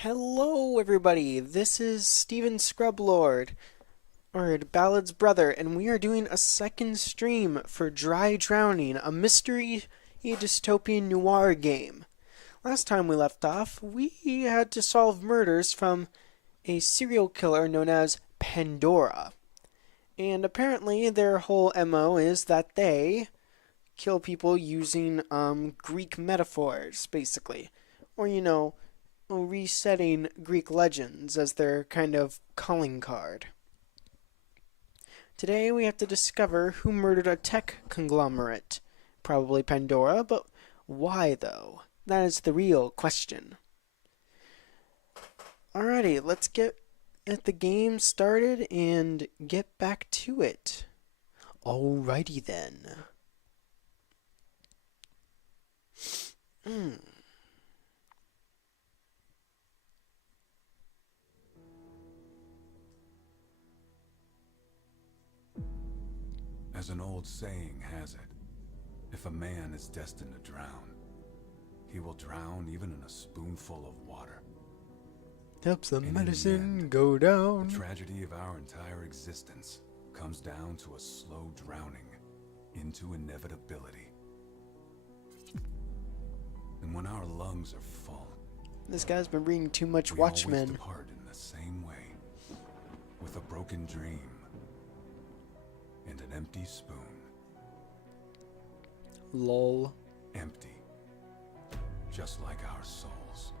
Hello, everybody. This is Steven Scrublord, or Ballad's brother, and we are doing a second stream for Dry Drowning, a mystery dystopian noir game. Last time we left off, we had to solve murders from a serial killer known as Pandora. And apparently, their whole MO is that they kill people using Greek metaphors, basically. Or, resetting Greek legends as their kind of calling card. Today we have to discover who murdered a tech conglomerate. Probably Pandora, but why though? That is the real question. Alrighty, let's get the game started and get back to it. Alrighty then. Hmm. As an old saying has it, if a man is destined to drown, he will drown even in a spoonful of water. Helps the And in medicine end, go down. The tragedy of our entire existence comes down to a slow drowning into inevitability. And when our lungs are full, This guy's been reading too much we always Watchmen. depart in the same way, with a broken dream and an empty spoon. Lol. Empty, just like our souls.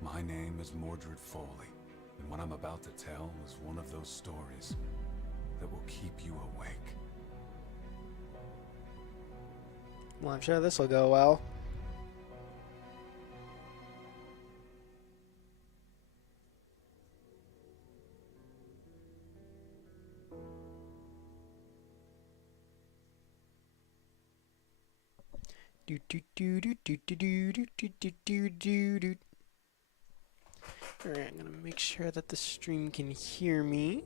My name is Mordred Foley, and what I'm about to tell is one of those stories that will keep you awake. Well, I'm sure this will go well. Do do do do do do do do do do do do do. Alright, I'm gonna make sure that the stream can hear me.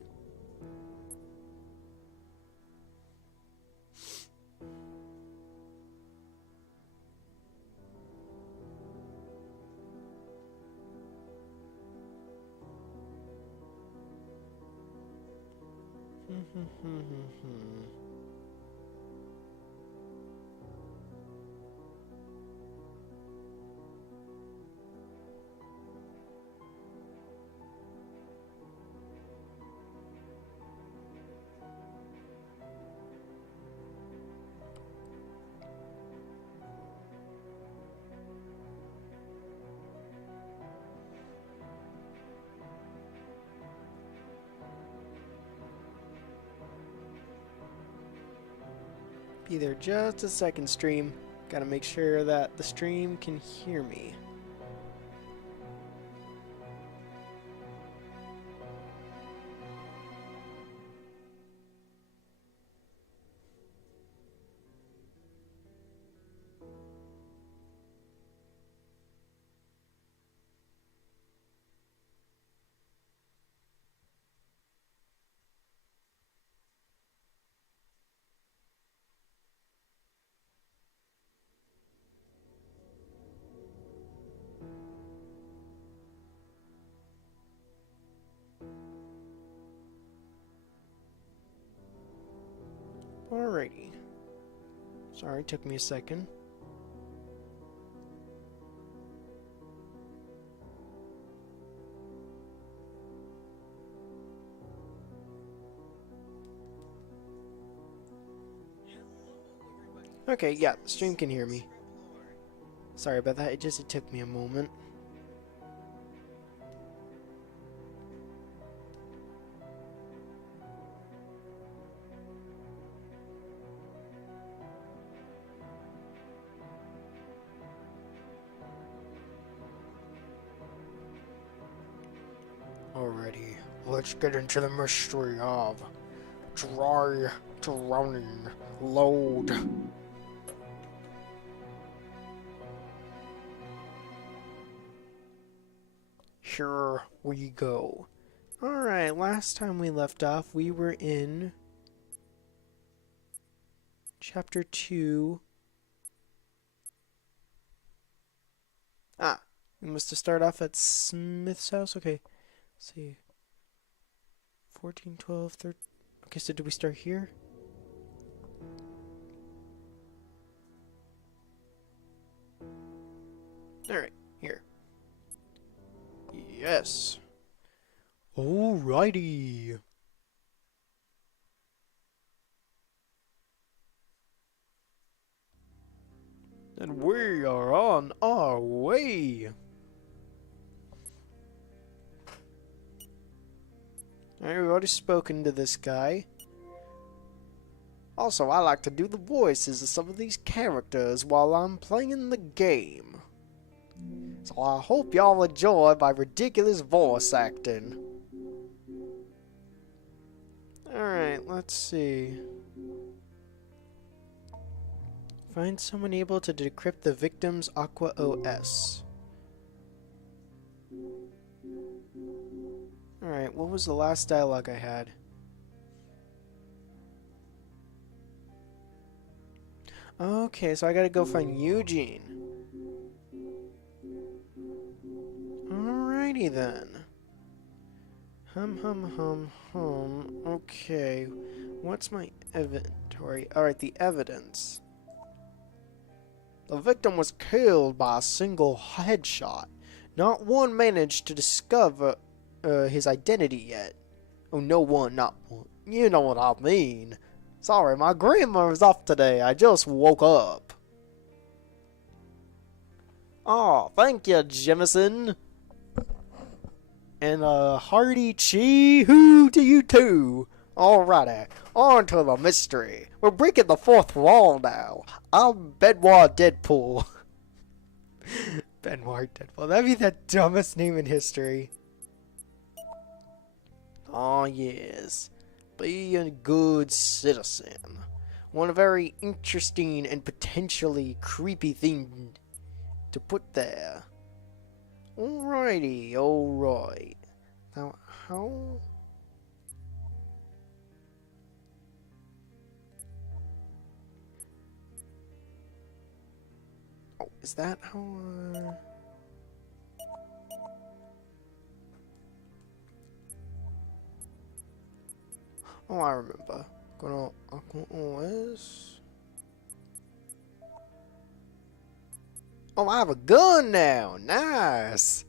Be there just a second, stream. Gotta make sure that the stream can hear me. Alrighty. Sorry, took me a second. Okay, yeah, the stream can hear me. Sorry about that, it took me a moment. Alrighty, let's get into the mystery of Dry Drowning. Load. Here we go. Alright, last time we left off, we were in Chapter 2, Ah, we must have started off at Smith's house. Okay, let's see. 14, 12, 13. Okay, so did we start here? Alright, here. Yes. Alrighty. And we are on our way. Alright, we've already spoken to this guy. Also, I like to do the voices of some of these characters while I'm playing the game. So I hope y'all enjoy my ridiculous voice acting. Alright, let's see. Find someone able to decrypt the victim's Aqua OS. Alright, what was the last dialogue I had? Okay, so I gotta go find Eugene. Alrighty then. Okay, what's my inventory? Alright, the evidence. The victim was killed by a single headshot. Not one managed to discover his identity yet. Oh, no one, not one. You know what I mean. Sorry, my grandma is off today. I just woke up. Oh, thank you, Jemeyson. And a hearty chee-hoo to you too. Alrighty, on to the mystery. We're breaking the fourth wall now. I'm Benoit Deadpool. Benoit Deadpool. That'd be the dumbest name in history. Oh yes. Be a good citizen. One very interesting and potentially creepy thing to put there. Alrighty, alright. Now, how... Oh, is that how, Oh, I remember. Gonna Aqua OS. Oh, I have a gun now. Nice.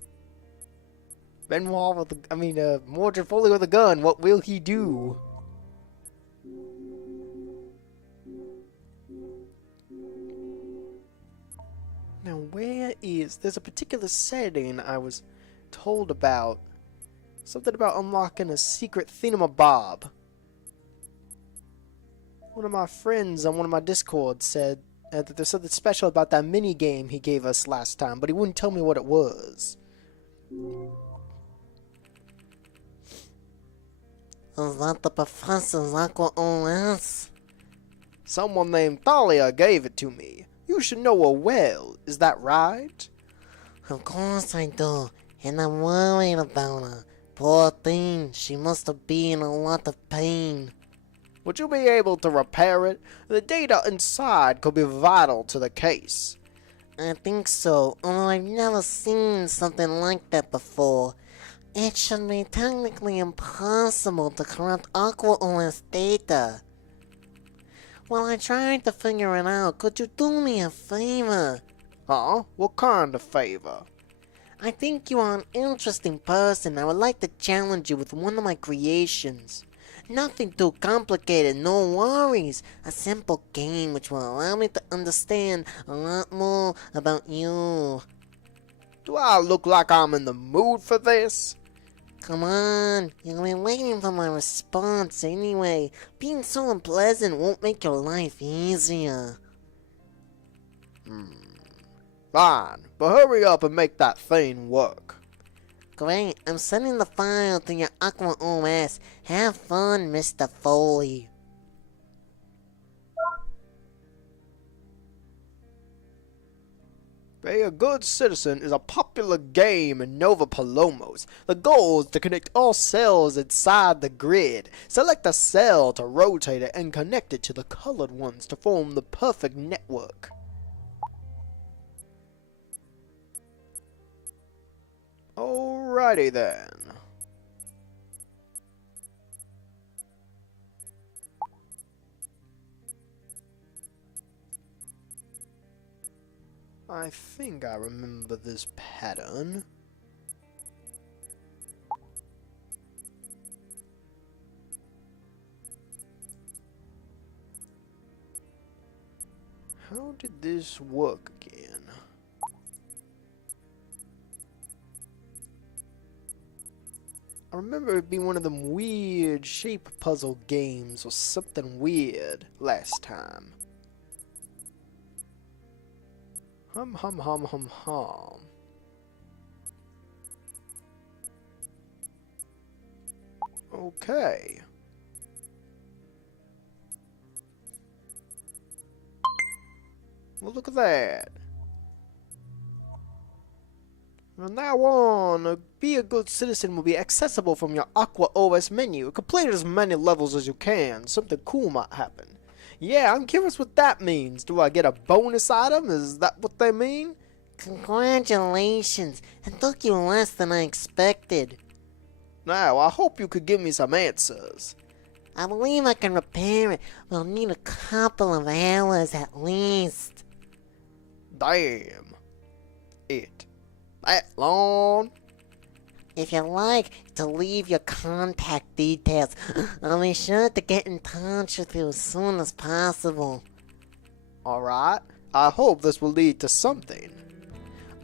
Benoit with Mordred Foley with a gun. What will he do? Now, where is... There's a particular setting I was told about. Something about unlocking a secret thingamabob. One of my friends on one of my Discords said that there's something special about that mini game he gave us last time, but he wouldn't tell me what it was. Is that the professor's Aqua OS? Someone named Thalia gave it to me. You should know her well, is that right? Of course I do, and I'm worried about her. Poor thing, she must have been in a lot of pain. Would you be able to repair it? The data inside could be vital to the case. I think so, although I've never seen something like that before. It should be technically impossible to corrupt Aqua OS data. While I tried to figure it out, could you do me a favor? Huh? What kind of favor? I think you are an interesting person. I would like to challenge you with one of my creations. Nothing too complicated, no worries. A simple game which will allow me to understand a lot more about you. Do I look like I'm in the mood for this? Come on, you've been waiting for my response anyway. Being so unpleasant won't make your life easier. Fine, but hurry up and make that thing work. Great, I'm sending the file to your Aqua OS. Have fun, Mr. Foley. Be a Good Citizen is a popular game in Nova Palomos. The goal is to connect all cells inside the grid. Select a cell to rotate it and connect it to the colored ones to form the perfect network. Alrighty then. I think I remember this pattern. How did this work again? I remember it being one of them weird shape puzzle games or something weird last time. Hum hum hum hum hum. Okay. Well, look at that. From now on, Be a Good Citizen will be accessible from your Aqua OS menu. Complete as many levels as you can. Something cool might happen. Yeah, I'm curious what that means. Do I get a bonus item? Is that what they mean? Congratulations. It took you less than I expected. Now, I hope you could give me some answers. I believe I can repair it. We'll need a couple of hours at least. Damn. That long? If you'd like to leave your contact details, I'll be sure to get in touch with you as soon as possible. Alright. I hope this will lead to something.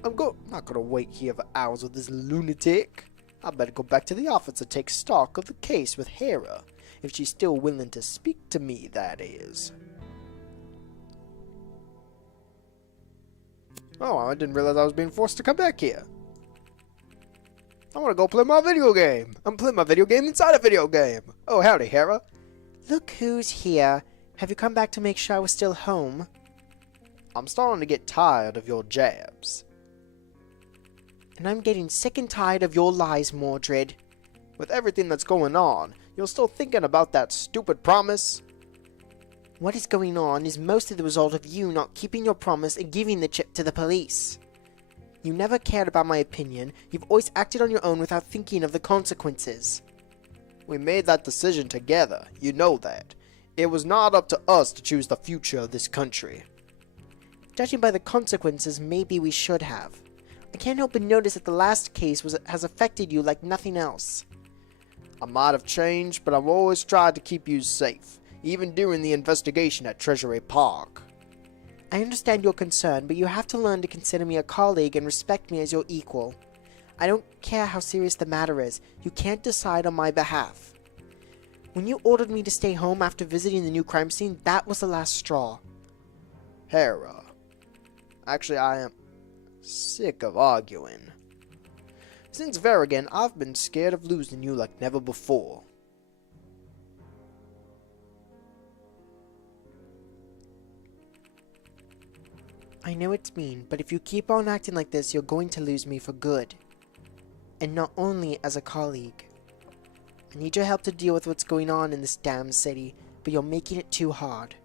I'm not gonna wait here for hours with this lunatic. I better go back to the office and take stock of the case with Hera. If she's still willing to speak to me, that is. Oh, I didn't realize I was being forced to come back here. I want to go play my video game. I'm playing my video game inside a video game. Oh, howdy, Hera. Look who's here. Have you come back to make sure I was still home? I'm starting to get tired of your jabs. And I'm getting sick and tired of your lies, Mordred. With everything that's going on, you're still thinking about that stupid promise? What is going on is mostly the result of you not keeping your promise and giving the chip to the police. You never cared about my opinion. You've always acted on your own without thinking of the consequences. We made that decision together. You know that. It was not up to us to choose the future of this country. Judging by the consequences, maybe we should have. I can't help but notice that the last case has affected you like nothing else. I might have changed, but I've always tried to keep you safe, even during the investigation at Treasury Park. I understand your concern, but you have to learn to consider me a colleague and respect me as your equal. I don't care how serious the matter is. You can't decide on my behalf. When you ordered me to stay home after visiting the new crime scene, that was the last straw. Hera. Actually, I am sick of arguing. Since Verrigan, I've been scared of losing you like never before. I know it's mean, but if you keep on acting like this, you're going to lose me for good. And not only as a colleague. I need your help to deal with what's going on in this damn city, but you're making it too hard.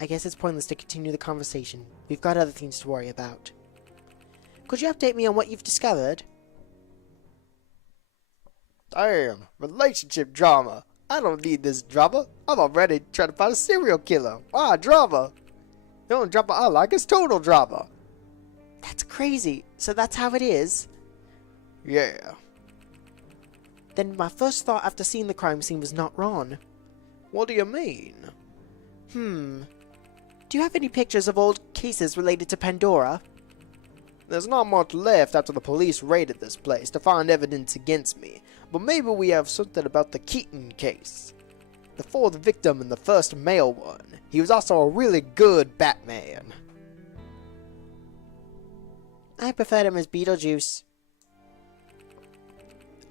I guess it's pointless to continue the conversation. We've got other things to worry about. Could you update me on what you've discovered? Damn, relationship drama. I don't need this drama. I'm already trying to find a serial killer. Why drama? The only drama I like is total drama. That's crazy. So that's how it is? Yeah. Then my first thought after seeing the crime scene was not wrong. What do you mean? Do you have any pictures of old cases related to Pandora? There's not much left after the police raided this place to find evidence against me, but maybe we have something about the Keaton case. The fourth victim and the first male one. He was also a really good Batman. I preferred him as Beetlejuice.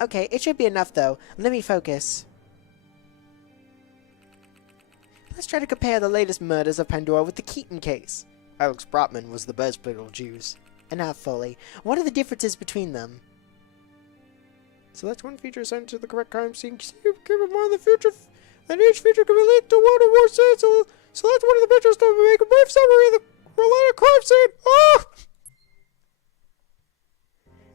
Okay, it should be enough though. Let me focus. Let's try to compare the latest murders of Pandora with the Keaton case. Alex Brotman was the best Beetlejuice. And now Foley. What are the differences between them? Select one feature assigned to the correct crime scene. Keep in mind the future, and each feature can be linked to one or more scenes. So select one of the pictures to make a brief summary of the related crime scene. Oh!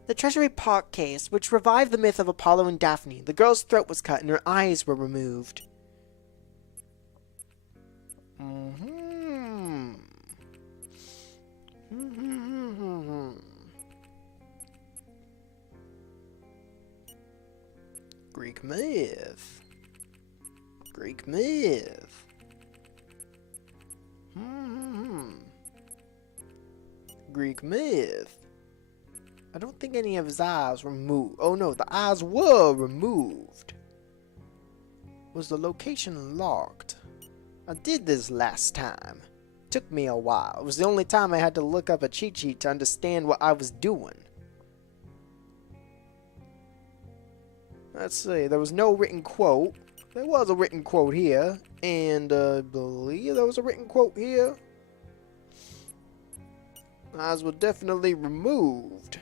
The Treasury Park case, which revived the myth of Apollo and Daphne. The girl's throat was cut and her eyes were removed. Greek myth. Greek myth. Greek myth. I don't think any of his eyes were removed. Oh no, the eyes were removed. Was the location locked? I did this last time. Took me a while. It was the only time I had to look up a cheat sheet to understand what I was doing. Let's see, there was no written quote. There was a written quote here, and I believe there was a written quote here. Eyes were definitely removed.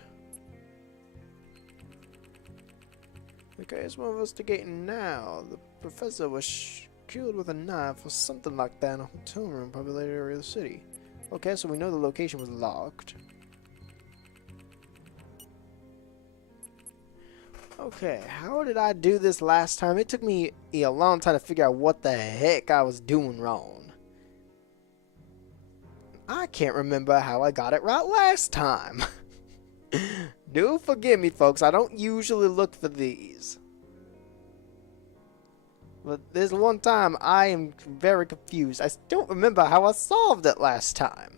Okay, it's more investigating now. The professor was killed with a knife or something like that in a hotel room, populated area of the city. Okay, so we know the location was locked. Okay, how did I do this last time? It took me a long time to figure out what the heck I was doing wrong. I can't remember how I got it right last time. Do forgive me, folks. I don't usually look for these. But there's one time I am very confused. I don't remember how I solved it last time.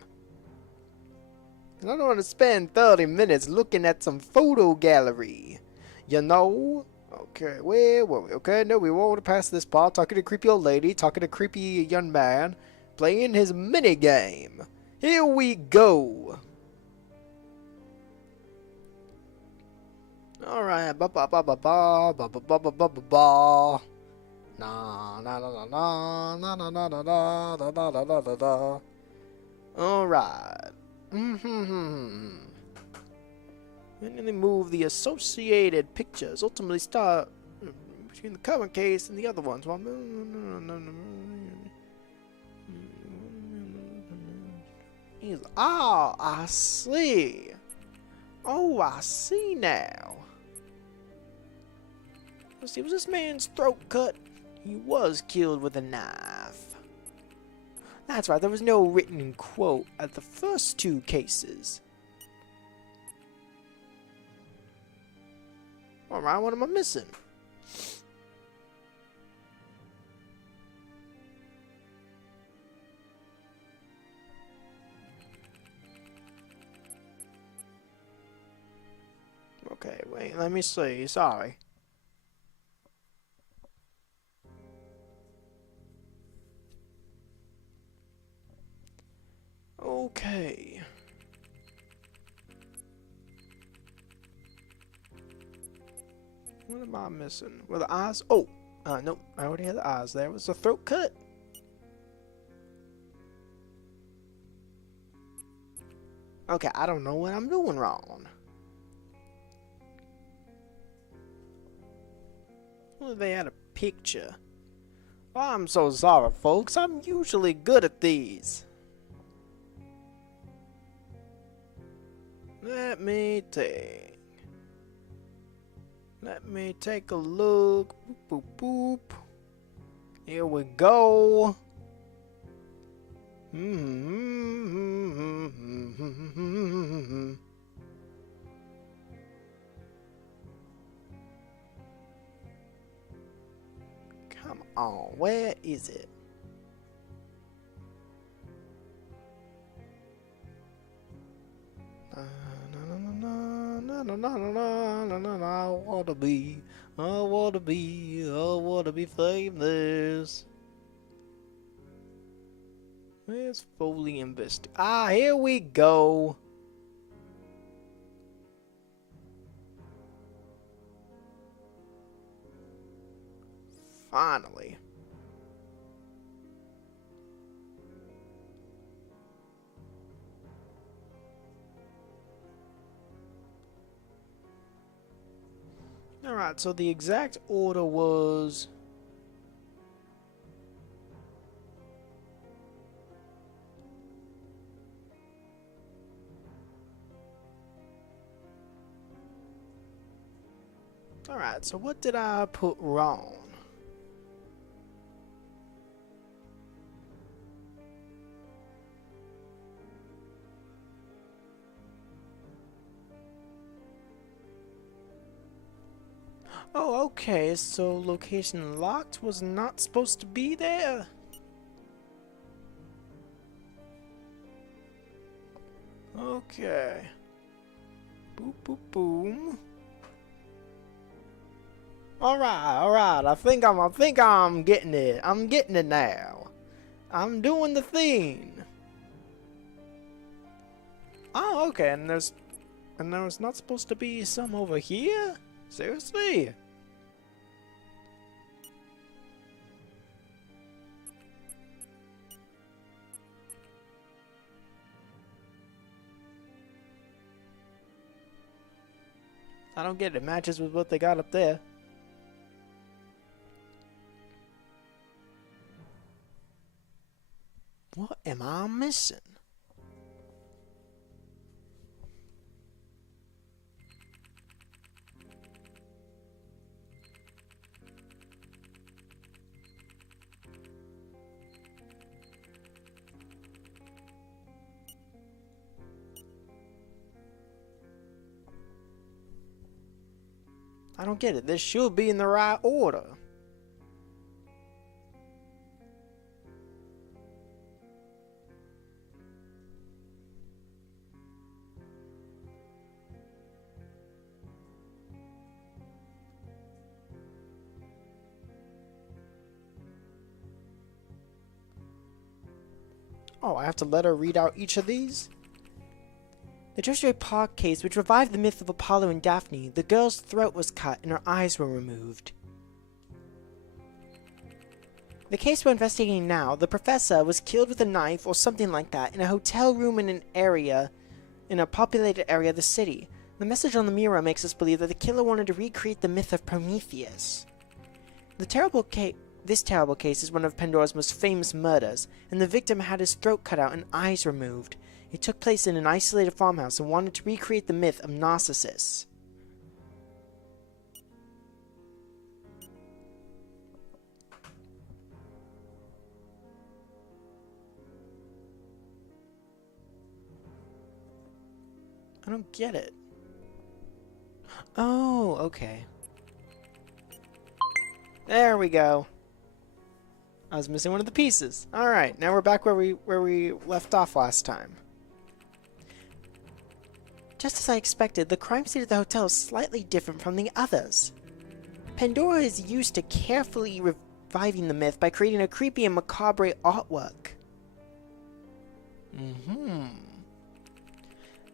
And I don't want to spend 30 minutes looking at some photo gallery. You know? Okay, where were we? Okay, no, we won't pass this part. Talking to a creepy old lady, talking to a creepy young man, playing his mini game. Here we go. Alright, ba ba ba ba ba ba ba ba ba ba ba ba. Na na na na na na na na na na na na na na na. Alright. Manually move the associated pictures. Ultimately start between the current case and the other ones. Ah, I see. Oh, I see now. Let's see, was this man's throat cut? He was killed with a knife. That's right, there was no written quote at the first two cases. Alright, what am I missing? Okay, wait, let me see. Sorry. Okay. What am I missing? Were the eyes? Oh, nope. I already had the eyes there. Was the throat cut? Okay, I don't know what I'm doing wrong. Well, they had a picture. Oh, I'm so sorry, folks. I'm usually good at these. Let me take a look. Boop, boop, boop. Here we go. Come on, where is it? I wanna be famous. Where's Foley Invest? Ah, here we go. Finally. Alright, so the exact order was... Alright, so what did I put wrong? Oh, okay, so location locked was not supposed to be there? Okay. Boop, boop, boom. Alright, I think I'm getting it. I'm getting it now. I'm doing the thing. Oh, okay, and there's not supposed to be some over here? Seriously? I don't get it. It matches with what they got up there. What am I missing? I don't get it. This should be in the right order. Oh, I have to let her read out each of these? The Treasury Park case, which revived the myth of Apollo and Daphne, the girl's throat was cut and her eyes were removed. The case we're investigating now, the professor was killed with a knife or something like that in a hotel room in a populated area of the city. The message on the mirror makes us believe that the killer wanted to recreate the myth of Prometheus. This terrible case is one of Pandora's most famous murders, and the victim had his throat cut out and eyes removed. It took place in an isolated farmhouse and wanted to recreate the myth of Narcissus. I don't get it. Oh, okay. There we go. I was missing one of the pieces. Alright, now we're back where we left off last time. Just as I expected, the crime scene at the hotel is slightly different from the others. Pandora is used to carefully reviving the myth by creating a creepy and macabre artwork.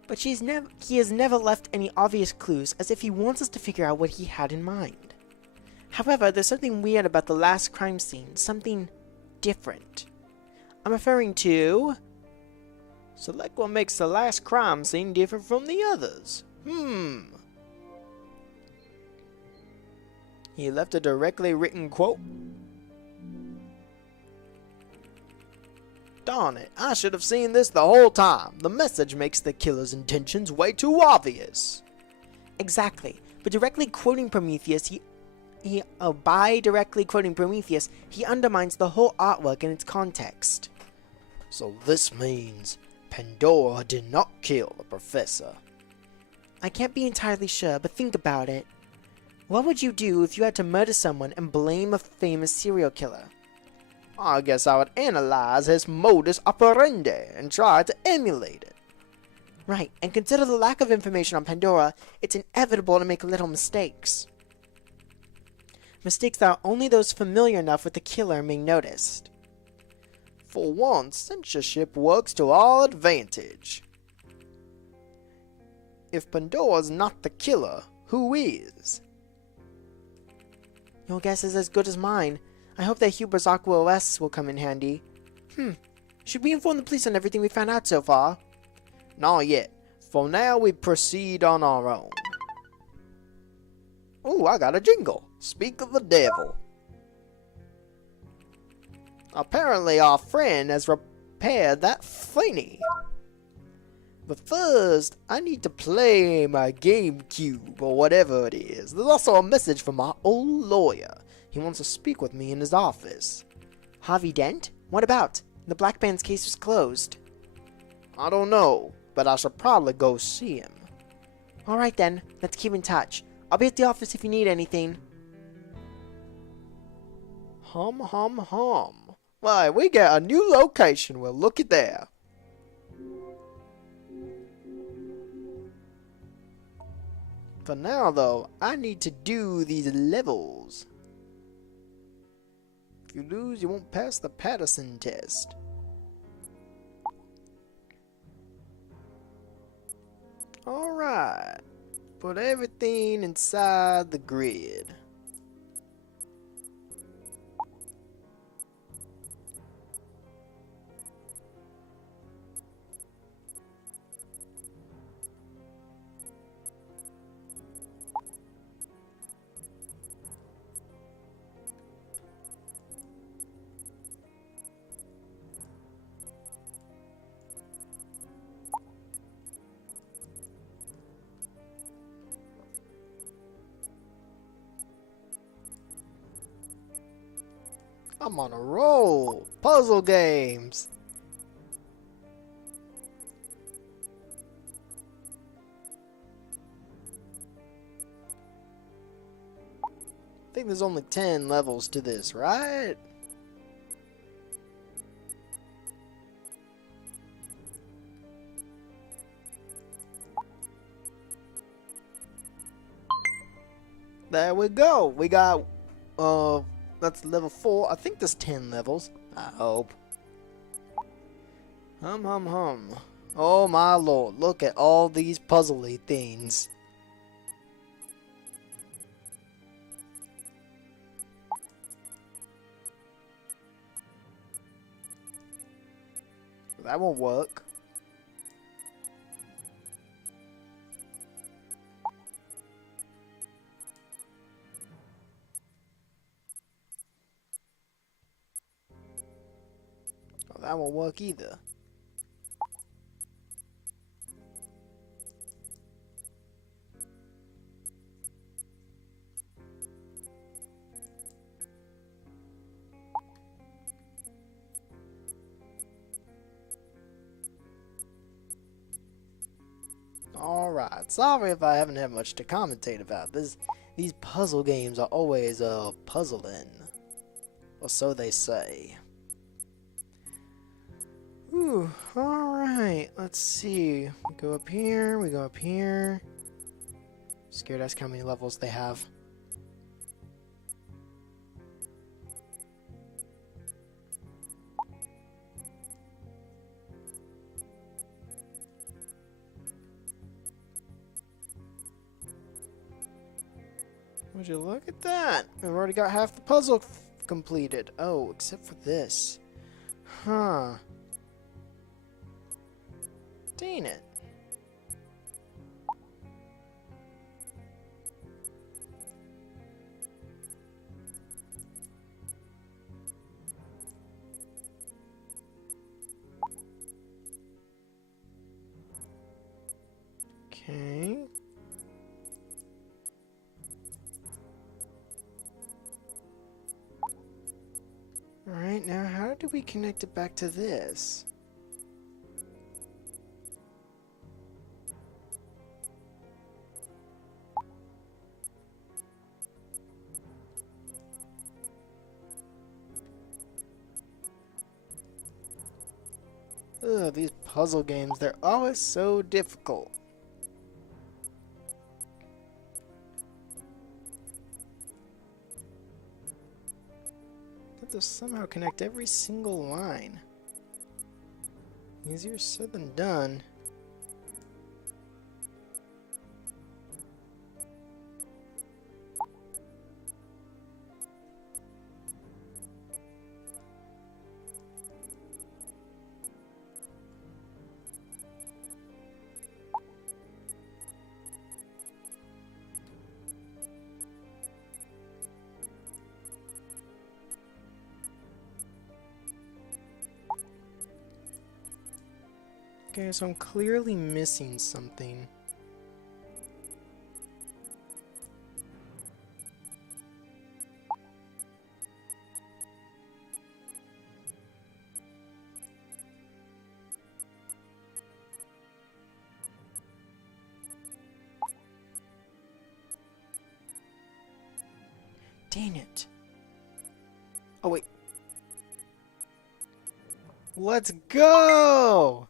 But he has never left any obvious clues, as if he wants us to figure out what he had in mind. However, there's something weird about the last crime scene, something different. I'm referring to... Select what makes the last crime scene different from the others. He left a directly written quote. Darn it, I should have seen this the whole time. The message makes the killer's intentions way too obvious. Exactly, but directly quoting Prometheus, by directly quoting Prometheus, he undermines the whole artwork and its context. So this means Pandora did not kill the professor. I can't be entirely sure, but think about it. What would you do if you had to murder someone and blame a famous serial killer? I guess I would analyze his modus operandi and try to emulate it. Right, and consider the lack of information on Pandora, it's inevitable to make little mistakes. Mistakes that only those familiar enough with the killer may notice. For once, censorship works to our advantage. If Pandora's not the killer, who is? Your guess is as good as mine. I hope that Huber's Aqua OS will come in handy. Should we inform the police on everything we found out so far? Not yet. For now, we proceed on our own. Ooh, I got a jingle. Speak of the devil. Apparently our friend has repaired that thingy. But first, I need to play my GameCube or whatever it is. There's also a message from my old lawyer. He wants to speak with me in his office. Harvey Dent? What about? The Black Band's case was closed. I don't know, but I should probably go see him. Alright then, let's keep in touch. I'll be at the office if you need anything. Hum hum hum. Why, we got a new location. Well, look at there. For now, though, I need to do these levels. If you lose, you won't pass the Patterson test. Alright. Put everything inside the grid. I'm on a roll. Puzzle games. I think there's only 10 levels to this, right? There we go. We got, that's level 4. I think there's 10 levels. I hope. Hum hum hum. Oh my lord, look at all these puzzly things. That won't work. Oh, that won't work either. Alright, sorry if I haven't had much to commentate about. These puzzle games are always, puzzling. Or so they say. Ooh, alright, let's see. We go up here, we go up here. Scared to ask how many levels they have. Would you look at that? We've already got half the puzzle completed. Oh, except for this. Huh. Dang it. Okay. Alright, now how do we connect it back to this? Ugh, these puzzle games, they're always so difficult. Have to somehow connect every single line. Easier said than done. Okay, so I'm clearly missing something. Dang it. Oh, wait. Let's go!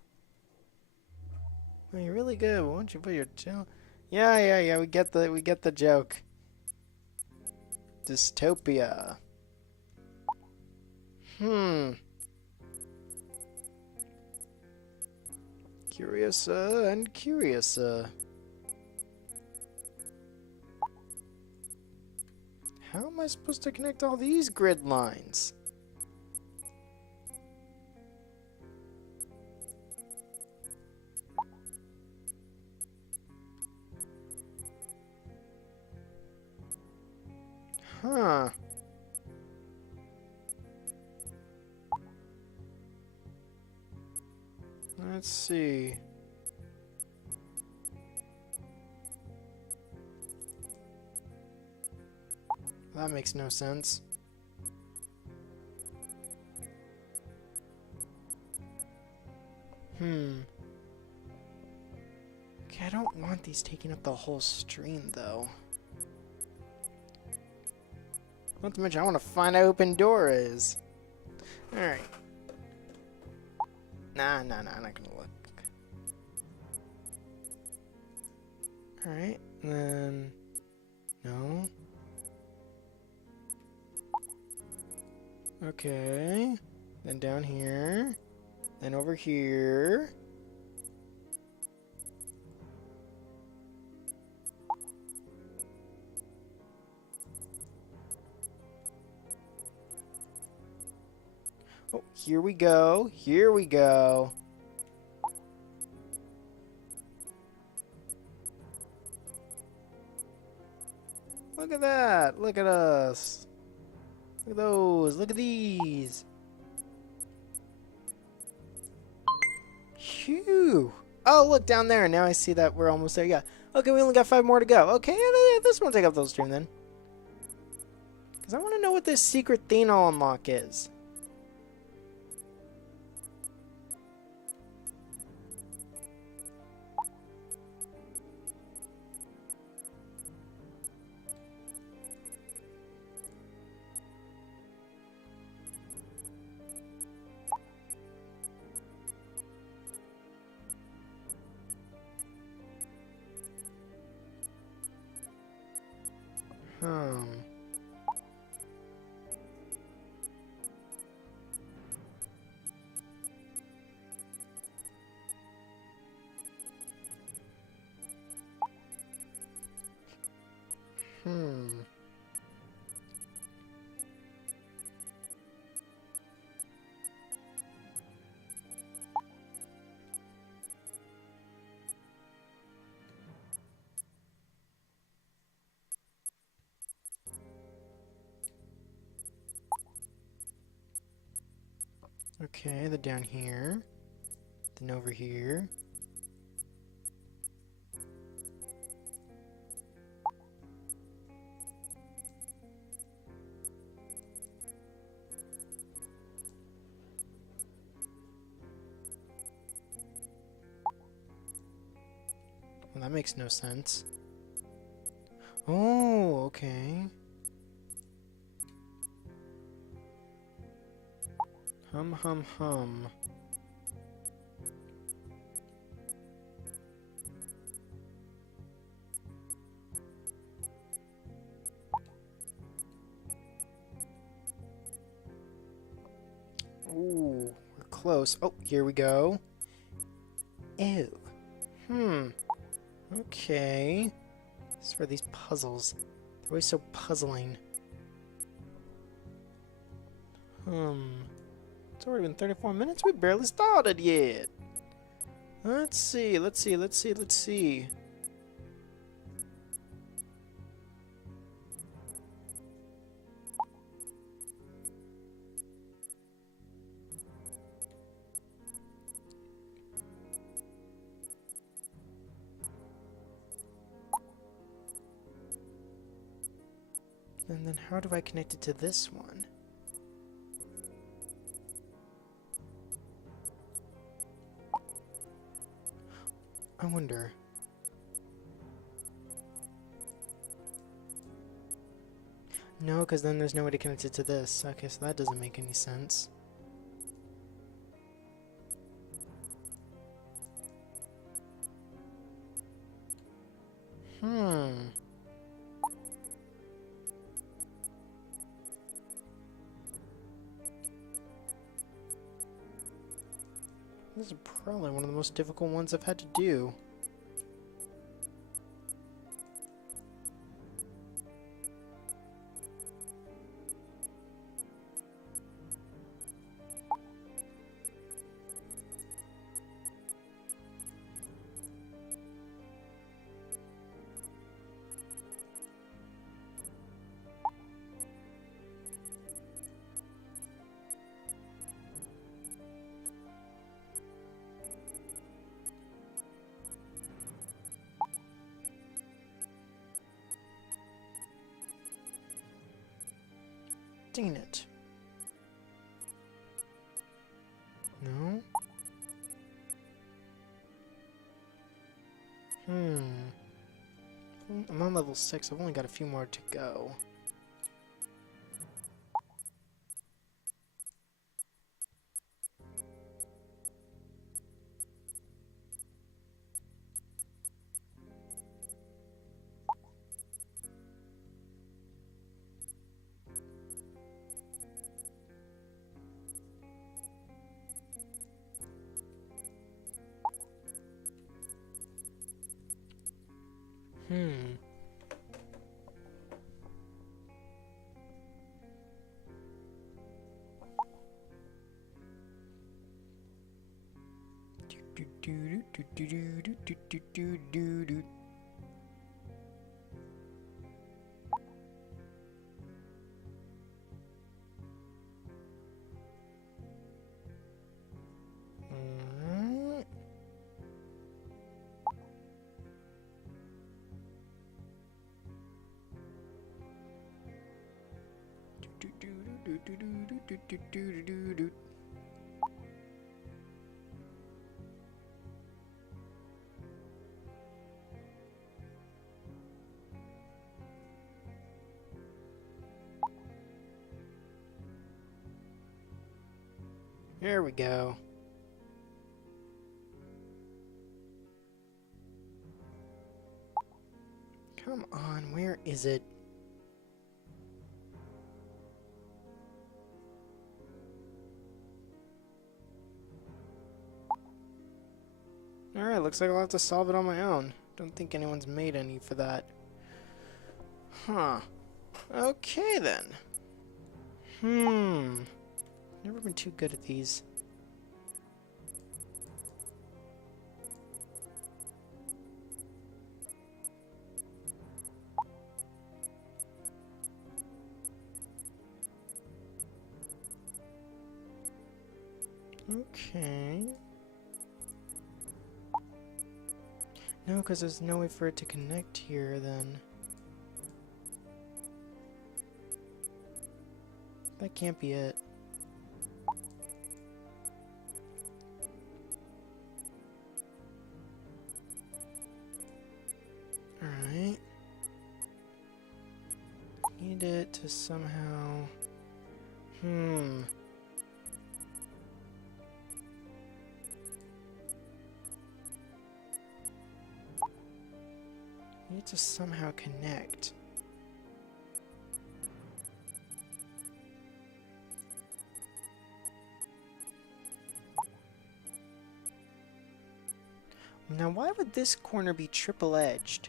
Well, you're really good. Why don't you put your channel? Yeah. We get the joke. Dystopia. Curious and curious. How am I supposed to connect all these grid lines? Huh. Let's see. That makes no sense. Okay, I don't want these taking up the whole stream, though. Not to mention, I want to find out who Pandora is. Alright. Nah, I'm not gonna look. Alright, then... No. Okay. Then down here. Then over here. Oh, here we go. Here we go. Look at that. Look at us. Look at those. Look at these. Phew. Oh, look down there. Now I see that we're almost there. Yeah. Okay, we only got 5 more to go. Okay, yeah, this won't take up the whole stream then. Because I want to know what this secret thing I'll unlock is. Hmm. Okay, then down here. Then over here. Well, that makes no sense. Oh, okay. Hum. Ooh, we're close. Oh, here we go. Ew. Okay. This is for these puzzles. They're always so puzzling. It's already been 34 minutes? We barely started yet. Let's see. And then how do I connect it to this one? I wonder. No, because then there's no way to connect it to this. Okay, so that doesn't make any sense. This is probably one of the most difficult ones I've had to do. Dang it. No? I'm on level 6. I've only got a few more to go. There we go. Come on, where is it? Alright, looks like I'll have to solve it on my own. Don't think anyone's made any for that. Huh. Okay then. Never been too good at these. Okay. No, because there's no way for it to connect here then. That can't be it. Alright. Need it to somehow... Need to somehow connect. Now, why would this corner be triple-edged?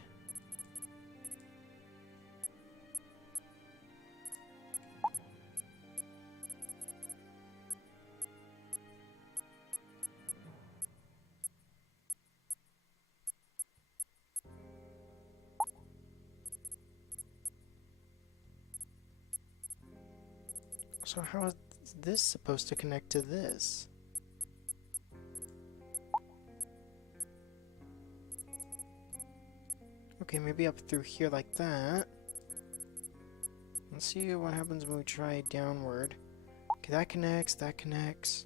So how is this supposed to connect to this? Okay, maybe up through here like that. Let's see what happens when we try downward. Okay, that connects, that connects.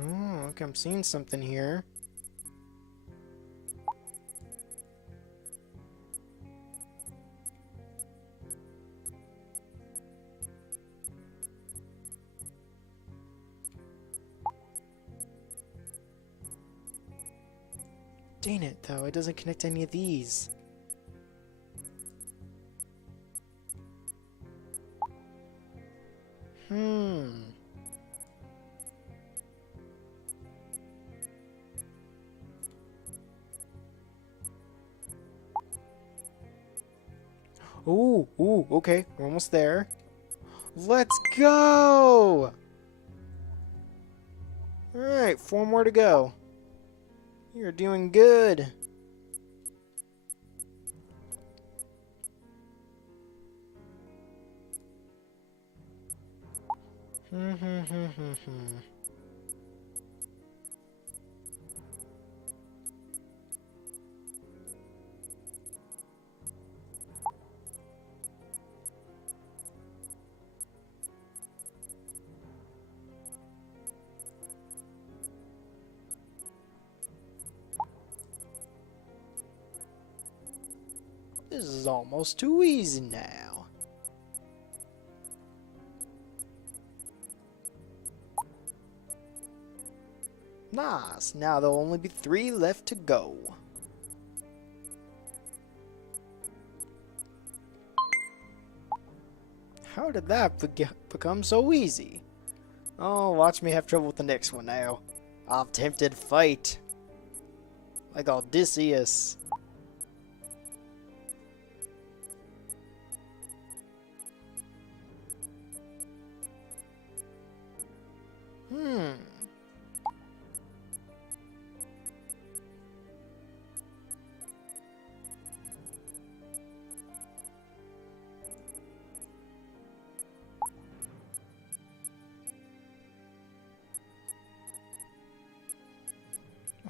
Oh, okay, I'm seeing something here. Dang it, though, it doesn't connect to any of these. Ooh, okay, we're almost there. Let's go! Alright, 4 more to go. You're doing good. This is almost too easy now. Nice, now there'll only be 3 left to go. How did that become so easy? Oh, watch me have trouble with the next one now. I'm tempted to fight. Like Odysseus.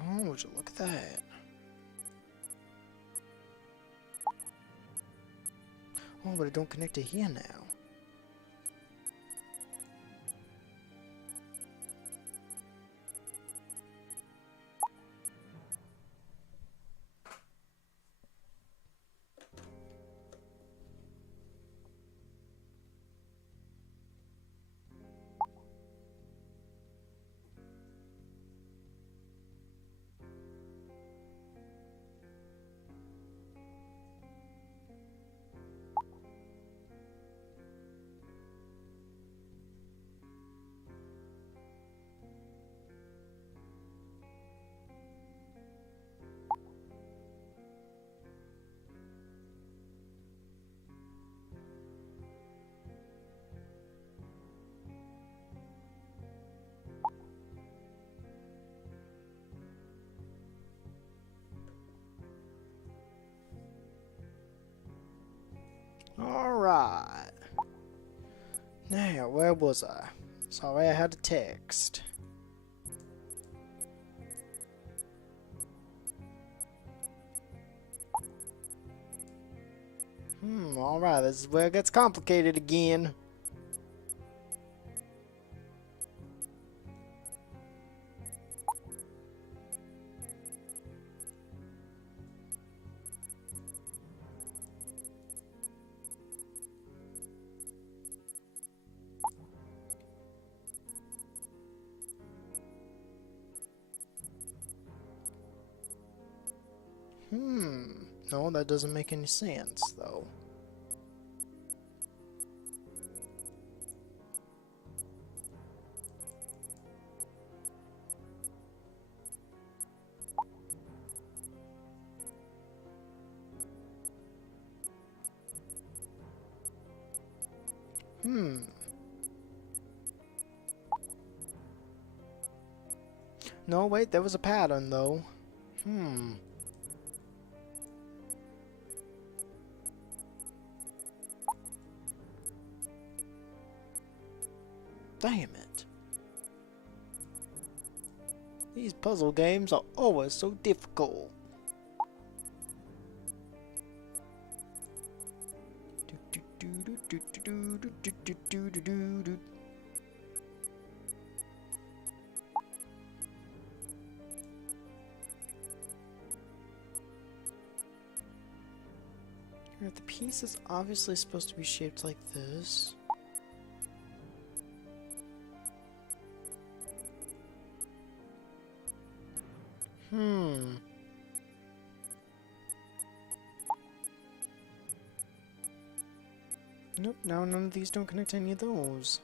Oh, would you look at that? Oh, but it don't connect to here now. Alright. Now, where was I? Sorry, I had to text. Alright, this is where it gets complicated again. No, that doesn't make any sense, though. No, wait, there was a pattern, though. Damn it. These puzzle games are always so difficult. Do, do, do, do, do, do. Alright, the piece is obviously supposed to be shaped like this. Nope, now none of these don't connect to any of those.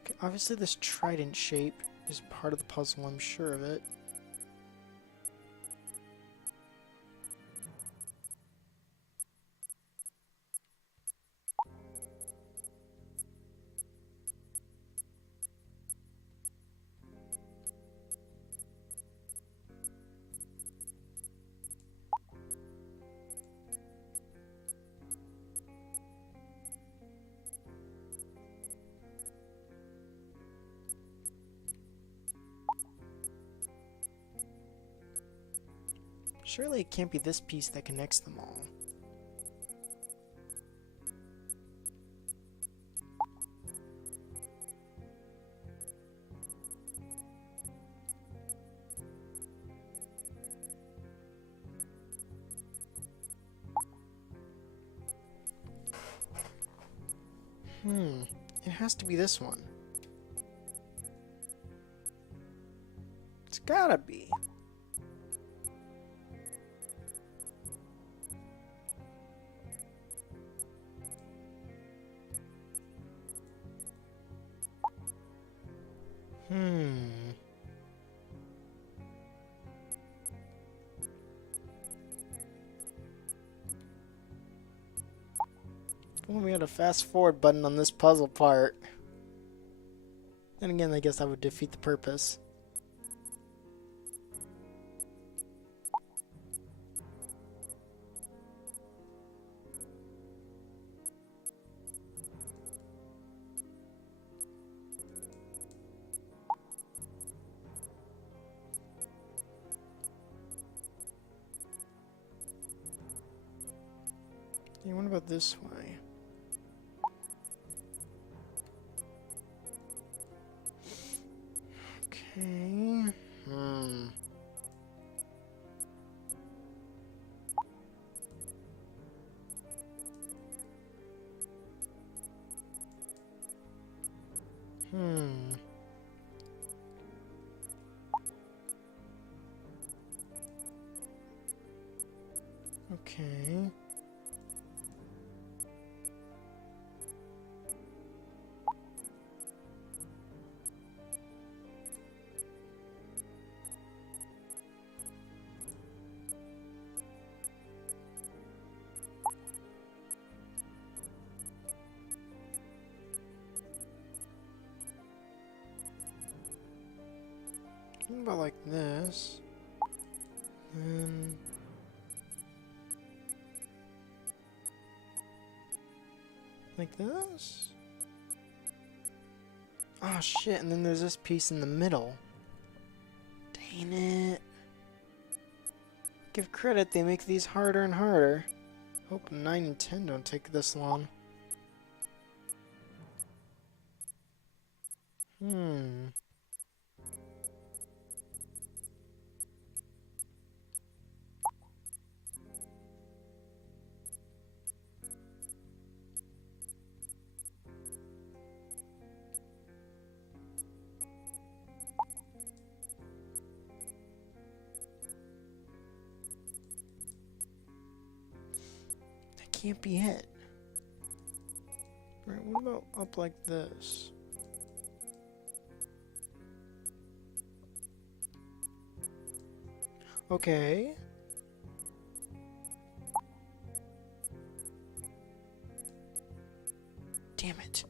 Okay, obviously this trident shape is part of the puzzle, I'm sure of it. Surely it can't be this piece that connects them all. It has to be this one. It's gotta be. Well, we had a fast forward button on this puzzle part. Then again, I guess that would defeat the purpose. Yeah, what about this way? Okay. Okay. What about like this? And like this? Oh shit, and then there's this piece in the middle. Dang it. Give credit, they make these harder and harder. Hope 9 and 10 don't take this long. That can't be it. Right, what about up like this? Okay. Damn it.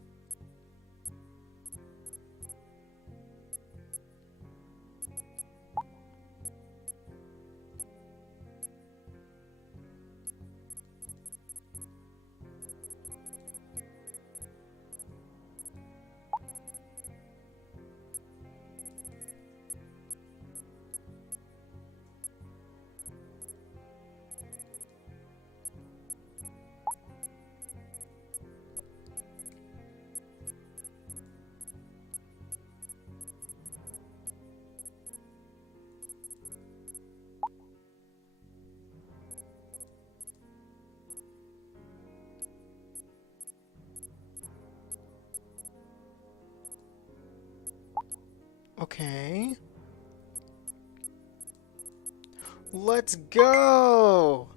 Okay. Let's go!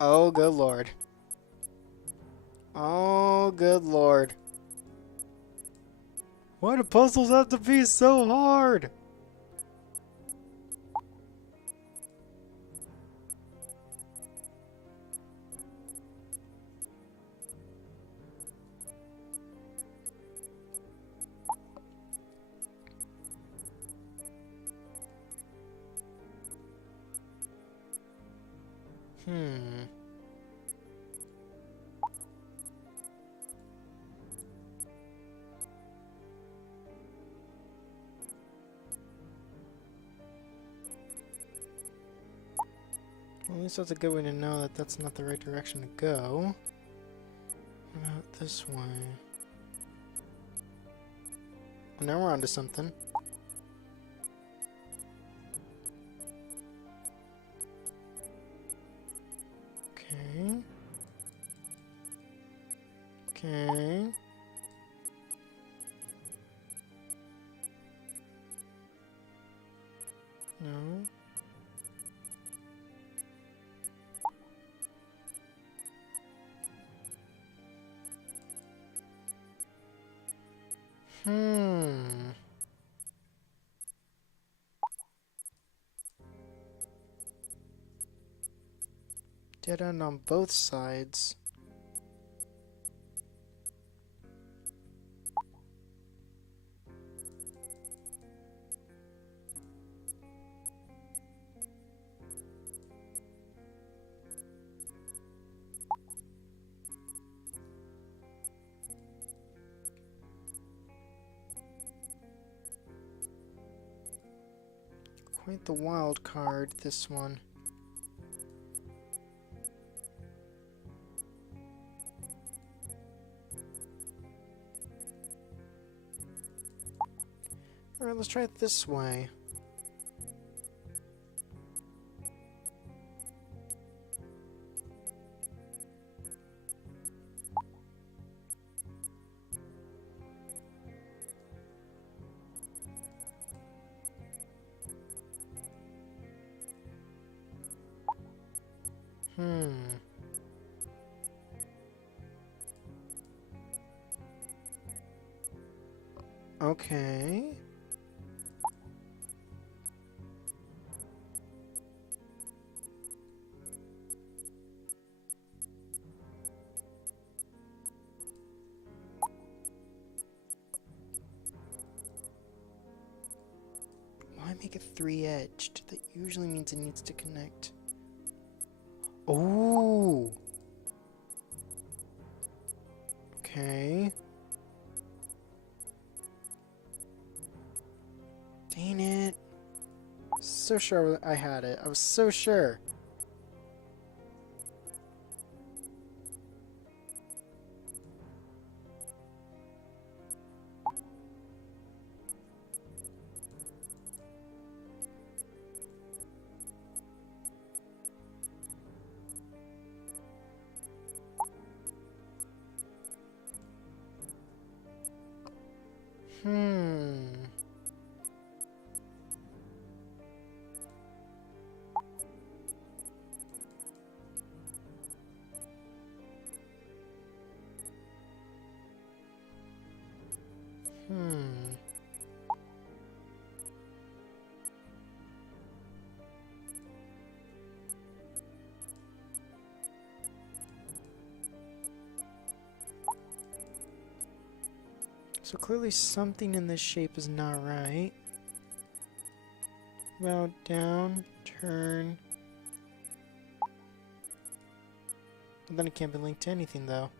Oh, good lord. Oh, good lord. Why do puzzles have to be so hard? Hmm. Well, at least that's a good way to know that that's not the right direction to go. What about this way? Well, now we're onto something. Okay. Okay. No. Hmm. Dead end on both sides. Quite the wild card, this one. Alright, let's try it this way. Hmm. Okay. Why make it three-edged? That usually means it needs to connect. Oh. Okay. Dang it. So sure I had it. I was so sure. Hmm. Hmm. So clearly something in this shape is not right. About down, turn. But then it can't be linked to anything though.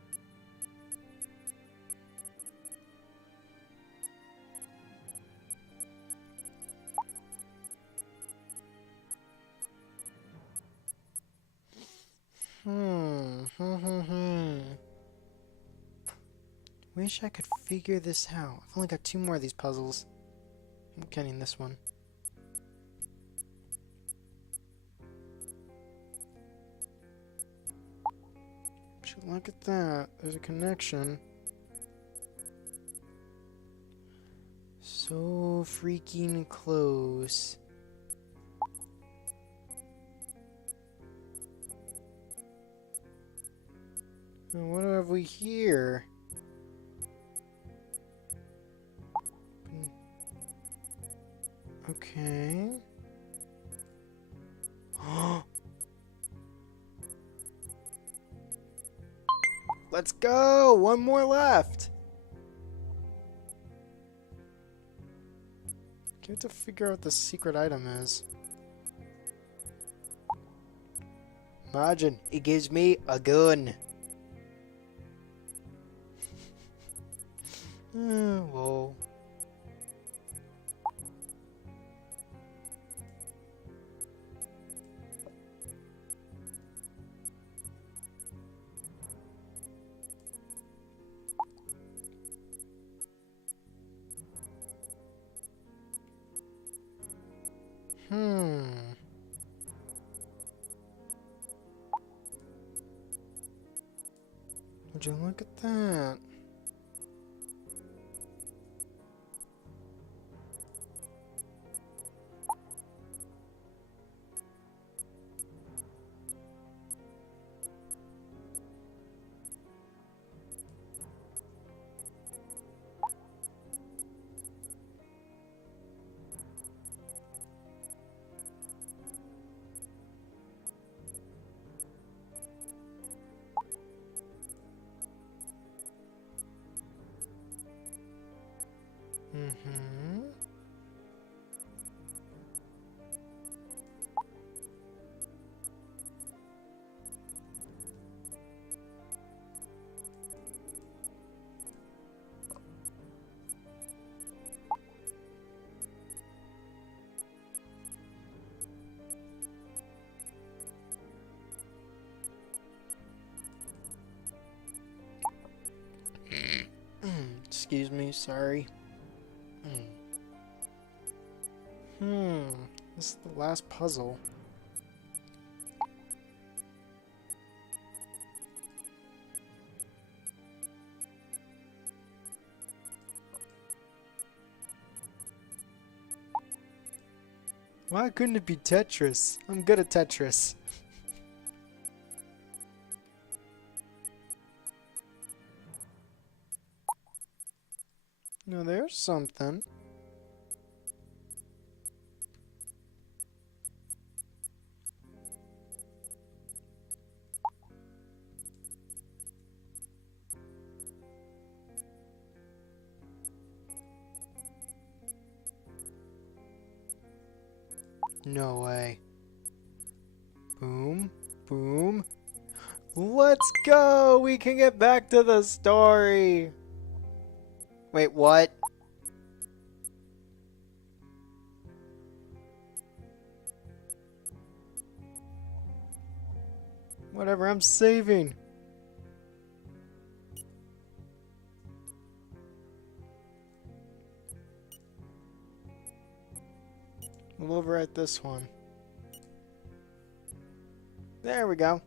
Wish I could figure this out. I've only got two more of these puzzles. I'm counting this one. But look at that. There's a connection. So freaking close. Now, what have we here? Okay. Let's go! One more left! You have to figure out what the secret item is. Imagine, it gives me a gun. Whoa. Would you look at that? Mm-hmm. Excuse me, sorry. This is the last puzzle. Why couldn't it be Tetris? I'm good at Tetris. No, there's something. No way. Boom, boom. Let's go! We can get back to the story! Wait, what? Whatever, I'm saving. We'll overwrite this one. There we go.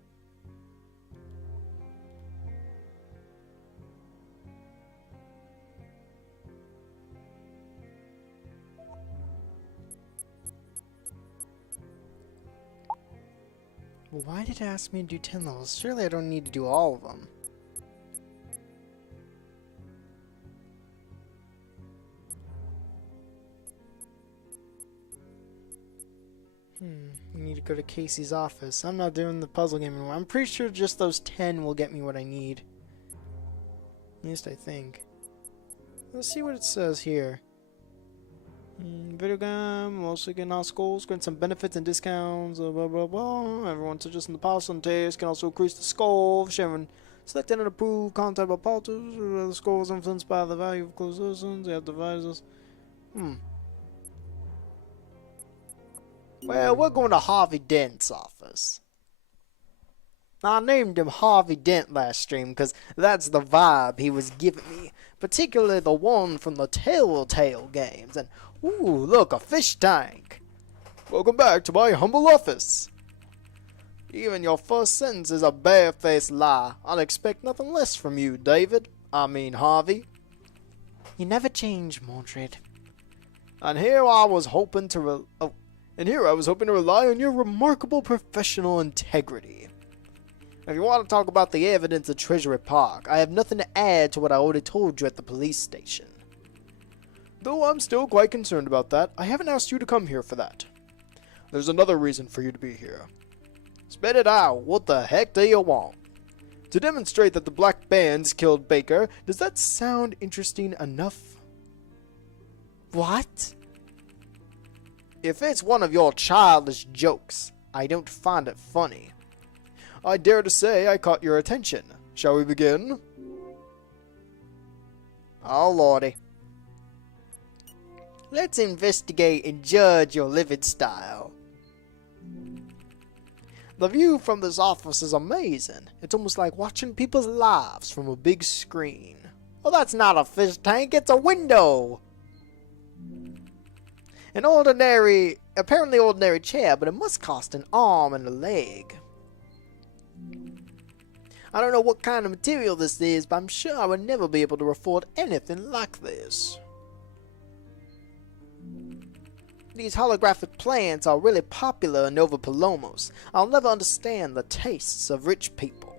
Well, why did it ask me to do 10 levels? Surely I don't need to do all of them. We need to go to Casey's office. I'm not doing the puzzle game anymore. I'm pretty sure just those 10 will get me what I need. At least I think. Let's see what it says here. Video game, mostly getting all schools, getting some benefits and discounts, blah blah blah. Everyone suggesting the policy and taste can also increase the score of sharing selected and approved content about politics. The score was influenced by the value of closed citizens. They have devices. Well, we're going to Harvey Dent's office. I named him Harvey Dent last stream because that's the vibe he was giving me. Particularly the one from the Telltale games. And, ooh, look, a fish tank. Welcome back to my humble office. Even your first sentence is a barefaced lie. I'd expect nothing less from you, David. I mean, Harvey. You never change, Mordred. And here I was hoping to rely on your remarkable professional integrity. If you want to talk about the evidence at Treasury Park, I have nothing to add to what I already told you at the police station. Though I'm still quite concerned about that, I haven't asked you to come here for that. There's another reason for you to be here. Spit it out. What the heck do you want? To demonstrate that the Black Bands killed Baker, does that sound interesting enough? What? If it's one of your childish jokes, I don't find it funny. I dare to say I caught your attention. Shall we begin? Oh lordy. Let's investigate and judge your living style. The view from this office is amazing. It's almost like watching people's lives from a big screen. Well, that's not a fish tank, it's a window! An apparently ordinary chair, but it must cost an arm and a leg. I don't know what kind of material this is, but I'm sure I would never be able to afford anything like this. These holographic plants are really popular in Nova Palomos. I'll never understand the tastes of rich people.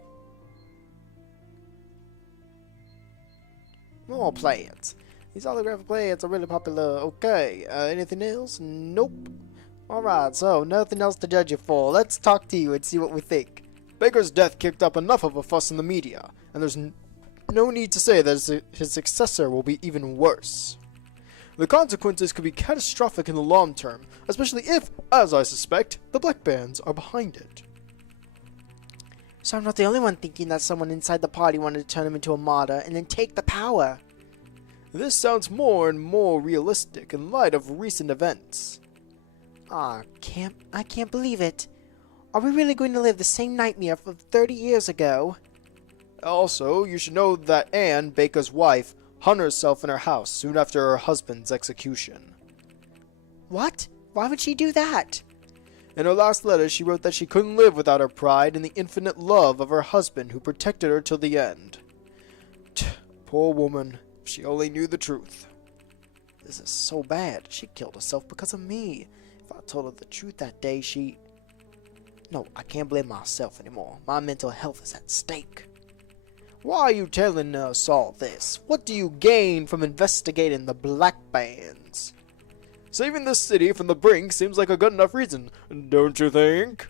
More plants. These holographic plants are really popular. Okay, anything else? Nope. Alright, so nothing else to judge you for. Let's talk to you and see what we think. Baker's death kicked up enough of a fuss in the media, and there's no need to say that his successor will be even worse. The consequences could be catastrophic in the long term, especially if, as I suspect, the Black Bands are behind it. So I'm not the only one thinking that someone inside the party wanted to turn him into a martyr and then take the power. This sounds more and more realistic in light of recent events. I can't believe it. Are we really going to live the same nightmare from 30 years ago? Also, you should know that Anne, Baker's wife, hung herself in her house soon after her husband's execution. What? Why would she do that? In her last letter, she wrote that she couldn't live without her pride and the infinite love of her husband who protected her till the end. Poor woman, if she only knew the truth. This is so bad. She killed herself because of me. If I told her the truth that day, No, I can't blame myself anymore. My mental health is at stake. Why are you telling us all this? What do you gain from investigating the Black Bands? Saving this city from the brink seems like a good enough reason, don't you think?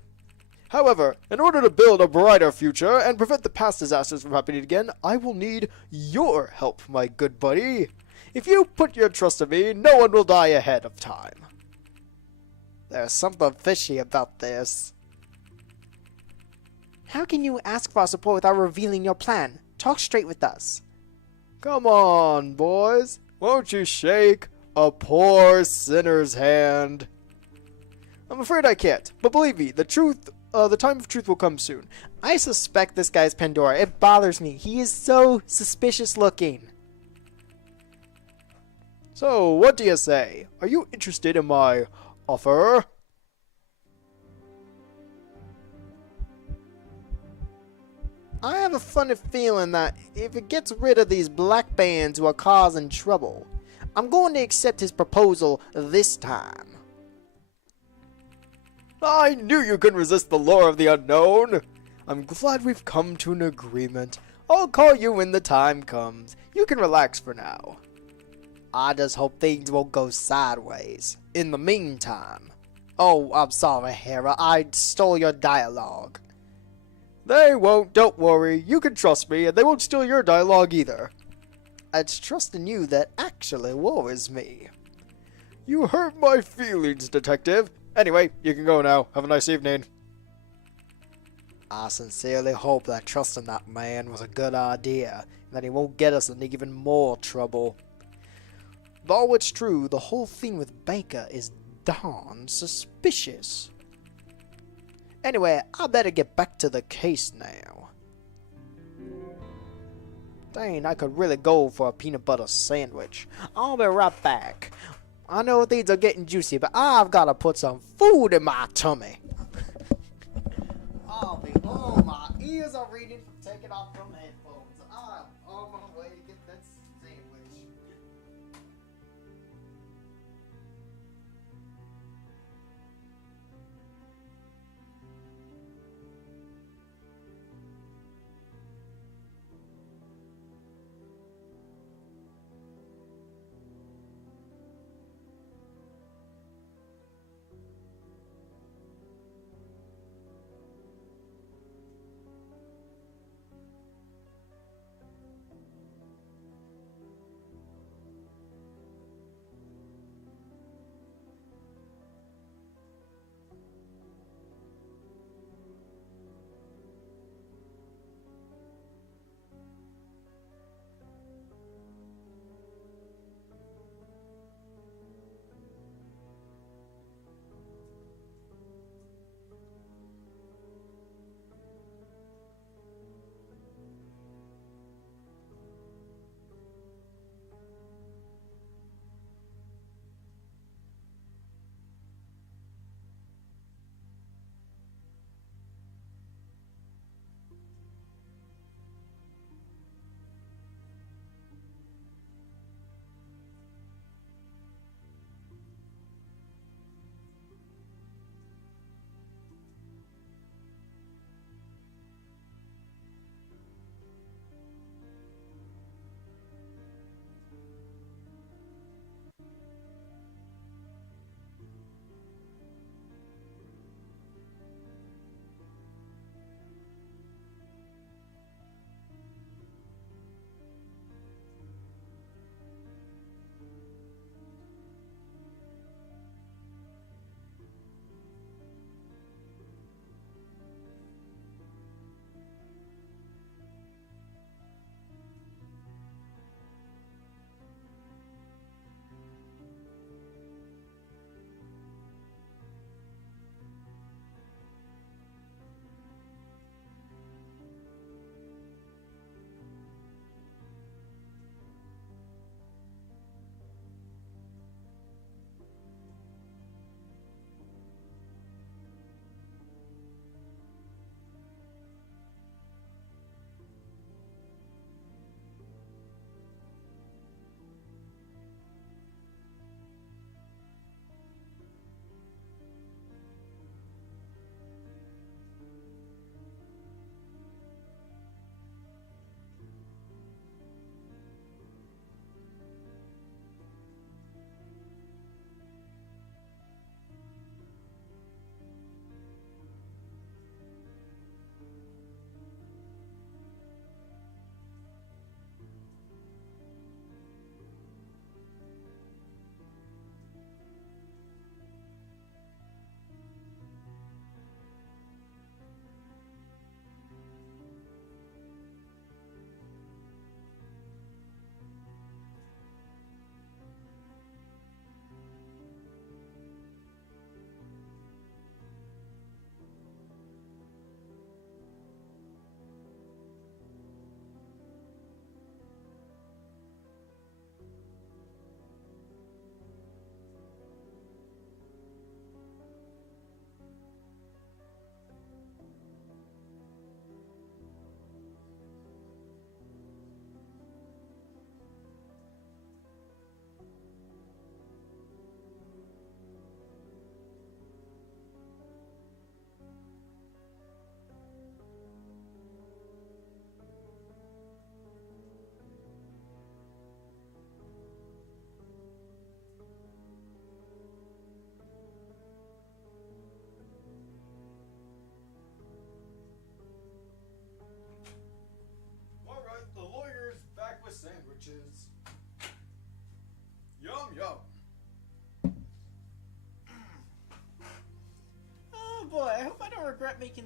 However, in order to build a brighter future and prevent the past disasters from happening again, I will need your help, my good buddy. If you put your trust in me, no one will die ahead of time. There's something fishy about this. How can you ask for our support without revealing your plan? Talk straight with us. Come on, boys. Won't you shake a poor sinner's hand? I'm afraid I can't, but believe me, the time of truth will come soon. I suspect this guy's Pandora. It bothers me. He is so suspicious looking. So, what do you say? Are you interested in my offer? I have a funny feeling that if it gets rid of these Black Bands who are causing trouble, I'm going to accept his proposal this time. I knew you couldn't resist the lure of the unknown. I'm glad we've come to an agreement. I'll call you when the time comes. You can relax for now. I just hope things won't go sideways. In the meantime... Oh, I'm sorry, Hera. I stole your dialogue. They won't, don't worry. You can trust me, and they won't steal your dialogue either. It's trust in you that actually worries me. You hurt my feelings, detective. Anyway, you can go now. Have a nice evening. I sincerely hope that trusting that man was a good idea, and that he won't get us in even more trouble. Though it's true, the whole thing with Baker is darn suspicious. Anyway, I better get back to the case now. Dang, I could really go for a peanut butter sandwich. I'll be right back. I know things are getting juicy, but I've got to put some food in my tummy. Oh, my ears are reading from taking off from headphones. I'm on my way to get that sandwich.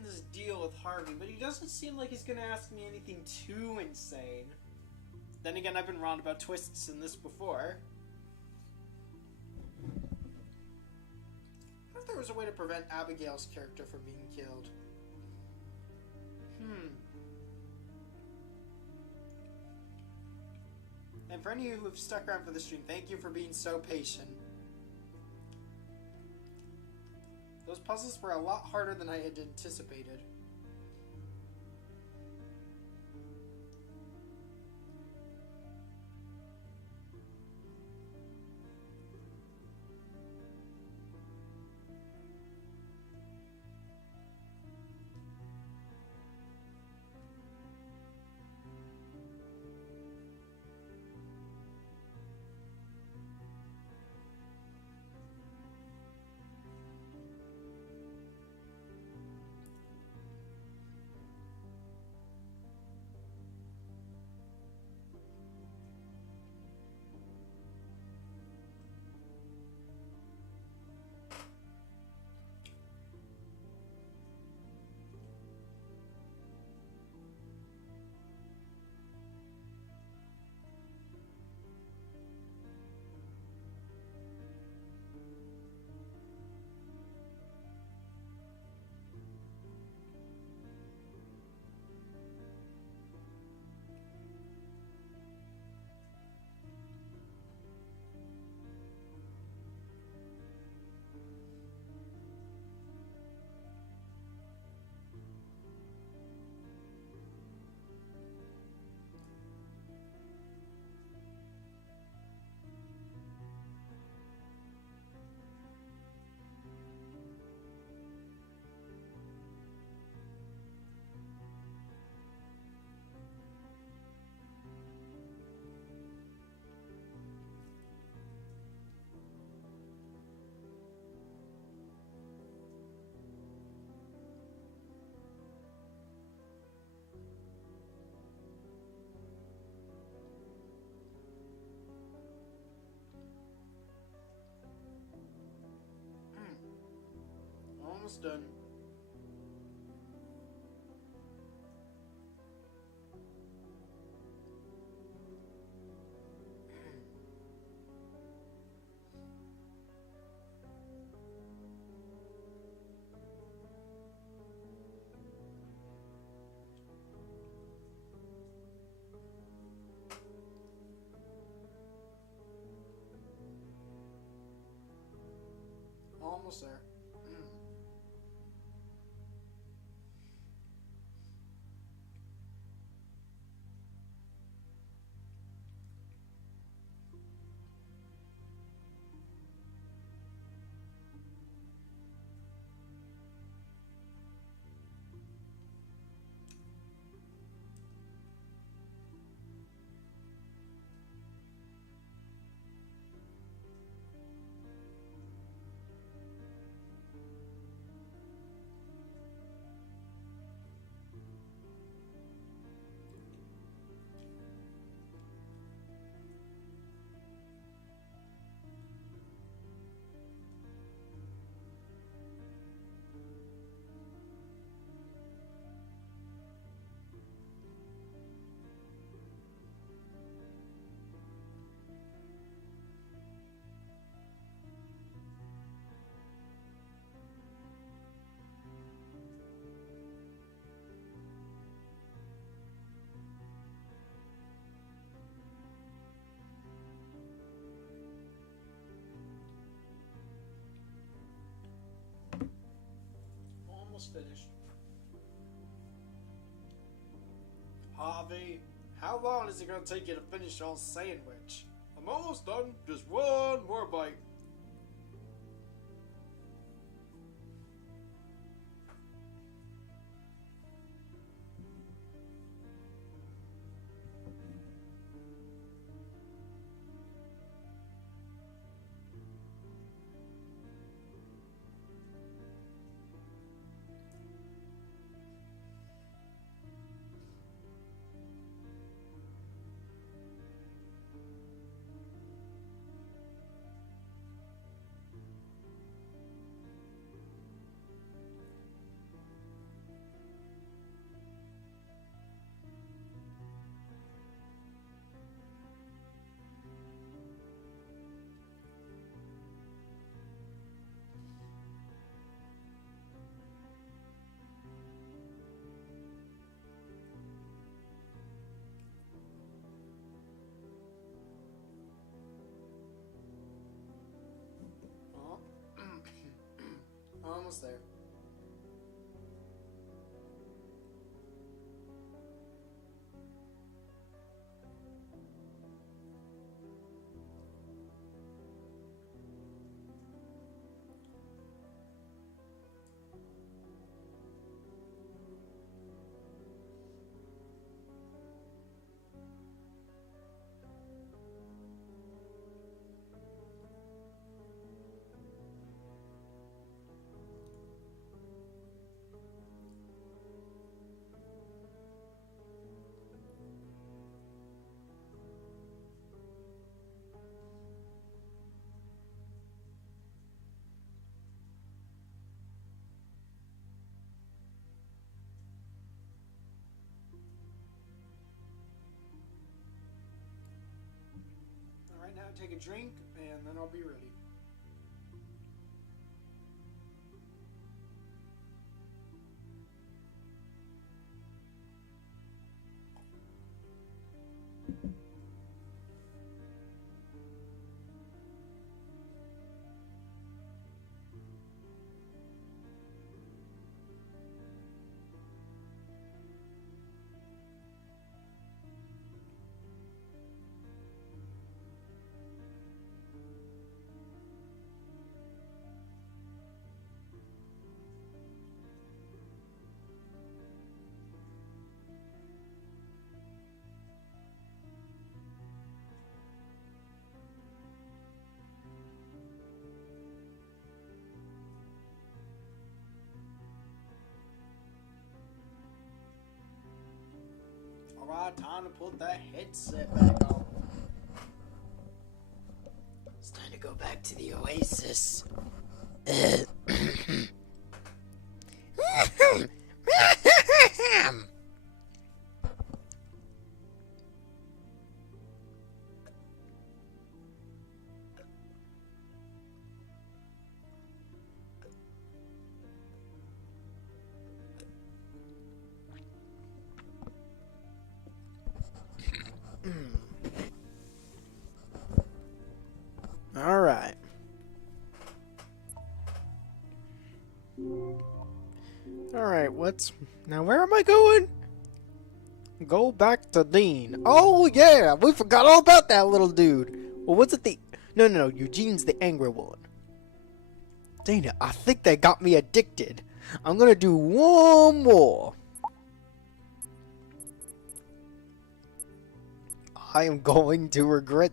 this deal with Harvey, but he doesn't seem like he's gonna ask me anything too insane. Then again, I've been wrong about twists in this before. I wonder if there was a way to prevent Abigail's character from being killed. And for any of you who have stuck around for the stream, thank you for being so patient. Those puzzles were a lot harder than I had anticipated. Almost done. Almost there. Almost finished. Harvey, how long is it going to take you to finish your sandwich? I'm almost done. Just one more bite. almost there. Alright, now take a drink, and then I'll be ready. Alright, time to put that headset back on. It's time to go back to the Oasis. Alright. Alright, now where am I going? Go back to Dean. Oh yeah, we forgot all about that little dude. Well, what's it No, Eugene's the angry one. Dang it, I think they got me addicted. I'm gonna do one more. I am going to regret.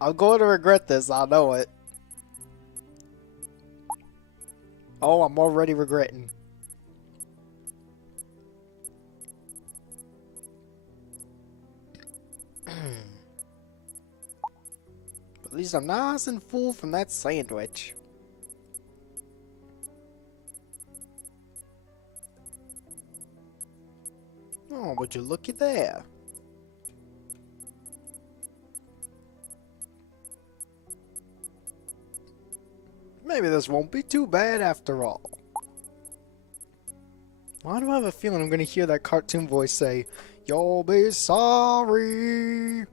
I'm going to regret this, I know it. Oh, I'm already regretting. At least I'm nice and full from that sandwich. Oh, would you looky there? Maybe this won't be too bad after all. Why do I have a feeling I'm gonna hear that cartoon voice say, "You'll be sorry"?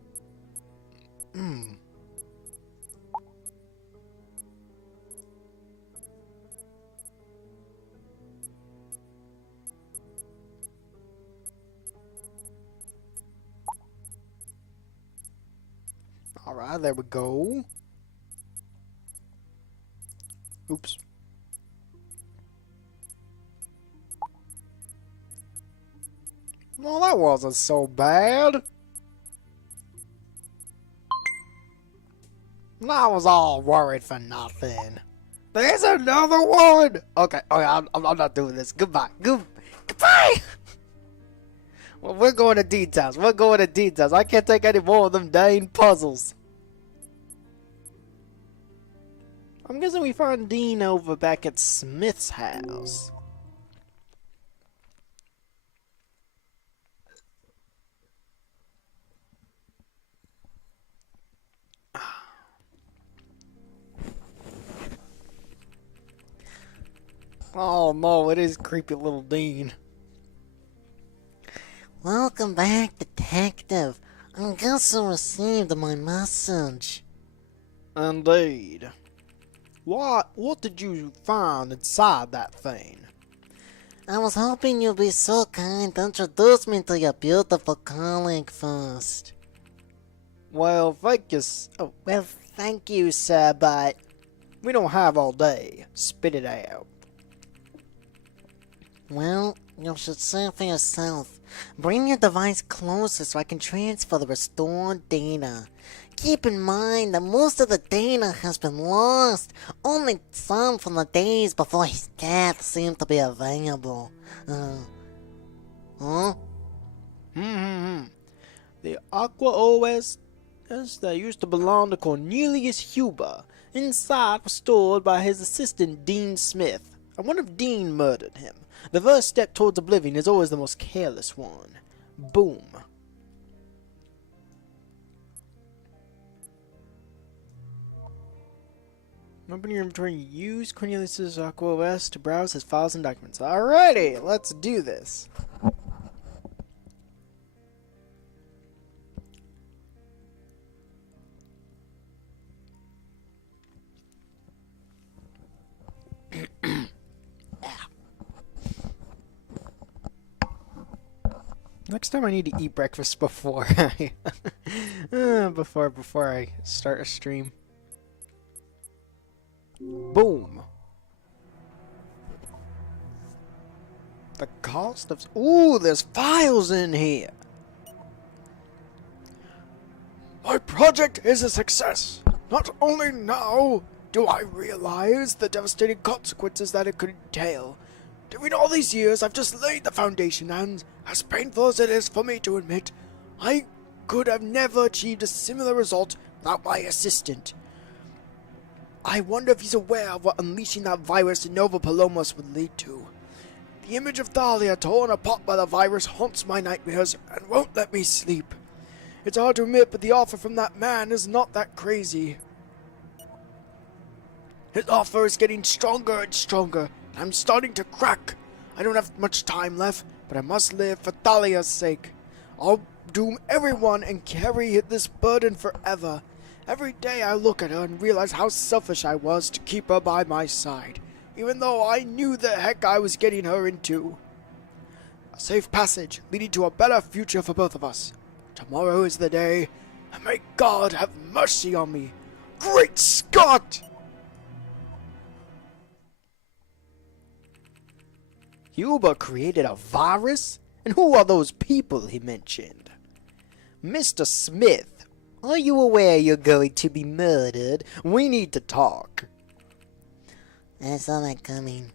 Alright, there we go. Oops. Well, that wasn't so bad. I was all worried for nothing. There's another one! Okay, I'm not doing this. Goodbye. Goodbye! Well, we're going to details. I can't take any more of them dang puzzles. I'm guessing we find Dean over back at Smith's house. Oh no, it is creepy little Dean. Welcome back, detective. I guess you received my message. Indeed. What did you find inside that thing? I was hoping you'd be so kind to introduce me to your beautiful colleague first. Well, thank you, sir, but we don't have all day. Spit it out. Well, you should see for yourself. Bring your device closer so I can transfer the restored data. Keep in mind that most of the data has been lost. Only some from the days before his death seem to be available. Huh? The Aqua OS that used to belong to Cornelius Huber. Inside was stored by his assistant Dean Smith. I wonder if Dean murdered him. The first step towards oblivion is always the most careless one. Boom. Open your inventory. Use Cornelius's Aqua OS to browse his files and documents. Alrighty, let's do this. Next time I need to eat breakfast before I before I start a stream. Boom. The cost of... Ooh, there's files in here. My project is a success. Not only now do I realize the devastating consequences that it could entail. During all these years, I've just laid the foundation, and as painful as it is for me to admit, I could have never achieved a similar result without my assistant. I wonder if he's aware of what unleashing that virus in Nova Palomos would lead to. The image of Thalia torn apart by the virus haunts my nightmares and won't let me sleep. It's hard to admit, but the offer from that man is not that crazy. His offer is getting stronger and stronger. I'm starting to crack. I don't have much time left, but I must live for Thalia's sake. I'll doom everyone and carry this burden forever. Every day I look at her and realize how selfish I was to keep her by my side, even though I knew the heck I was getting her into. A safe passage leading to a better future for both of us. Tomorrow is the day, and may God have mercy on me. Great Scott! Huber created a virus? And who are those people he mentioned? Mr. Smith, are you aware you're going to be murdered? We need to talk. I saw that coming.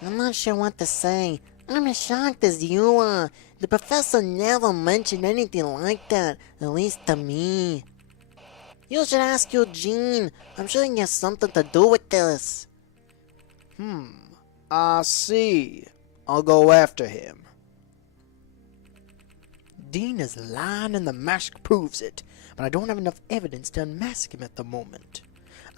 I'm not sure what to say. I'm as shocked as you are. The professor never mentioned anything like that, at least to me. You should ask Eugene. I'm sure he has something to do with this. I see. I'll go after him. Dean is lying and the mask proves it, but I don't have enough evidence to unmask him at the moment.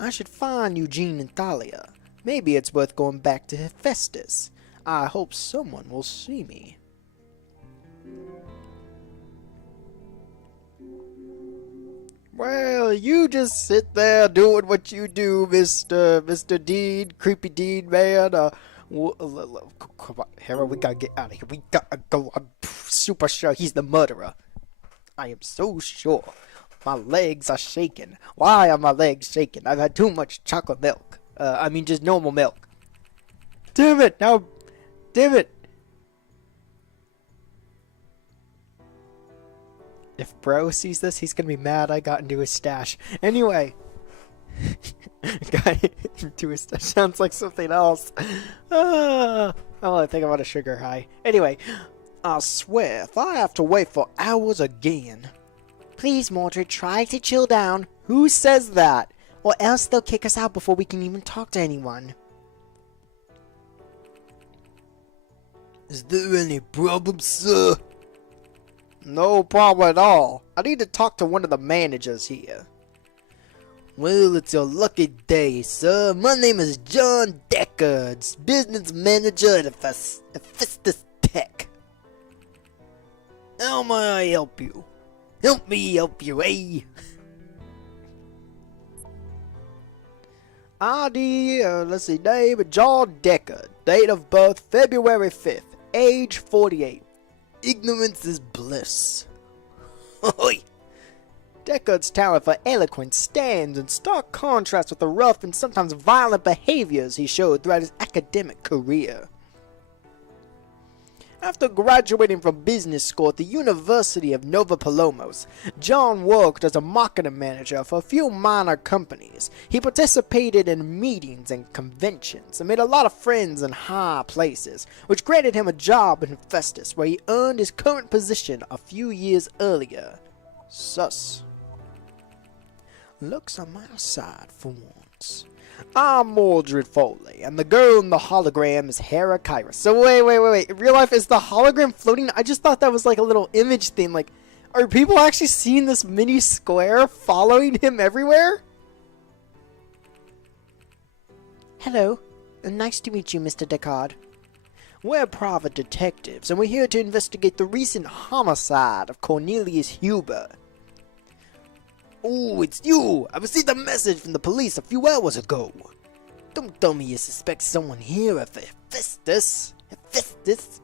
I should find Eugene and Thalia. Maybe it's worth going back to Hephaestus. I hope someone will see me. Well, you just sit there doing what you do, Mr. Dean, creepy Dean man. Come on, Hera, we gotta get out of here. We gotta go. I'm super sure he's the murderer. I am so sure. My legs are shaking. Why are my legs shaking? I've had too much chocolate milk. I mean just normal milk. Damn it! Now, damn it! If Bro sees this, he's gonna be mad I got into his stash. Anyway. Got into his stash. Sounds like something else. Oh, I think I'm on a sugar high. Anyway, I swear, if I have to wait for hours again. Please, Mordred, try to chill down. Who says that? Or else they'll kick us out before we can even talk to anyone. Is there any problem, sir? No problem at all. I need to talk to one of the managers here. Well, it's your lucky day, sir. My name is John Decker, business manager at Hephaestus Tech. How may I help you? Help me help you, eh? ID, let's see, name, John Decker. Date of birth, February 5th. Age, 48. Ignorance is bliss. Oi! Deckard's talent for eloquence stands in stark contrast with the rough and sometimes violent behaviors he showed throughout his academic career. After graduating from business school at the University of Nova Palomos, John worked as a marketing manager for a few minor companies. He participated in meetings and conventions and made a lot of friends in high places, which granted him a job in Festus, where he earned his current position a few years earlier. Sus. Looks on my side for once. I'm Mordred Foley, and the girl in the hologram is Hera Kyrus. So wait. In real life, is the hologram floating? I just thought that was like a little image thing. Like, are people actually seeing this mini square following him everywhere? Hello. Nice to meet you, Mr. Deckard. We're private detectives, and we're here to investigate the recent homicide of Cornelius Huber. Oh, it's you! I received a message from the police a few hours ago. Don't tell me you suspect someone here at Festus. Festus?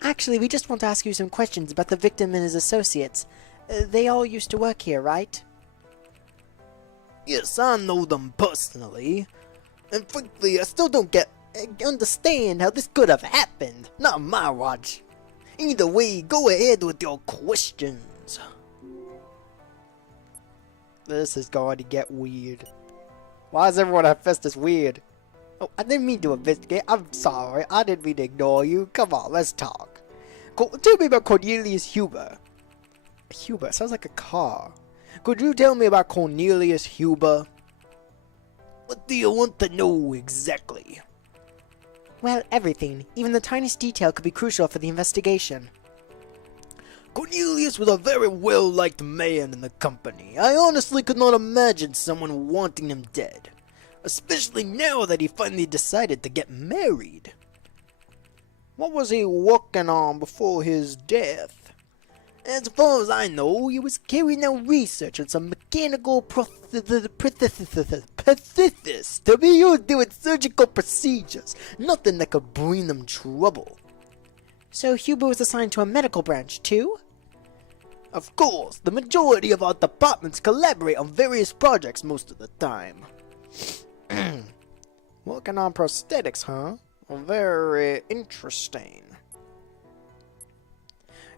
Actually, we just want to ask you some questions about the victim and his associates. They all used to work here, right? Yes, I know them personally. And frankly, I still don't understand how this could have happened. Not on my watch. Either way, go ahead with your questions. This is going to get weird. Why is everyone at Festus weird? Oh, I didn't mean to investigate. I'm sorry. I didn't mean to ignore you. Come on, let's talk. Tell me about Cornelius Huber. Huber sounds like a car. Could you tell me about Cornelius Huber? What do you want to know exactly? Well, everything. Even the tiniest detail could be crucial for the investigation. Cornelius was a very well-liked man in the company. I honestly could not imagine someone wanting him dead. Especially now that he finally decided to get married. What was he working on before his death? As far as I know, he was carrying out research on some mechanical prosthesis to be used during surgical procedures. Nothing that could bring them trouble. So Huber was assigned to a medical branch, too? Of course, the majority of our departments collaborate on various projects most of the time. Working on prosthetics, huh? Very interesting.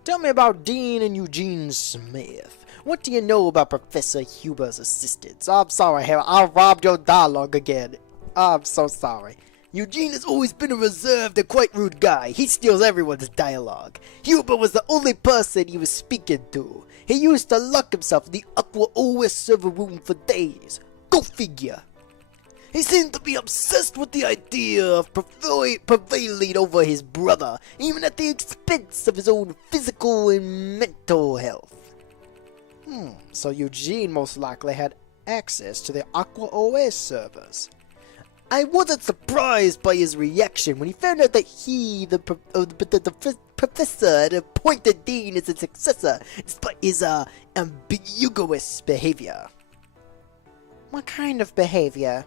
Tell me about Dean and Eugene Smith. What do you know about Professor Huber's assistants? I'm sorry, Harry, I robbed your dialogue again. I'm so sorry. Eugene has always been a reserved and quite rude guy. He steals everyone's dialogue. Huber was the only person he was speaking to. He used to lock himself in the Aqua OS server room for days. Go figure. He seemed to be obsessed with the idea of prevailing over his brother, even at the expense of his own physical and mental health. So Eugene most likely had access to the Aqua OS servers. I wasn't surprised by his reaction when he found out that the professor had appointed Dean as his successor, despite his ambiguous behavior. What kind of behavior?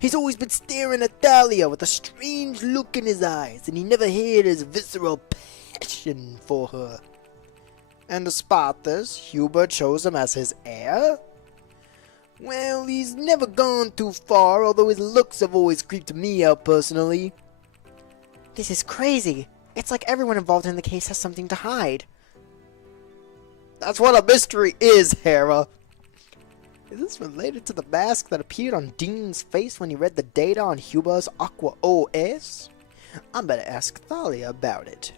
He's always been staring at Thalia with a strange look in his eyes, and he never hid his visceral passion for her. And despite this, Huber chose him as his heir? Well, he's never gone too far, although his looks have always creeped me out personally. This is crazy. It's like everyone involved in the case has something to hide. That's what a mystery is, Hera. Is this related to the mask that appeared on Dean's face when he read the data on Huber's Aqua OS? I'm gonna ask Thalia about it.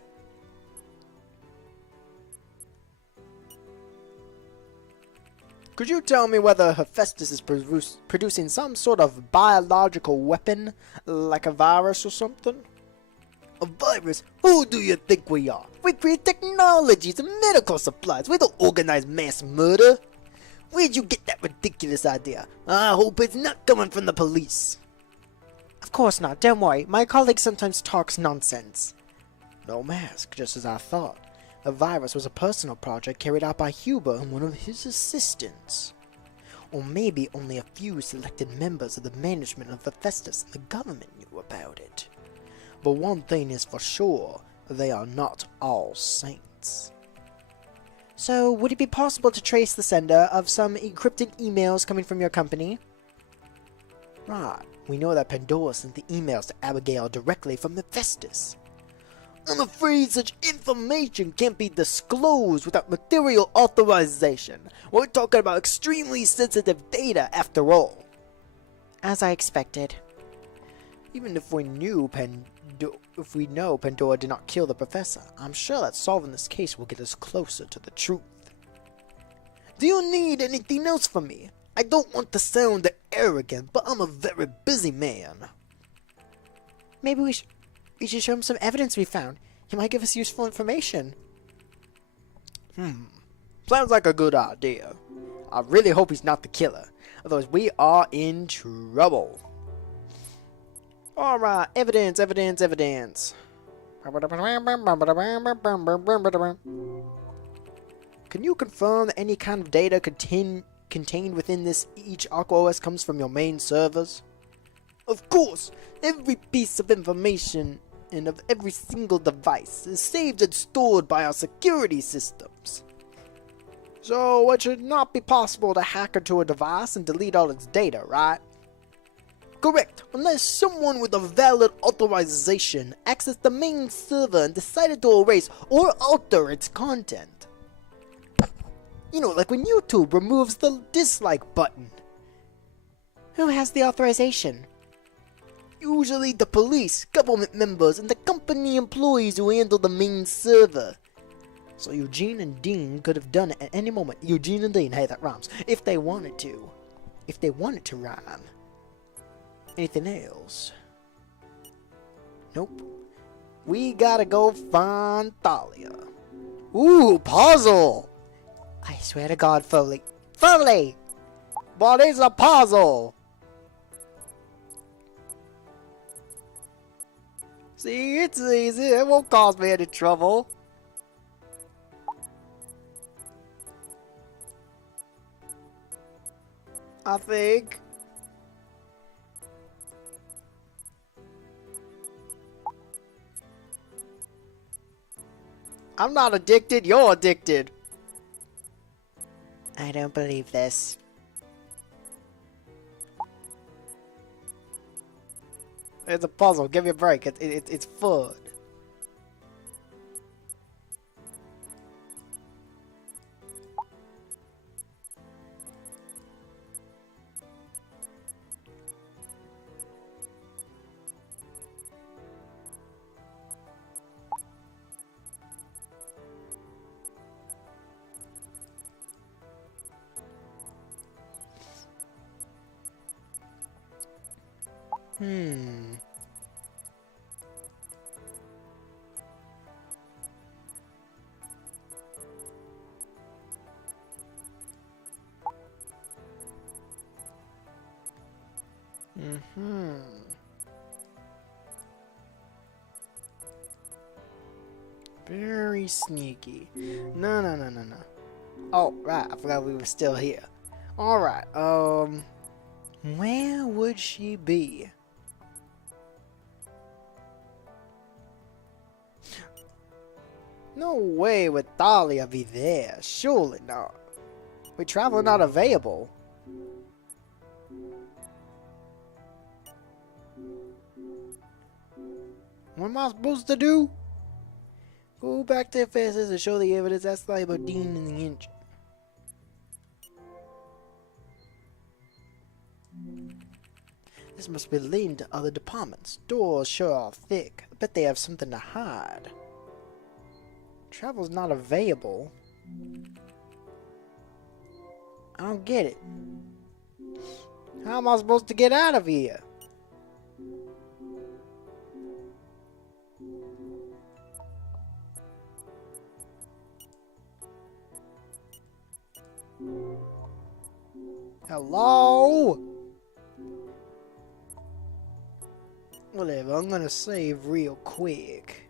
Could you tell me whether Hephaestus is producing some sort of biological weapon, like a virus or something? A virus? Who do you think we are? We create technologies and medical supplies. We don't organize mass murder. Where'd you get that ridiculous idea? I hope it's not coming from the police. Of course not, don't worry. My colleague sometimes talks nonsense. No mask, just as I thought. The virus was a personal project carried out by Huber and one of his assistants. Or maybe only a few selected members of the management of Hephaestus and the government knew about it. But one thing is for sure, they are not all saints. So, would it be possible to trace the sender of some encrypted emails coming from your company? Right, we know that Pandora sent the emails to Abigail directly from Hephaestus. I'm afraid such information can't be disclosed without material authorization. We're talking about extremely sensitive data after all. As I expected. Even if we know Pandora did not kill the professor, I'm sure that solving this case will get us closer to the truth. Do you need anything else from me? I don't want to sound arrogant, but I'm a very busy man. Maybe we should show him some evidence we found. He might give us useful information. Sounds like a good idea. I really hope he's not the killer. Otherwise, we are in trouble. Alright, evidence. Can you confirm that any kind of data contained within this each Aqua OS comes from your main servers? Of course, every piece of information and of every single device is saved and stored by our security systems. So it should not be possible to hack into a device and delete all its data, right? Correct, unless someone with a valid authorization accessed the main server and decided to erase or alter its content. You know, like when YouTube removes the dislike button. Who has the authorization? Usually the police, government members, and the company employees who handle the main server. So Eugene and Dean could have done it at any moment. Eugene and Dean, hey, that rhymes. If they wanted to. If they wanted to rhyme. Anything else? Nope. We gotta go find Thalia. Ooh, puzzle! I swear to God, Foley. Foley! What is a puzzle? See, it's easy. It won't cause me any trouble. I think. I'm not addicted, you're addicted. I don't believe this. It's a puzzle, give me a break. It's fun. Very sneaky. No. Oh, right, I forgot we were still here. Alright, where would she be? No way would Thalia be there. Surely not. We travel not available. What am I supposed to do? Go back to Ephesus and show the evidence that's Thalia about Dean in the engine. This must be leading to other departments. Doors sure are thick. I bet they have something to hide. Travel's not available. I don't get it. How am I supposed to get out of here? Hello? Whatever, I'm gonna save real quick.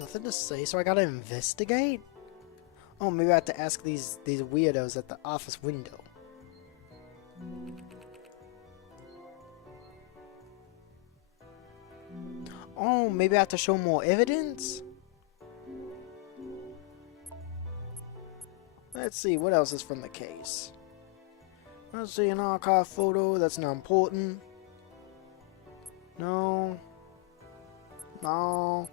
Nothing to say, so I gotta investigate? Oh, maybe I have to ask these weirdos at the office window. Oh, maybe I have to show more evidence? Let's see, what else is from the case? Let's see, an archive photo, that's not important. No. No.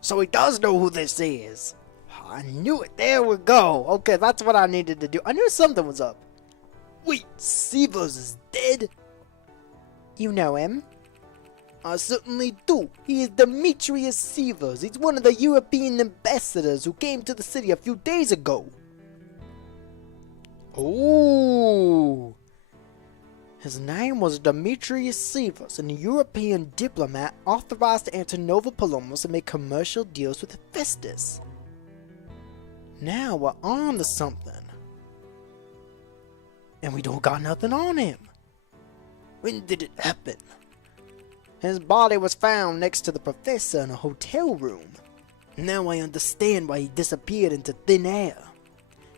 So he does know who this is. I knew it. There we go. Okay, that's what I needed to do. I knew something was up. Wait, Sivos is dead? You know him? I certainly do. He is Demetrius Sivos. He's one of the European ambassadors who came to the city a few days ago. Oh. His name was Demetrius Sivos, a European diplomat authorized to enter Nova Palomos and make commercial deals with Hephaestus. Now we're on to something. And we don't got nothing on him. When did it happen? His body was found next to the professor in a hotel room. Now I understand why he disappeared into thin air.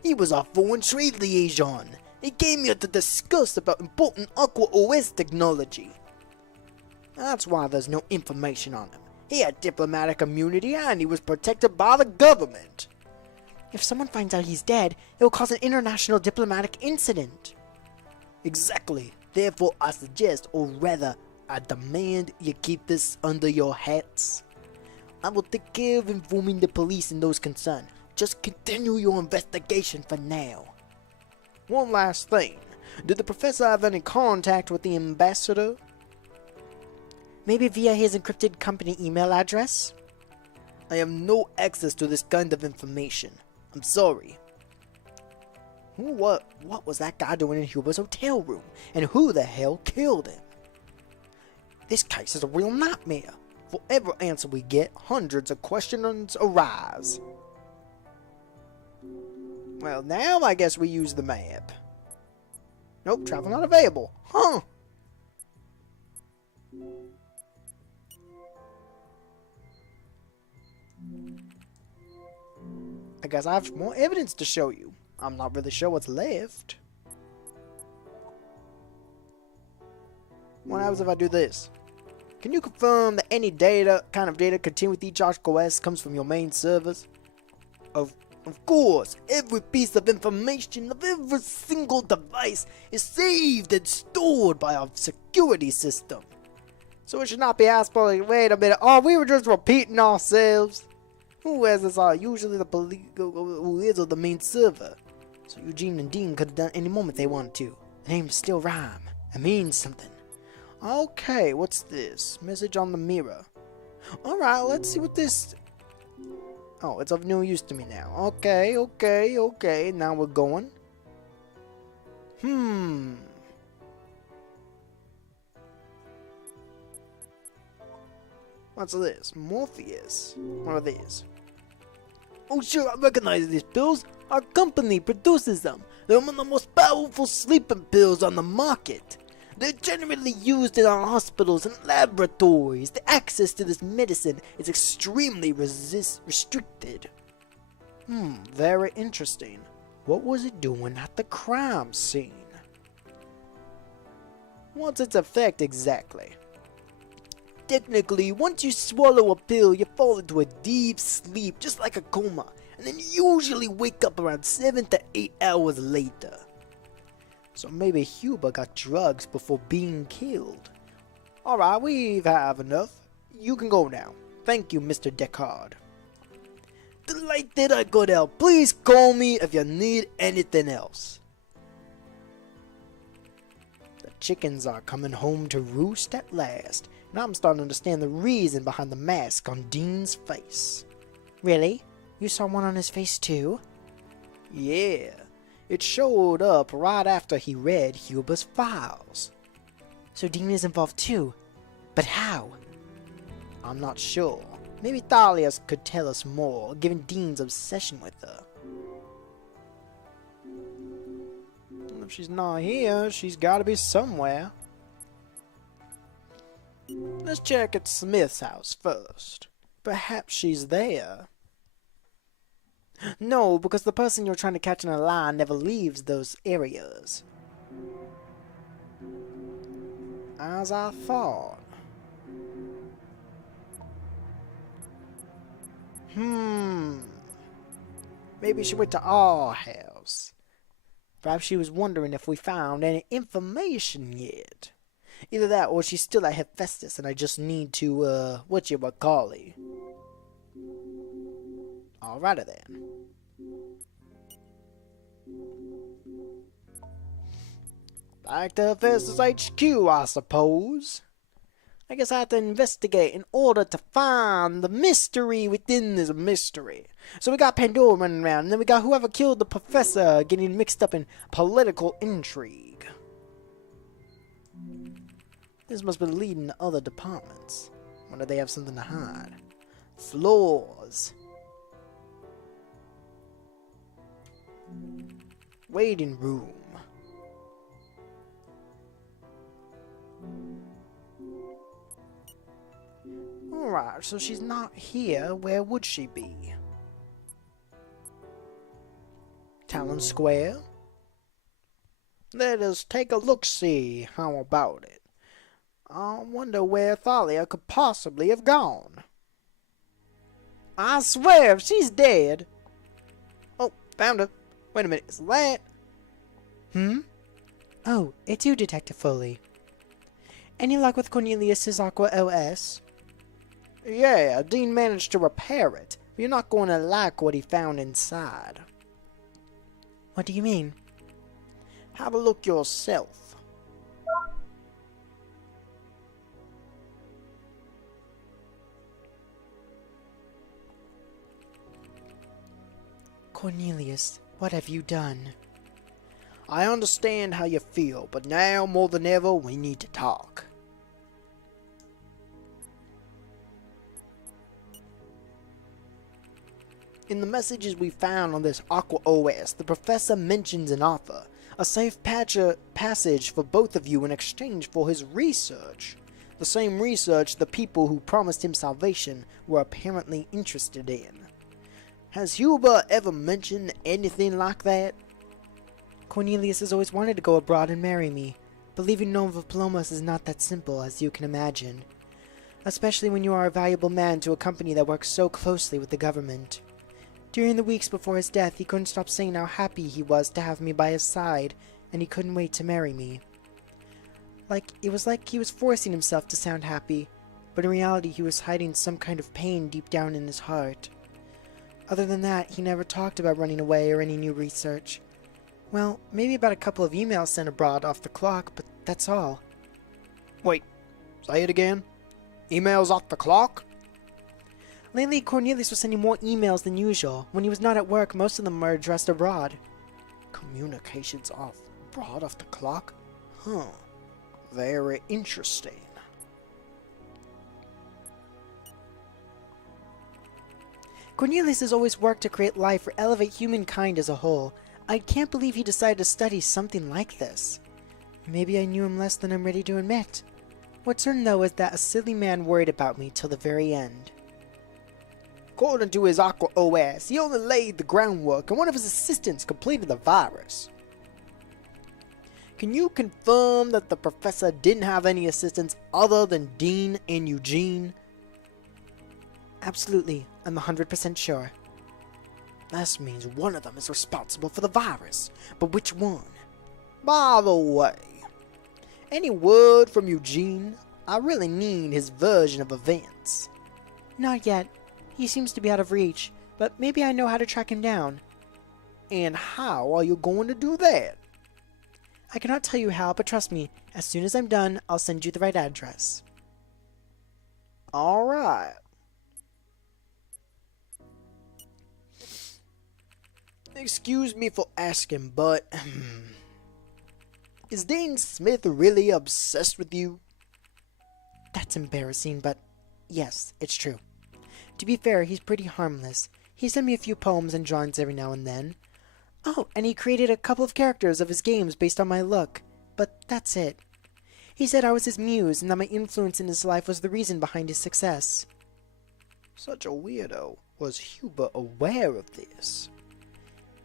He was our foreign trade liaison. He came here to discuss about important Aqua OS technology. That's why there's no information on him. He had diplomatic immunity and he was protected by the government. If someone finds out he's dead, it will cause an international diplomatic incident. Exactly. Therefore, I suggest, or rather, I demand you keep this under your hats. I will take care of informing the police and those concerned. Just continue your investigation for now. One last thing. Did the professor have any contact with the ambassador? Maybe via his encrypted company email address? I have no access to this kind of information. I'm sorry. What was that guy doing in Huber's hotel room? And who the hell killed him? This case is a real nightmare. For every answer we get, hundreds of questions arise. Well, now I guess we use the map. Nope, travel not available. Huh. I guess I have more evidence to show you. I'm not really sure what's left. What happens if I do this? Can you confirm that any kind of data contained with each OS comes from your main servers? Of course, every piece of information of every single device is saved and stored by our security system. So it should not be asked for, like, wait a minute, oh, we were just repeating ourselves. Who is this? Usually the police, who is on the main server. So Eugene and Dean could have done any moment they wanted to. The names still rhyme. It means something. Okay, what's this? Message on the mirror. Alright, let's see what this... Oh, it's of no use to me now. Okay. Now we're going. What's this? Morpheus. What are these? Oh sure, I recognize these pills. Our company produces them. They're one of the most powerful sleeping pills on the market. They're generally used in our hospitals and laboratories. The access to this medicine is extremely restricted. Very interesting. What was it doing at the crime scene? What's its effect exactly? Technically, once you swallow a pill, you fall into a deep sleep, just like a coma, and then you usually wake up around 7 to 8 hours later. So maybe Huber got drugs before being killed. Alright, we've had enough. You can go now. Thank you, Mr. Deckard. Delighted I could help. Please call me if you need anything else. The chickens are coming home to roost at last, and I'm starting to understand the reason behind the mask on Dean's face. Really? You saw one on his face too? Yeah. It showed up right after he read Huber's files. So Dean is involved too? But how? I'm not sure. Maybe Thalia could tell us more, given Dean's obsession with her. If she's not here, she's gotta be somewhere. Let's check at Smith's house first. Perhaps she's there. No, because the person you're trying to catch in a lie never leaves those areas. As I thought. Maybe she went to our house. Perhaps she was wondering if we found any information yet. Either that or she's still at Hephaestus and I just need to, whatchamacallit. Alrighty then. Back to Hephaestus HQ, I suppose. I guess I have to investigate in order to find the mystery within this mystery. So we got Pandora running around, and then we got whoever killed the professor getting mixed up in political intrigue. This must be leading to other departments. Wonder they have something to hide. Floors. Waiting room. Alright, so she's not here. Where would she be? Talon Square? Let us take a look-see. How about it? I wonder where Thalia could possibly have gone. I swear, if she's dead... Oh, found her. Wait a minute, is that... Oh, it's you, Detective Foley. Any luck with Cornelius's Aqua OS? Yeah, Dean managed to repair it. You're not going to like what he found inside. What do you mean? Have a look yourself. Cornelius, what have you done? I understand how you feel, but now more than ever we need to talk. In the messages we found on this Aqua OS, the professor mentions an offer, a safe passage for both of you in exchange for his research. The same research the people who promised him salvation were apparently interested in. Has Huber ever mentioned anything like that? Cornelius has always wanted to go abroad and marry me, but leaving Nova Palomas is not that simple, as you can imagine. Especially when you are a valuable man to a company that works so closely with the government. During the weeks before his death, he couldn't stop saying how happy he was to have me by his side, and he couldn't wait to marry me. It was like he was forcing himself to sound happy, but in reality he was hiding some kind of pain deep down in his heart. Other than that, he never talked about running away or any new research. Well, maybe about a couple of emails sent abroad off the clock, but that's all. Wait, say it again? Emails off the clock? Lately, Cornelius was sending more emails than usual. When he was not at work, most of them were addressed abroad. Communications abroad off the clock? Huh. Very interesting. Cornelius has always worked to create life or elevate humankind as a whole. I can't believe he decided to study something like this. Maybe I knew him less than I'm ready to admit. What's certain though is that a silly man worried about me till the very end. According to his Aqua OS, he only laid the groundwork and one of his assistants completed the virus. Can you confirm that the professor didn't have any assistants other than Dean and Eugene? Absolutely, I'm 100% sure. This means one of them is responsible for the virus, but which one? By the way, any word from Eugene? I really need his version of events. Not yet. He seems to be out of reach, but maybe I know how to track him down. And how are you going to do that? I cannot tell you how, but trust me, as soon as I'm done, I'll send you the right address. Alright. Excuse me for asking, but... is Dean Smith really obsessed with you? That's embarrassing, but yes, it's true. To be fair, he's pretty harmless. He sent me a few poems and drawings every now and then. Oh, and he created a couple of characters of his games based on my look. But that's it. He said I was his muse and that my influence in his life was the reason behind his success. Such a weirdo. Was Huber aware of this?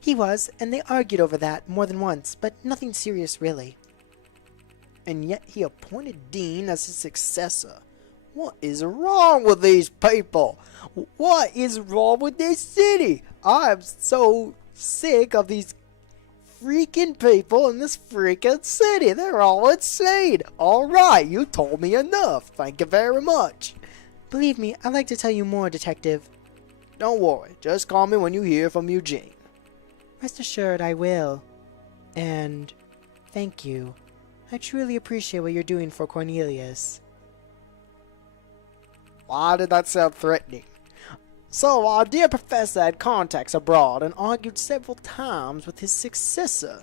He was, and they argued over that more than once, but nothing serious really. And yet he appointed Dean as his successor. What is wrong with these people? What is wrong with this city? I'm so sick of these freaking people in this freaking city. They're all insane. Alright, you told me enough. Thank you very much. Believe me, I'd like to tell you more, Detective. Don't worry, just call me when you hear from Eugene. Rest assured I will. And thank you. I truly appreciate what you're doing for Cornelius. Why did that sound threatening? So, our dear professor had contacts abroad and argued several times with his successor.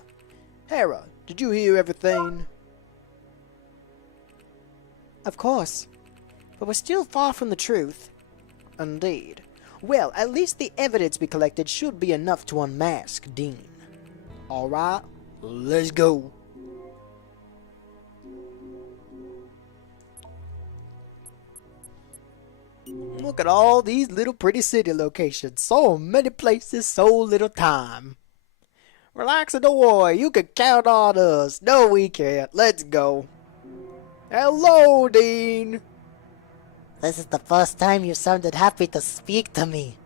Hera, did you hear everything? Of course. But we're still far from the truth. Indeed. Well, at least the evidence we collected should be enough to unmask Dean. Alright, let's go. Look at all these little pretty city locations. So many places, so little time. Relax and don't worry, you can count on us. No, we can't. Let's go. Hello, Dean. This is the first time you sounded happy to speak to me.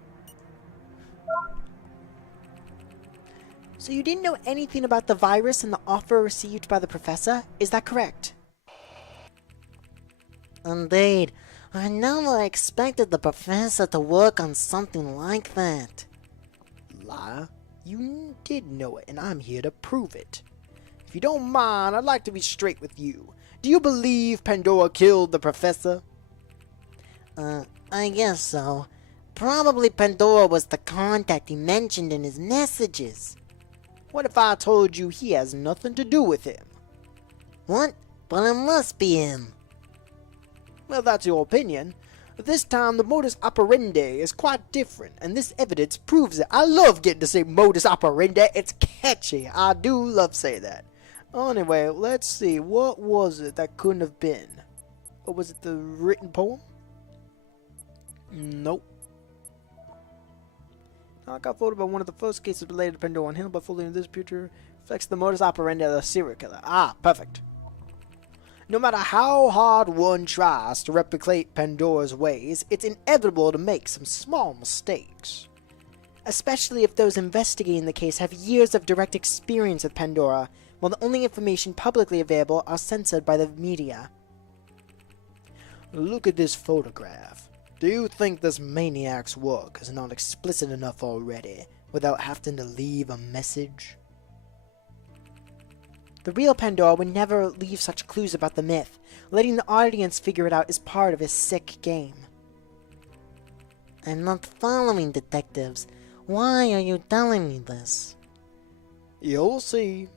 So you didn't know anything about the virus and the offer received by the professor? Is that correct? Indeed. I never expected the professor to work on something like that. Liar. You did know it, and I'm here to prove it. If you don't mind, I'd like to be straight with you. Do you believe Pandora killed the professor? I guess so. Probably Pandora was the contact he mentioned in his messages. What if I told you he has nothing to do with him? What? But it must be him. Well, that's your opinion. This time, the modus operandi is quite different, and this evidence proves it. I love getting to say modus operandi. It's catchy. I do love saying that. Anyway, let's see. What was it that couldn't have been? Or was it the written poem? Nope. I got photo by one of the first cases related to Pandora and handled by fully in this picture reflects the modus operandi of the serial killer. Ah, perfect. No matter how hard one tries to replicate Pandora's ways, it's inevitable to make some small mistakes. Especially if those investigating the case have years of direct experience with Pandora, while the only information publicly available are censored by the media. Look at this photograph. Do you think this maniac's work is not explicit enough already, without having to leave a message? The real Pandora would never leave such clues about the myth. Letting the audience figure it out is part of his sick game. I'm not following, detectives. Why are you telling me this? You'll see.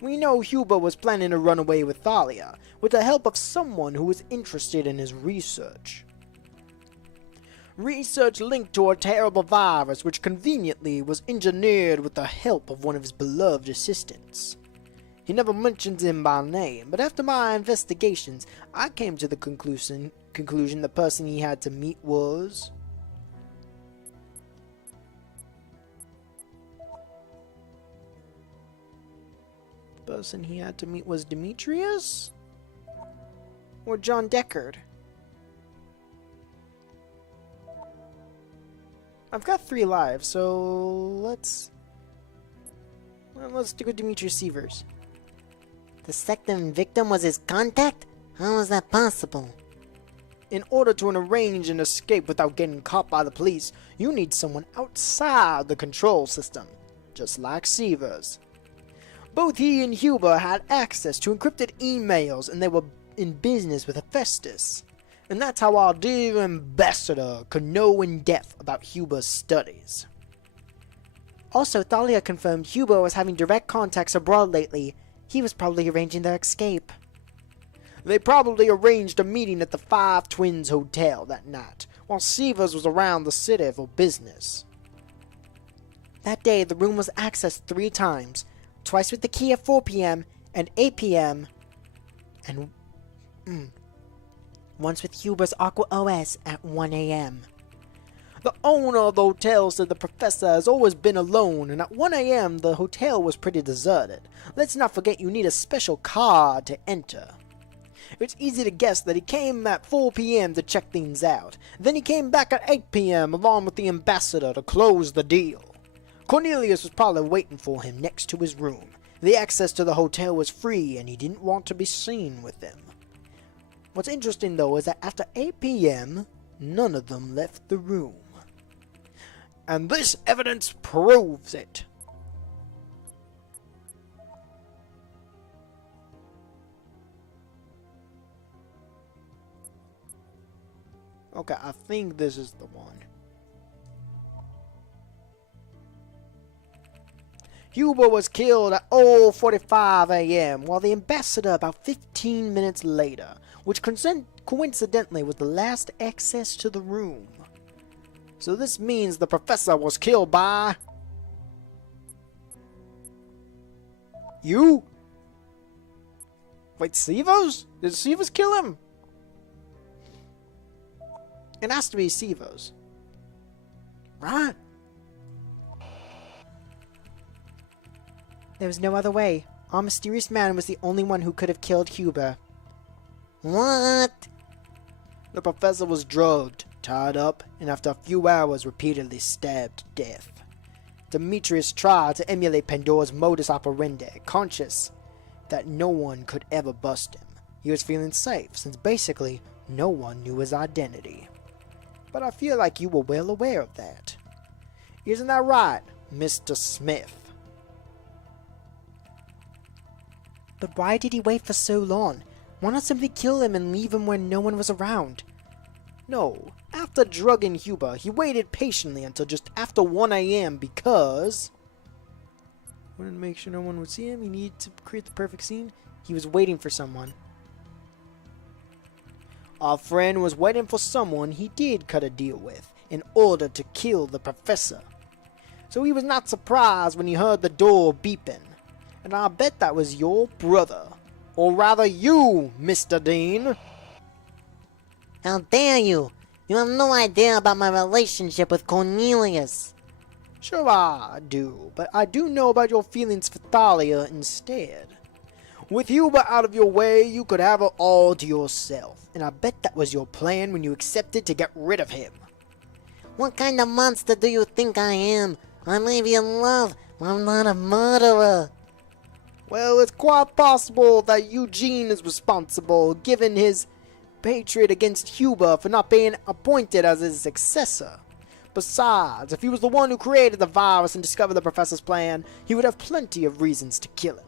We know Huber was planning to run away with Thalia, with the help of someone who was interested in his research. Research linked to a terrible virus which conveniently was engineered with the help of one of his beloved assistants. He never mentions him by name, but after my investigations, I came to the conclusion the person he had to meet was... The person he had to meet was Demetrius? Or John Deckard? I've got 3 lives, so let's stick with Demetrius Sievers. The second victim was his contact? How is that possible? In order to arrange an escape without getting caught by the police, you need someone outside the control system, just like Sievers. Both he and Huber had access to encrypted emails, and they were in business with Hephaestus. And that's how our dear ambassador could know in depth about Huber's studies. Also, Thalia confirmed Huber was having direct contacts abroad lately. He was probably arranging their escape. They probably arranged a meeting at the Five Twins Hotel that night, while Sievers was around the city for business. That day, the room was accessed 3 times, twice with the key at 4 p.m. and 8 p.m., and once with Huber's Aqua OS at 1 a.m. The owner of the hotel said the professor has always been alone, and at 1 a.m. the hotel was pretty deserted. Let's not forget you need a special card to enter. It's easy to guess that he came at 4 p.m. to check things out. Then he came back at 8 p.m. along with the ambassador to close the deal. Cornelius was probably waiting for him next to his room. The access to the hotel was free, and he didn't want to be seen with them. What's interesting, though, is that after 8 p.m., none of them left the room. And this evidence proves it. Okay, I think this is the one. Huber was killed at 0:45 a.m., while the ambassador about 15 minutes later, which coincidentally was the last access to the room. So this means the professor was killed by... you? Wait, Sivos? Did Sivos kill him? It has to be Sivos. Right? There was no other way. Our mysterious man was the only one who could have killed Huber. What? The professor was drugged, tied up, and after a few hours repeatedly stabbed to death. Demetrius tried to emulate Pandora's modus operandi, conscious that no one could ever bust him. He was feeling safe, since basically no one knew his identity. But I feel like you were well aware of that. Isn't that right, Mr. Smith? But why did he wait for so long? Why not simply kill him and leave him when no one was around? No, after drugging Huber, he waited patiently until just after 1 a.m. because... wanted to make sure no one would see him. He needed to create the perfect scene. He was waiting for someone. Our friend was waiting for someone he did cut a deal with in order to kill the professor. So he was not surprised when he heard the door beeping. And I bet that was your brother. Or rather you, Mr. Dean. How dare you? You have no idea about my relationship with Cornelius. Sure I do, but I do know about your feelings for Thalia instead. With Huber out of your way, you could have her all to yourself. And I bet that was your plan when you accepted to get rid of him. What kind of monster do you think I am? I may be in love, but I'm not a murderer. Well, it's quite possible that Eugene is responsible, given his hatred against Huber for not being appointed as his successor. Besides, if he was the one who created the virus and discovered the professor's plan, he would have plenty of reasons to kill him.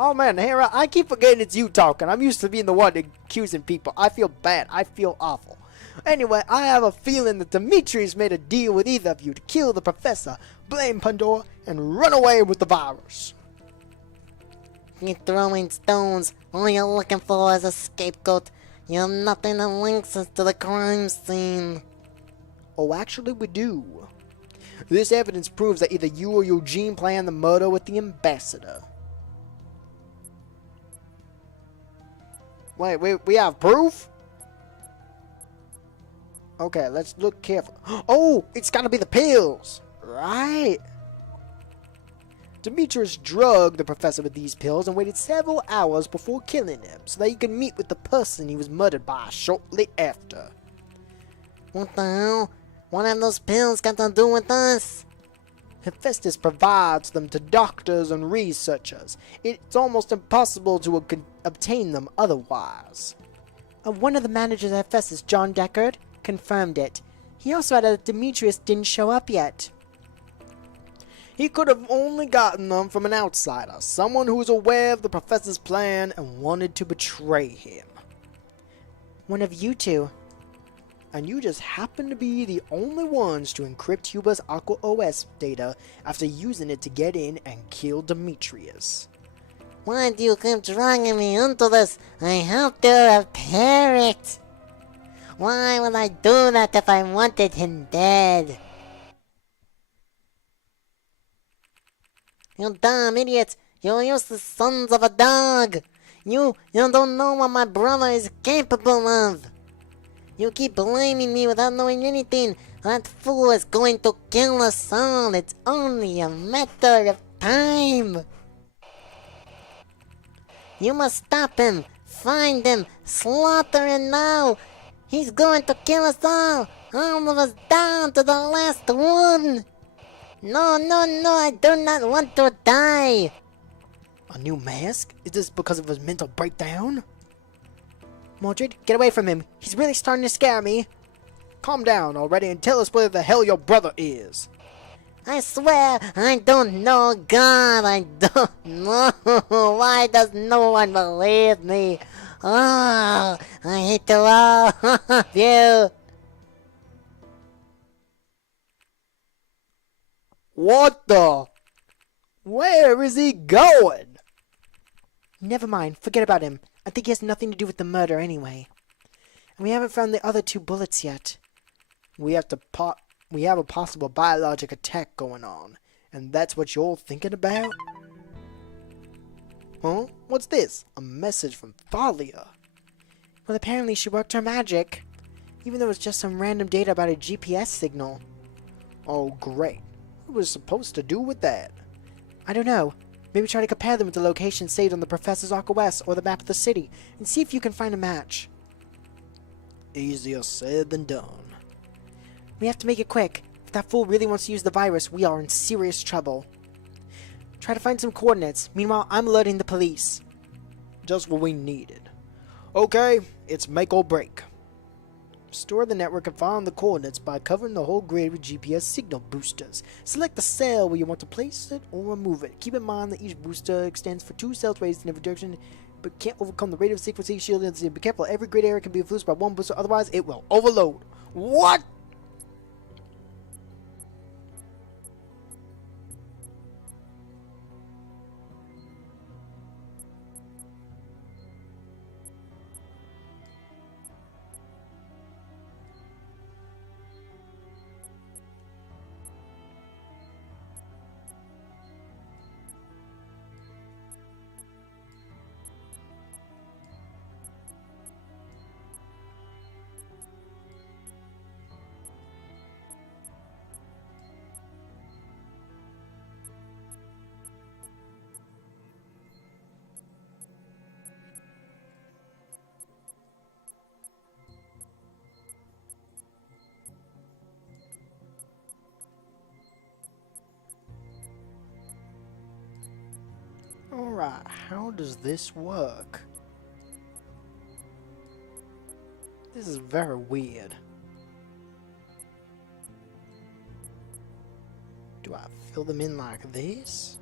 Oh man, Hera, I keep forgetting it's you talking. I'm used to being the one accusing people. I feel bad. I feel awful. Anyway, I have a feeling that Demetrius made a deal with either of you to kill the professor, blame Pandora, and run away with the virus. You're throwing stones. All you're looking for is a scapegoat. You have nothing that links us to the crime scene. Oh, actually we do. This evidence proves that either you or Eugene planned the murder with the ambassador. Wait, we have proof? Okay, let's look careful. Oh, it's gotta be the pills! Right! Demetrius drugged the professor with these pills and waited several hours before killing him so that he could meet with the person he was murdered by shortly after. What the hell? What have those pills got to do with us? Hephaestus provides them to doctors and researchers. It's almost impossible to obtain them otherwise. One of the managers at Hephaestus, John Deckard, confirmed it. He also added that Demetrius didn't show up yet. He could have only gotten them from an outsider, someone who was aware of the professor's plan and wanted to betray him. One of you two. And you just happen to be the only ones to encrypt Huber's Aqua OS data after using it to get in and kill Demetrius. Why do you keep dragging me into this? I have to repair it. Why would I do that if I wanted him dead? You dumb idiots! You useless sons of a dog! You don't know what my brother is capable of! You keep blaming me without knowing anything! That fool is going to kill us all! It's only a matter of time! You must stop him! Find him! Slaughter him now! He's going to kill us all! All of us down to the last one! No, no, no, I do not want to die! A new mask? Is this because of his mental breakdown? Mordred, get away from him. He's really starting to scare me. Calm down already and tell us where the hell your brother is. I swear, I don't know, God, I don't know. Why does no one believe me? Oh, I hate you all of you. What the? Where is he going? Never mind, forget about him. I think he has nothing to do with the murder anyway. And we haven't found the other 2 bullets yet. We have a possible biologic attack going on. And that's what you're thinking about? Huh? What's this? A message from Thalia. Well, apparently she worked her magic. Even though it's just some random data about a GPS signal. Oh, great. What was supposed to do with that? I don't know. Maybe try to compare them with the locations saved on the Professor's Arc OS or the map of the city, and see if you can find a match. Easier said than done. We have to make it quick. If that fool really wants to use the virus, we are in serious trouble. Try to find some coordinates. Meanwhile, I'm alerting the police. Just what we needed. Okay, it's make or break. Store the network and find the coordinates by covering the whole grid with GPS signal boosters. Select the cell where you want to place it or remove it. Keep in mind that each booster extends for 2 cells raised in every direction, but can't overcome the radio frequency shield. Be careful, every grid area can be influenced by 1 booster, otherwise it will overload. What? Alright, how does this work? This is very weird. Do I fill them in like this?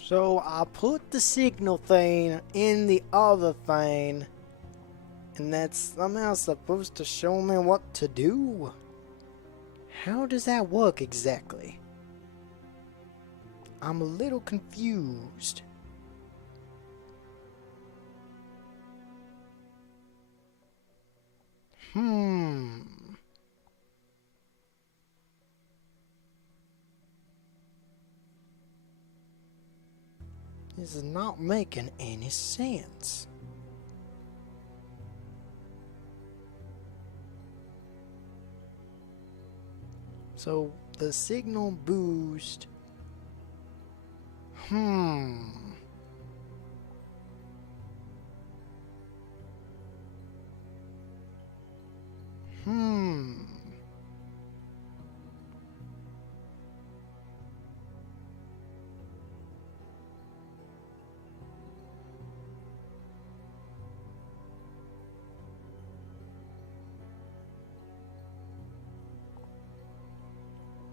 So I put the signal thing in the other thing, and that's somehow supposed to show me what to do? How does that work exactly? I'm a little confused. This is not making any sense. So the signal boost.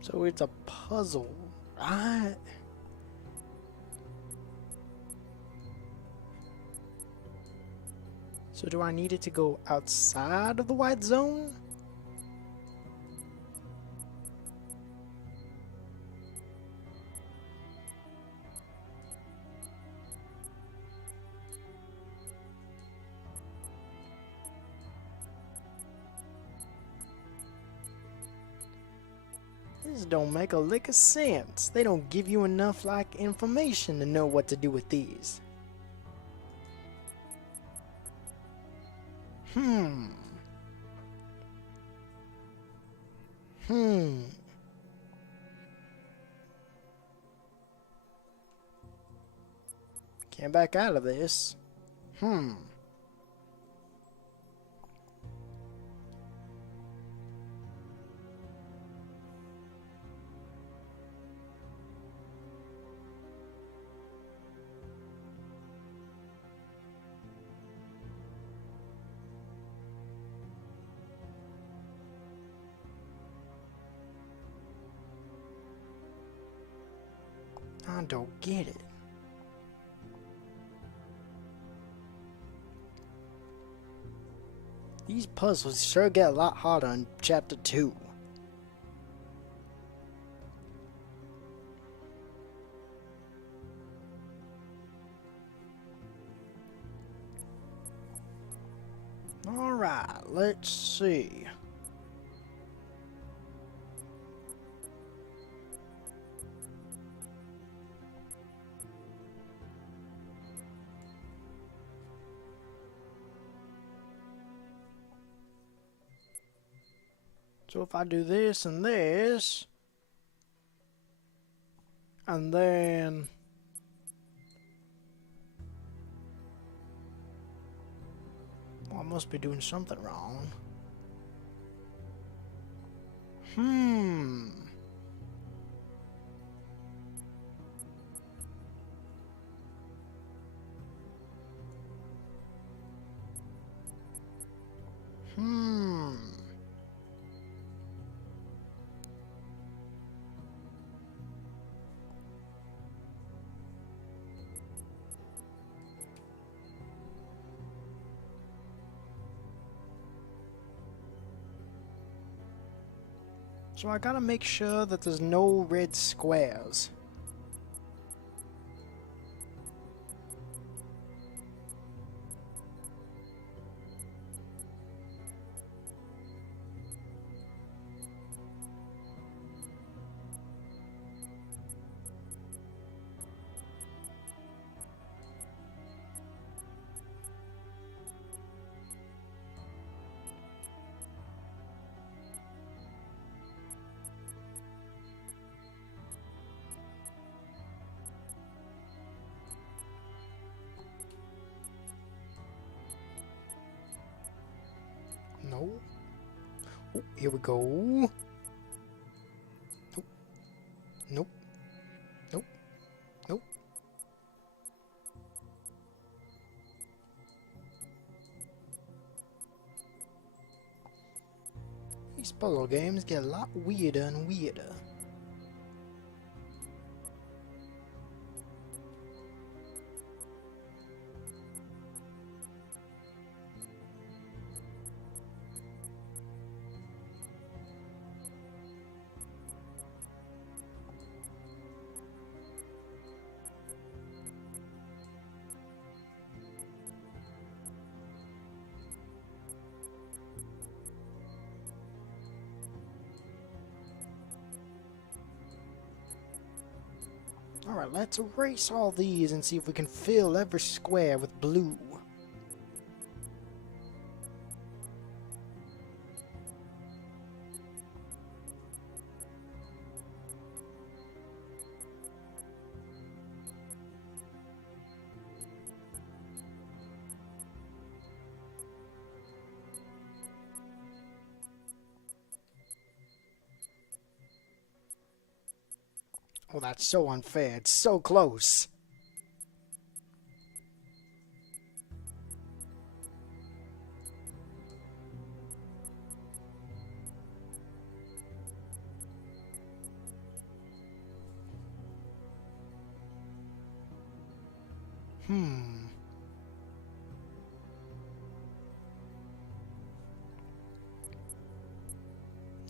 So it's a puzzle, right? So So do I need it to go outside of the white zone? This don't make a lick of sense. They don't give you enough information to know what to do with these. Hmm. Can't back out of this. I don't get it. These puzzles sure get a lot harder in chapter 2. Alright, let's see. So if I do this, and then well, I must be doing something wrong. Hmm. So I gotta make sure that there's no red squares. No. Oh, here we go. Nope. Nope. Nope. Nope. These puzzle games get a lot weirder and weirder. Alright, let's erase all these and see if we can fill every square with blue. Oh, that's so unfair. It's so close.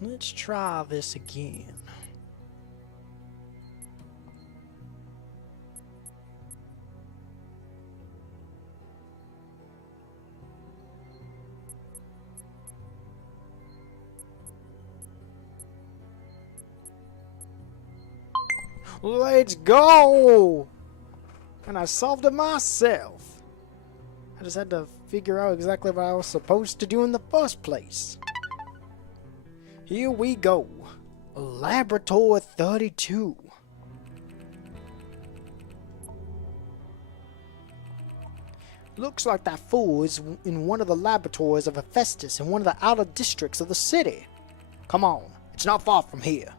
Let's try this again. Let's go! And I solved it myself. I just had to figure out exactly what I was supposed to do in the first place. Here we go. Laboratory 32. Looks like that fool is in one of the laboratories of Hephaestus in one of the outer districts of the city. Come on, it's not far from here.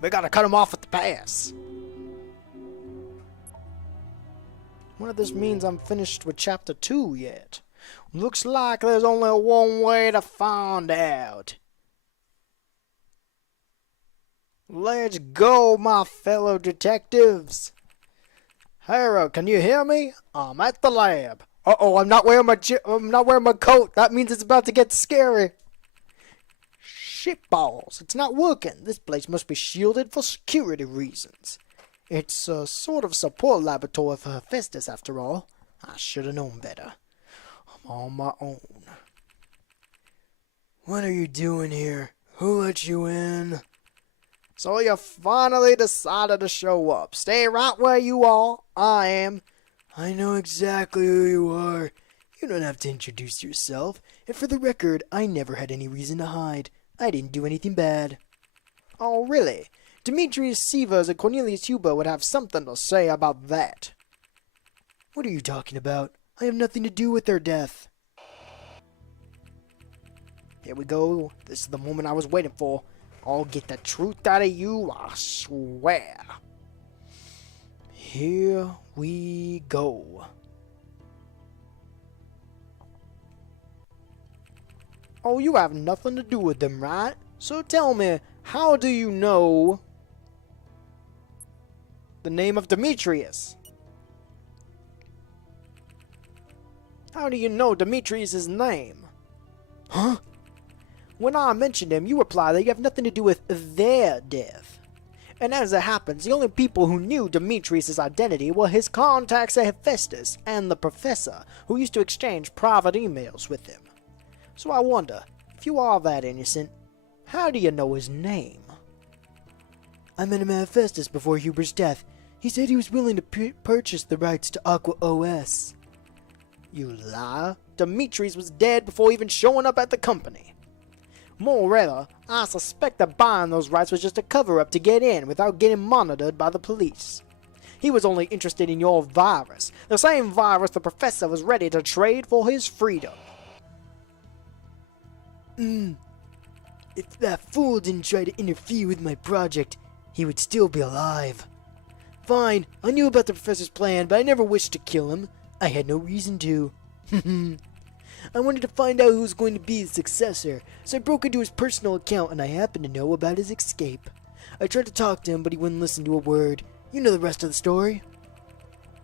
We gotta cut him off at the pass. What if this means I'm finished with chapter 2 yet? Looks like there's only one way to find out. Let's go, my fellow detectives. Hera, can you hear me? I'm at the lab. Uh-oh, I'm not wearing my coat. That means it's about to get scary. Shitballs, it's not working. This place must be shielded for security reasons. It's a sort of support laboratory for Hephaestus, after all. I should have known better. I'm on my own. What are you doing here? Who let you in? So you finally decided to show up. Stay right where you are. I am. I know exactly who you are. You don't have to introduce yourself. And for the record, I never had any reason to hide. I didn't do anything bad. Oh, really? Demetrius Severs and Cornelius Huber would have something to say about that. What are you talking about? I have nothing to do with their death. Here we go. This is the moment I was waiting for. I'll get the truth out of you, I swear. Here we go. Oh, you have nothing to do with them, right? So tell me, how do you know the name of Demetrius? How do you know Demetrius' name? Huh? When I mentioned him, you reply that you have nothing to do with their death. And as it happens, the only people who knew Demetrius' identity were his contacts at Hephaestus and the professor, who used to exchange private emails with him. So I wonder, if you are that innocent, how do you know his name? I met him at Hephaestus before Huber's death. He said he was willing to purchase the rights to Aqua OS. You liar. Demetrius was dead before even showing up at the company. Moreover, I suspect that buying those rights was just a cover-up to get in without getting monitored by the police. He was only interested in your virus, the same virus the professor was ready to trade for his freedom. If that fool didn't try to interfere with my project, he would still be alive. Fine, I knew about the professor's plan, but I never wished to kill him. I had no reason to. I wanted to find out who was going to be his successor, so I broke into his personal account and I happened to know about his escape. I tried to talk to him, but he wouldn't listen to a word. You know the rest of the story.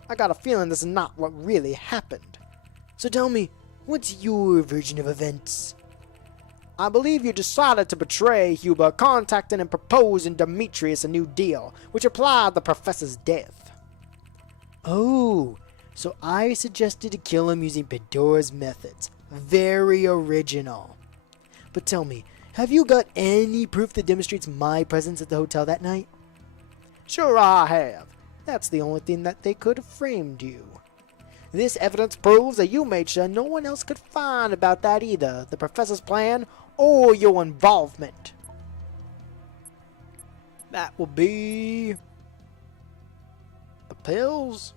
I got a feeling this is not what really happened. So tell me, what's your version of events? I believe you decided to betray Huber, contacting and proposing Demetrius a new deal, which implied the professor's death. Oh, so I suggested to kill him using Pandora's methods. Very original. But tell me, have you got any proof that demonstrates my presence at the hotel that night? Sure I have. That's the only thing that they could have framed you. This evidence proves that you made sure no one else could find about that either, the professor's plan or your involvement. That will be the pills?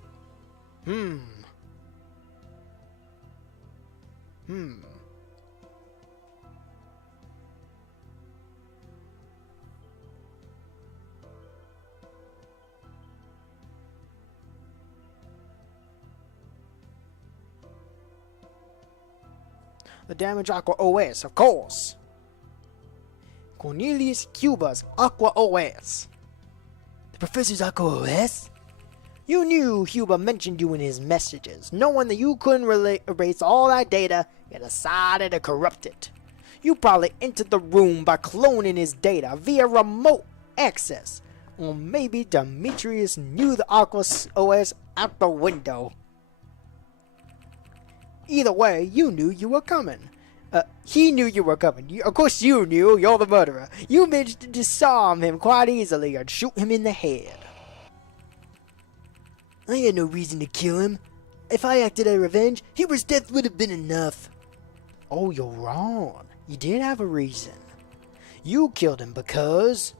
The damage Aqua OS, of course. Cornelius Huber's Aqua OS. The professor's Aqua OS? You knew Huber mentioned you in his messages. Knowing that you couldn't erase all that data, you decided to corrupt it. You probably entered the room by cloning his data via remote access. Or maybe Demetrius knew the Aqua OS out the window. Either way, you knew you were coming. He knew you were coming. Of course you knew. You're the murderer. You managed to disarm him quite easily and shoot him in the head. I had no reason to kill him. If I acted out of revenge, his death would have been enough. Oh, you're wrong. You did have a reason. You killed him because...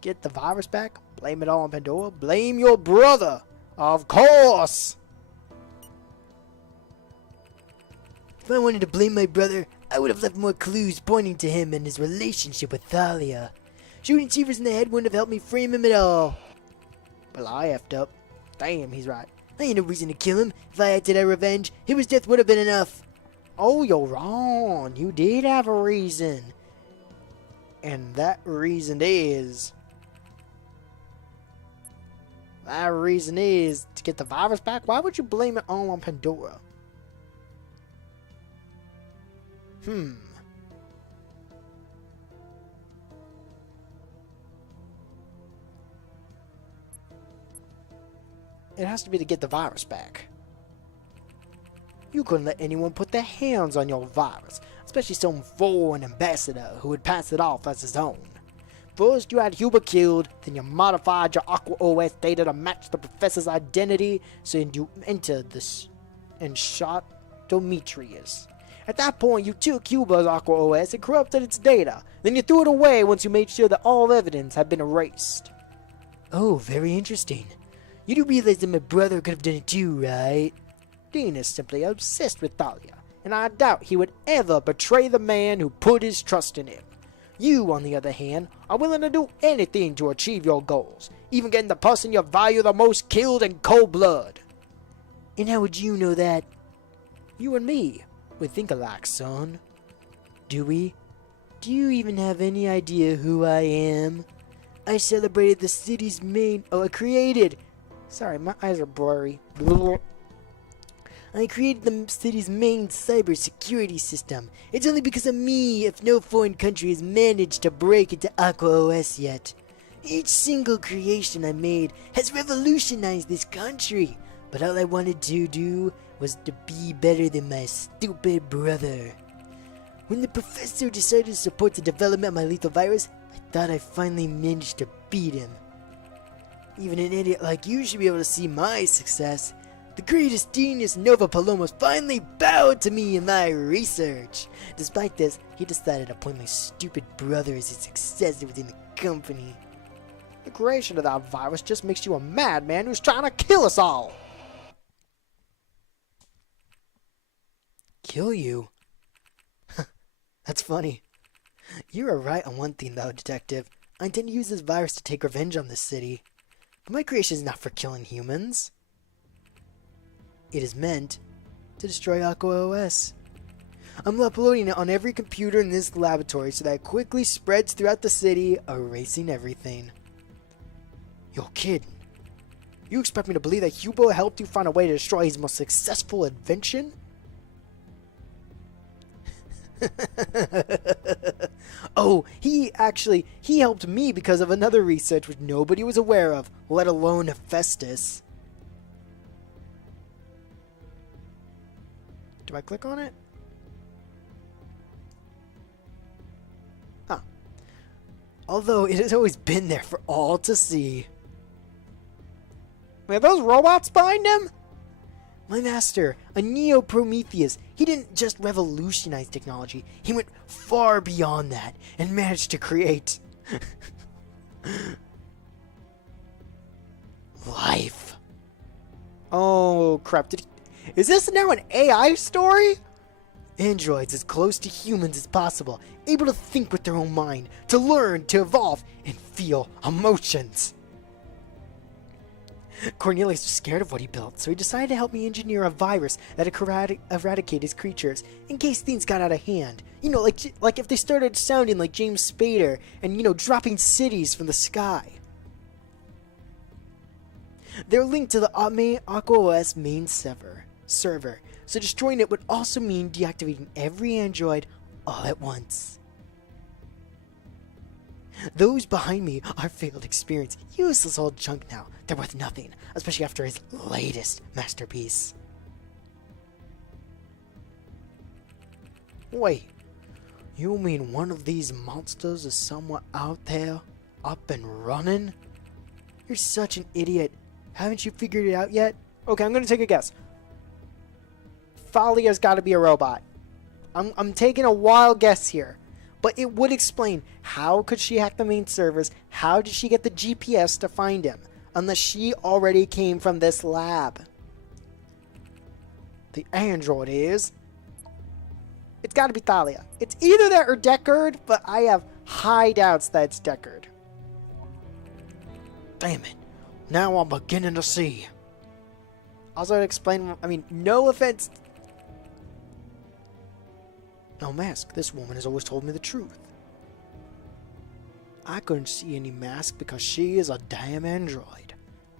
Get the virus back? Blame it all on Pandora? Blame your brother! Of course! If I wanted to blame my brother, I would have left more clues pointing to him and his relationship with Thalia. Shooting Cheevers in the head wouldn't have helped me frame him at all. Well, I effed up. Damn, he's right. I had no reason to kill him. If I acted out of revenge, his death would have been enough. Oh, you're wrong. You did have a reason. And that reason is... That reason is to get the virus back? Why would you blame it all on Pandora? It has to be to get the virus back. You couldn't let anyone put their hands on your virus, especially some foreign ambassador who would pass it off as his own. First you had Huber killed, then you modified your Aqua OS data to match the professor's identity, so you entered this and shot Demetrius. At that point, you took Huber's Aqua OS and corrupted its data. Then you threw it away once you made sure that all evidence had been erased. Oh, very interesting. You do realize that my brother could have done it too, right? Dean is simply obsessed with Thalia, and I doubt he would ever betray the man who put his trust in him. You, on the other hand, are willing to do anything to achieve your goals, even getting the person you value the most killed in cold blood. And how would you know that? You and me. We think alike, son. Do we? Do you even have any idea who I am? I celebrated the city's main... Sorry, my eyes are blurry. I created the city's main cybersecurity system. It's only because of me if no foreign country has managed to break into Aqua OS yet. Each single creation I made has revolutionized this country. But all I wanted to do was to be better than my stupid brother. When the professor decided to support the development of my lethal virus, I thought I finally managed to beat him. Even an idiot like you should be able to see my success. The greatest genius Nova Palomas finally bowed to me in my research. Despite this, he decided to appoint my stupid brother as his successor within the company. The creation of that virus just makes you a madman who's trying to kill us all. Kill you? That's funny. You are right on one thing though, Detective. I intend to use this virus to take revenge on this city. But my creation is not for killing humans. It is meant to destroy Aqua OS. I'm uploading it on every computer in this laboratory so that it quickly spreads throughout the city, erasing everything. You're kidding. You expect me to believe that Hubo helped you find a way to destroy his most successful invention? Oh, he helped me because of another research which nobody was aware of, let alone Hephaestus. Do I click on it? Huh. Although it has always been there for all to see. Wait, are those robots behind him? My master, a Neo-Prometheus, he didn't just revolutionize technology, he went far beyond that and managed to create life. Oh crap, is this now an AI story? Androids as close to humans as possible, able to think with their own mind, to learn, to evolve, and feel emotions. Cornelius was scared of what he built, so he decided to help me engineer a virus that could eradicate his creatures in case things got out of hand. You know, like if they started sounding like James Spader and, you know, dropping cities from the sky. They're linked to the main Aqua OS main server, so destroying it would also mean deactivating every android all at once. Those behind me are failed experience. Useless old junk now. They're worth nothing, especially after his latest masterpiece. Wait, you mean one of these monsters is somewhere out there, up and running? You're such an idiot. Haven't you figured it out yet? Okay, I'm gonna take a guess. Thalia's gotta be a robot. I'm taking a wild guess here. But it would explain, how could she hack the main servers? How did she get the GPS to find him? Unless she already came from this lab. The android is... It's gotta be Thalia. It's either that or Deckard, but I have high doubts that it's Deckard. Damn it. Now I'm beginning to see. Also to explain, I mean, no offense... No mask, this woman has always told me the truth. I couldn't see any mask because she is a damn android.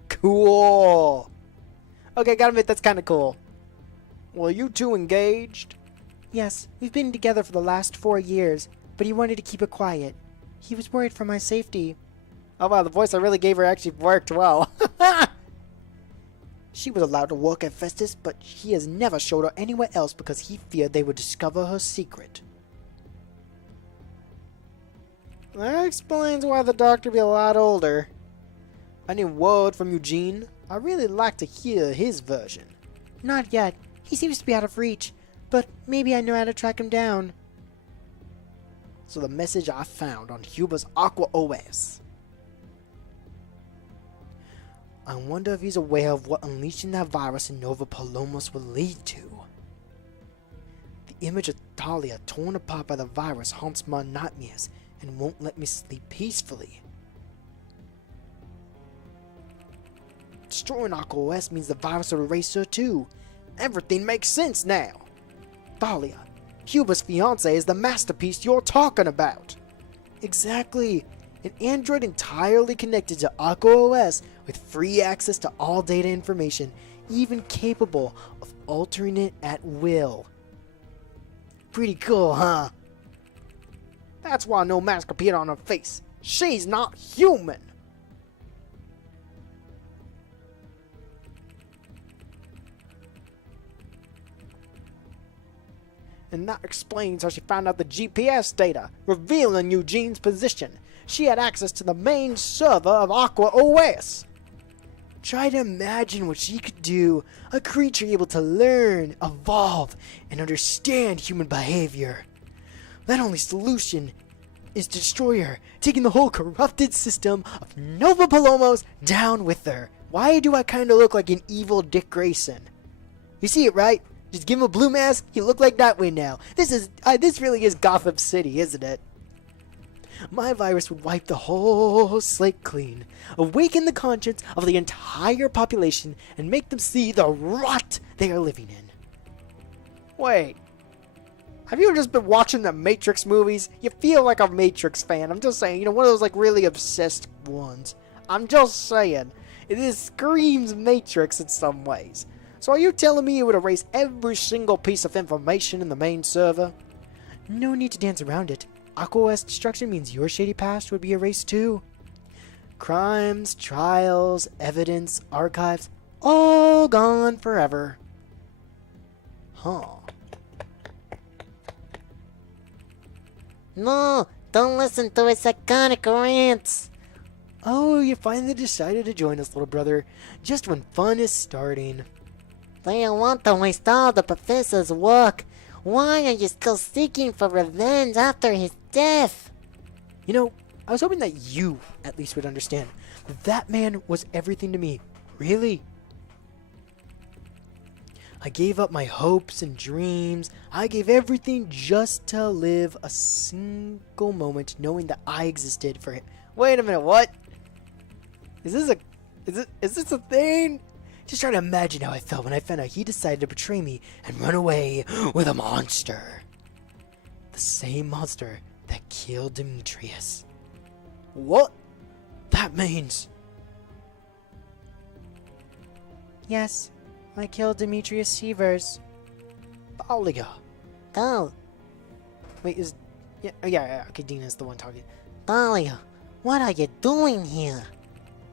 Cool! Okay, gotta admit, that's kinda cool. Well, you two engaged? Yes, we've been together for the last 4 years, but he wanted to keep it quiet. He was worried for my safety. Oh wow, the voice I really gave her actually worked well. She was allowed to work at Festus, but he has never showed her anywhere else because he feared they would discover her secret. That explains why the doctor be a lot older. I need word from Eugene. I'd really like to hear his version. Not yet. He seems to be out of reach, but maybe I know how to track him down. So the message I found on Huber's Aqua OS. I wonder if he's aware of what unleashing that virus in Nova Palomos will lead to. The image of Thalia torn apart by the virus haunts my nightmares and won't let me sleep peacefully. Destroying Aqua OS means the virus will erase her too. Everything makes sense now. Thalia, Huber's fiancée, is the masterpiece you're talking about. Exactly. An android entirely connected to Aqua OS with free access to all data information, even capable of altering it at will. Pretty cool, huh? That's why no mask appeared on her face. She's not human. And that explains how she found out the GPS data, revealing Eugene's position. She had access to the main server of Aqua OS. Try to imagine what she could do. A creature able to learn, evolve, and understand human behavior. That only solution is to destroy her, taking the whole corrupted system of Nova Palomos down with her. Why do I kind of look like an evil Dick Grayson? You see it, right? Just give him a blue mask, he look like that way now. This really is Gotham City, isn't it? My virus would wipe the whole slate clean, awaken the conscience of the entire population, and make them see the rot they are living in. Wait, have you just been watching the Matrix movies? You feel like a Matrix fan. I'm just saying, one of those like really obsessed ones. I'm just saying, it screams Matrix in some ways. So are you telling me it would erase every single piece of information in the main server? No need to dance around it. Aqua OS destruction means your shady past would be erased too. Crimes, trials, evidence, archives, all gone forever. Huh. No, don't listen to his psychotic rants. Oh, you finally decided to join us, little brother, just when fun is starting. They don't want to waste all the professor's work. Why are you still seeking for revenge after his death? I was hoping that you at least would understand. That man was everything to me. Really. I gave up my hopes and dreams. I gave everything just to live a single moment knowing that I existed for him. Wait a minute, what? Is this a thing? Just try to imagine how I felt when I found out he decided to betray me and run away with a monster. The same monster that killed Demetrius. What? That means... Yes, I killed Demetrius Sievers. Thalia. Oh, Wait, is... Yeah, yeah, okay, Dina's the one talking. Dahlia, what are you doing here?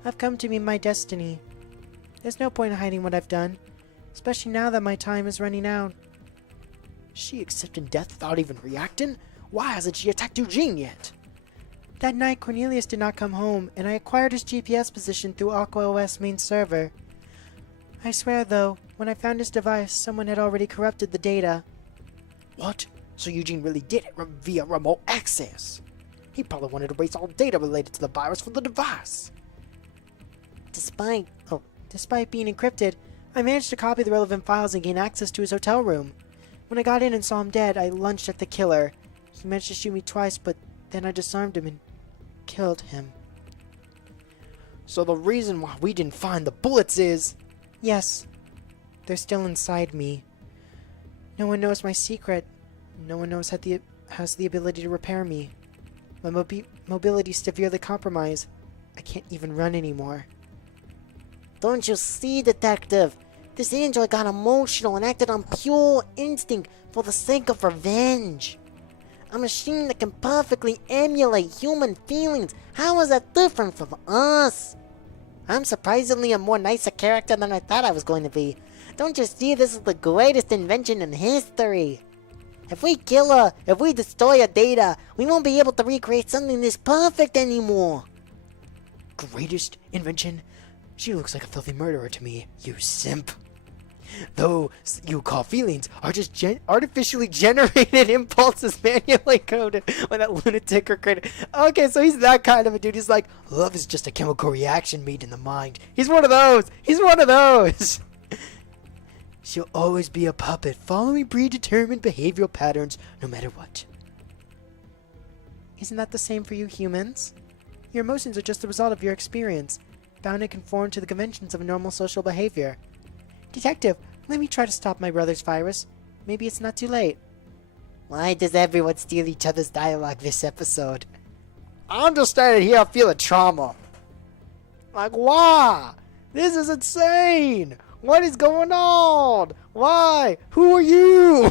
I've come to meet my destiny. There's no point in hiding what I've done, especially now that my time is running out. She accepting death without even reacting? Why hasn't she attacked Eugene yet? That night, Cornelius did not come home, and I acquired his GPS position through Aqua OS main server. I swear, though, when I found his device, someone had already corrupted the data. What? So Eugene really did it via remote access? He probably wanted to erase all data related to the virus from the device. Despite being encrypted, I managed to copy the relevant files and gain access to his hotel room. When I got in and saw him dead, I lunged at the killer. He managed to shoot me twice, but then I disarmed him and killed him. So the reason why we didn't find the bullets is... Yes, they're still inside me. No one knows my secret. No one knows has the ability to repair me. My mobility is severely compromised. I can't even run anymore. Don't you see, Detective? This android got emotional and acted on pure instinct for the sake of revenge. A machine that can perfectly emulate human feelings. How is that different from us? I'm surprisingly a more nicer character than I thought I was going to be. Don't you see, this is the greatest invention in history? If we kill her, if we destroy her data, we won't be able to recreate something this perfect anymore. Greatest invention? She looks like a filthy murderer to me, you simp. Though you call feelings are just artificially generated impulses manually coded by that lunatic or creator. Okay, so he's that kind of a dude. He's like, love is just a chemical reaction made in the mind. He's one of those. He's one of those. She'll always be a puppet, following predetermined behavioral patterns no matter what. Isn't that the same for you humans? Your emotions are just the result of your experience, bound to conform to the conventions of normal social behavior. Detective, let me try to stop my brother's virus. Maybe it's not too late. Why does everyone steal each other's dialogue this episode? I'm just standing here feeling trauma. Like, why? This is insane! What is going on? Why? Who are you?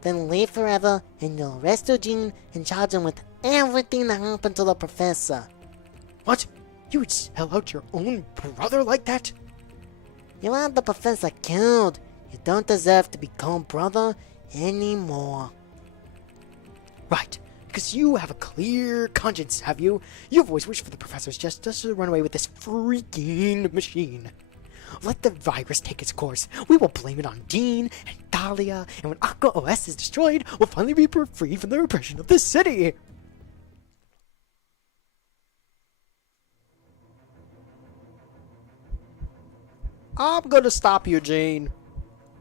Then leave forever and you'll arrest Eugene and charge him with everything that happened to the professor. What? You would sell out your own brother like that? You had the professor killed. You don't deserve to be called brother anymore. Right, because you have a clear conscience, have you? You've always wished for the professor's justice to run away with this freaking machine. Let the virus take its course. We will blame it on Dean and Dahlia, and when Aqua OS is destroyed, we'll finally be free from the repression of this city. I'm gonna stop Eugene.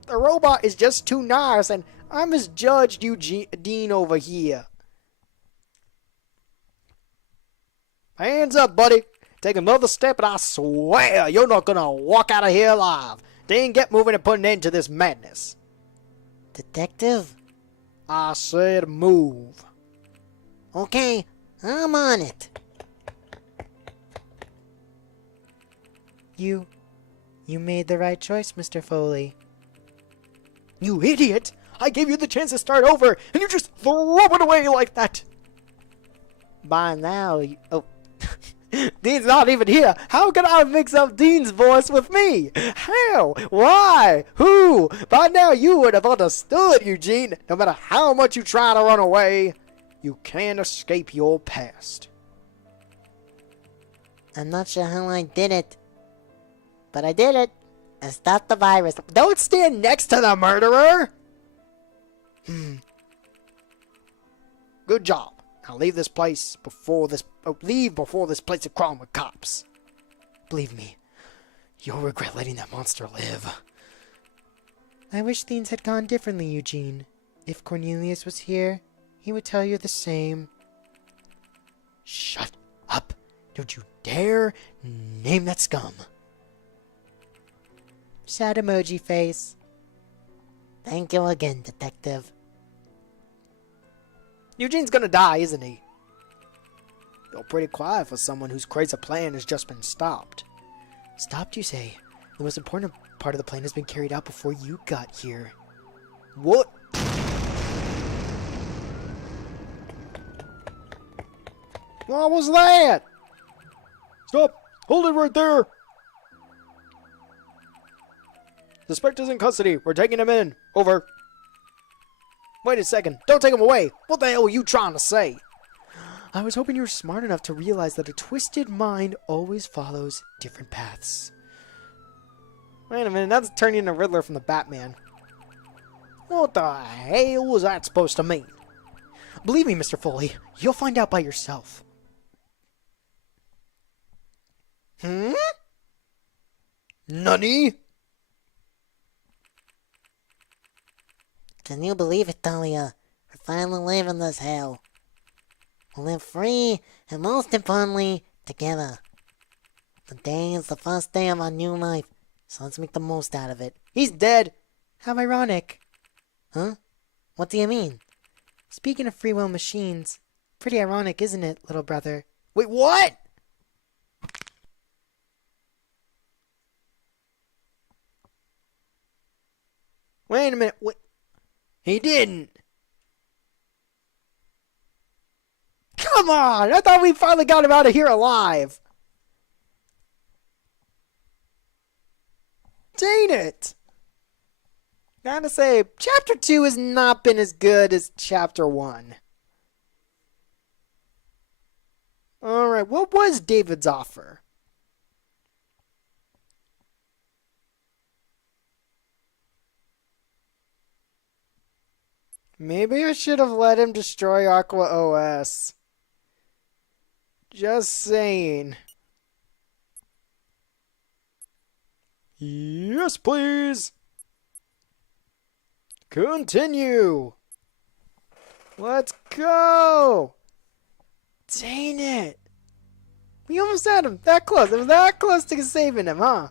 The robot is just too nice, and I misjudged Dean over here. Hands up, buddy. Take another step, and I swear you're not gonna walk out of here alive. Dean, get moving and put an end to this madness. Detective? I said move. Okay, I'm on it. You made the right choice, Mr. Foley. You idiot! I gave you the chance to start over, and you just throw it away like that. By now, Dean's not even here. How can I mix up Dean's voice with me? How? Why? Who? By now you would have understood, Eugene. No matter how much you try to run away, you can't escape your past. I'm not sure how I did it, but I did it. I stopped the virus. Don't stand next to the murderer. Good job. Now leave this place before this. Leave before this place is crawling with cops. Believe me, you'll regret letting that monster live. I wish things had gone differently, Eugene. If Cornelius was here, he would tell you the same. Shut up. Don't you dare name that scum. Sad emoji face. Thank you again, Detective. Eugene's gonna die, isn't he? You're pretty quiet for someone whose crazy plan has just been stopped. Stopped, you say? The most important part of the plan has been carried out before you got here. What? What was that? Stop! Hold it right there! Suspect is in custody. We're taking him in. Over. Wait a second. Don't take him away. What the hell are you trying to say? I was hoping you were smart enough to realize that a twisted mind always follows different paths. Wait a minute. That's turning into Riddler from the Batman. What the hell was that supposed to mean? Believe me, Mr. Foley, you'll find out by yourself. Nani? Can you believe it, Talia? We're finally leaving this hell. We'll live free, and most importantly, together. Today is the first day of our new life, so let's make the most out of it. He's dead. How ironic. Huh? What do you mean? Speaking of free will machines, pretty ironic, isn't it, little brother? Wait, what? Wait a minute. Wait. He didn't. Come on! I thought we finally got him out of here alive. Dang it. Gotta say, Chapter 2 has not been as good as Chapter 1. Alright, what was David's offer? Maybe I should have let him destroy Aqua OS. Just saying. Yes, please. Continue. Let's go. Dang it. We almost had him. That close. It was that close to saving him, huh?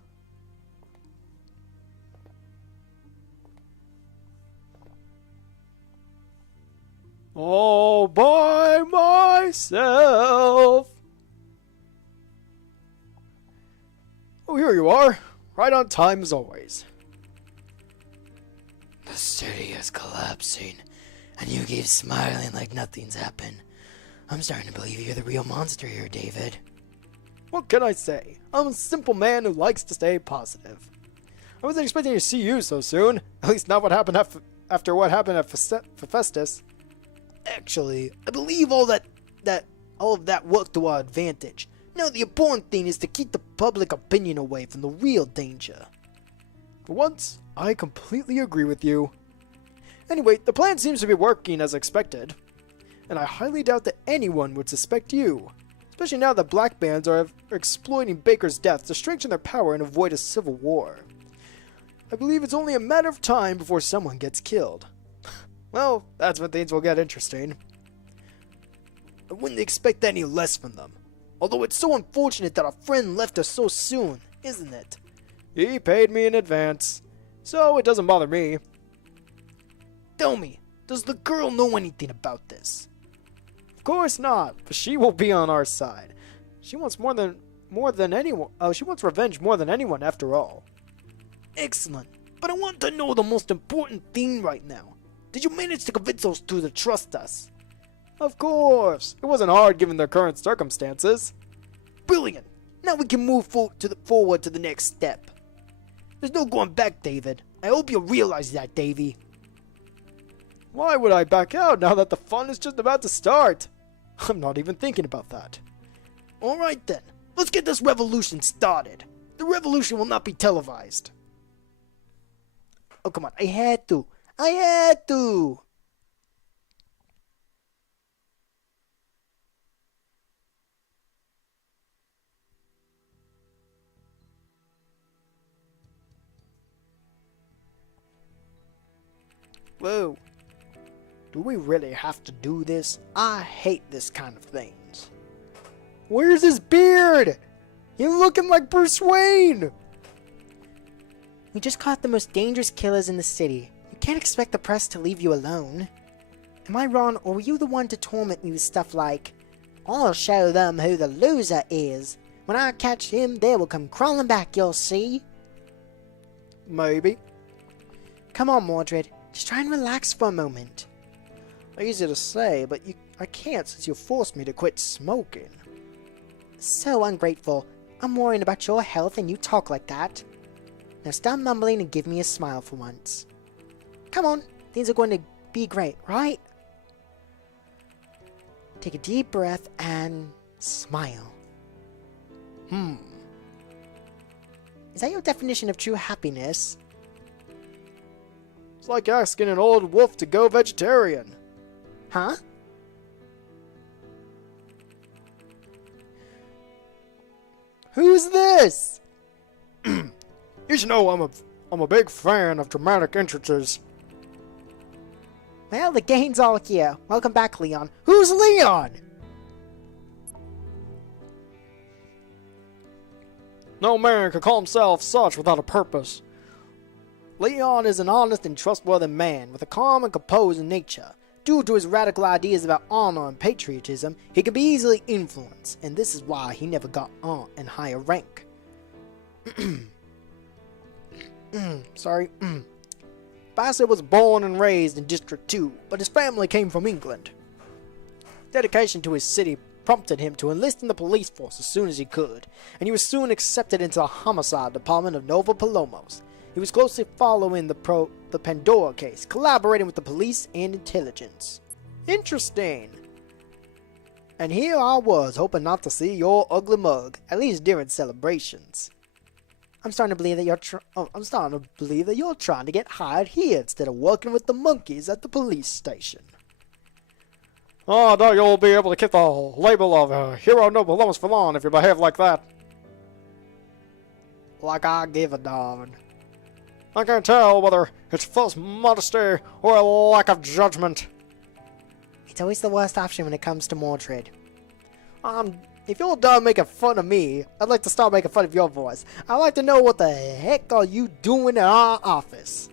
All by myself. Oh, here you are. Right on time as always. The city is collapsing, and you keep smiling like nothing's happened. I'm starting to believe you're the real monster here, David. What can I say? I'm a simple man who likes to stay positive. I wasn't expecting to see you so soon. At least not what happened after what happened at Festus. Actually, I believe all of that worked to our advantage. Now the important thing is to keep the public opinion away from the real danger. For once, I completely agree with you. Anyway, the plan seems to be working as expected. And I highly doubt that anyone would suspect you. Especially now that black bands are exploiting Baker's death to strengthen their power and avoid a civil war. I believe it's only a matter of time before someone gets killed. Well, that's when things will get interesting. I wouldn't expect any less from them. Although it's so unfortunate that our friend left us so soon, isn't it? He paid me in advance, so it doesn't bother me. Tell me, does the girl know anything about this? Of course not, but she will be on our side. She wants more than anyone. She wants revenge more than anyone, after all. Excellent, but I want to know the most important thing right now. Did you manage to convince those two to trust us? Of course. It wasn't hard given their current circumstances. Brilliant. Now we can move forward to the next step. There's no going back, David. I hope you realize that, Davy. Why would I back out now that the fun is just about to start? I'm not even thinking about that. Alright then. Let's get this revolution started. The revolution will not be televised. Oh, come on. I had to. Whoa. Do we really have to do this? I hate this kind of things. Where's his beard? You're looking like Bruce Wayne. We just caught the most dangerous killers in the city. You can't expect the press to leave you alone. Am I wrong, or were you the one to torment me with stuff like, I'll show them who the loser is. When I catch him, they will come crawling back, you'll see. Maybe. Come on, Mordred. Just try and relax for a moment. Easy to say, but I can't since you forced me to quit smoking. So ungrateful. I'm worrying about your health and you talk like that. Now stop mumbling and give me a smile for once. Come on, things are going to be great, right? Take a deep breath and smile. Is that your definition of true happiness? It's like asking an old wolf to go vegetarian. Huh? Who's this? You should know I'm a big fan of dramatic entrances. Well, the gang's all here. Welcome back, Leon. Who's Leon? No man could call himself such without a purpose. Leon is an honest and trustworthy man with a calm and composed nature. Due to his radical ideas about honor and patriotism, he could be easily influenced, and this is why he never got on in higher rank. Sorry. Bassett was born and raised in District 2, but his family came from England. Dedication to his city prompted him to enlist in the police force as soon as he could, and he was soon accepted into the homicide department of Nova Palomos. He was closely following the Pandora case, collaborating with the police and intelligence. Interesting. And here I was, hoping not to see your ugly mug, at least during celebrations. I'm starting to believe that you're trying to get hired here instead of working with the monkeys at the police station. Oh, I doubt you'll be able to keep the label of Hero No Belongs for long if you behave like that. Like I give a darn. I can't tell whether it's false modesty or a lack of judgment. It's always the worst option when it comes to Mordred. If you're done making fun of me, I'd like to start making fun of your voice. I'd like to know what the heck are you doing in our office?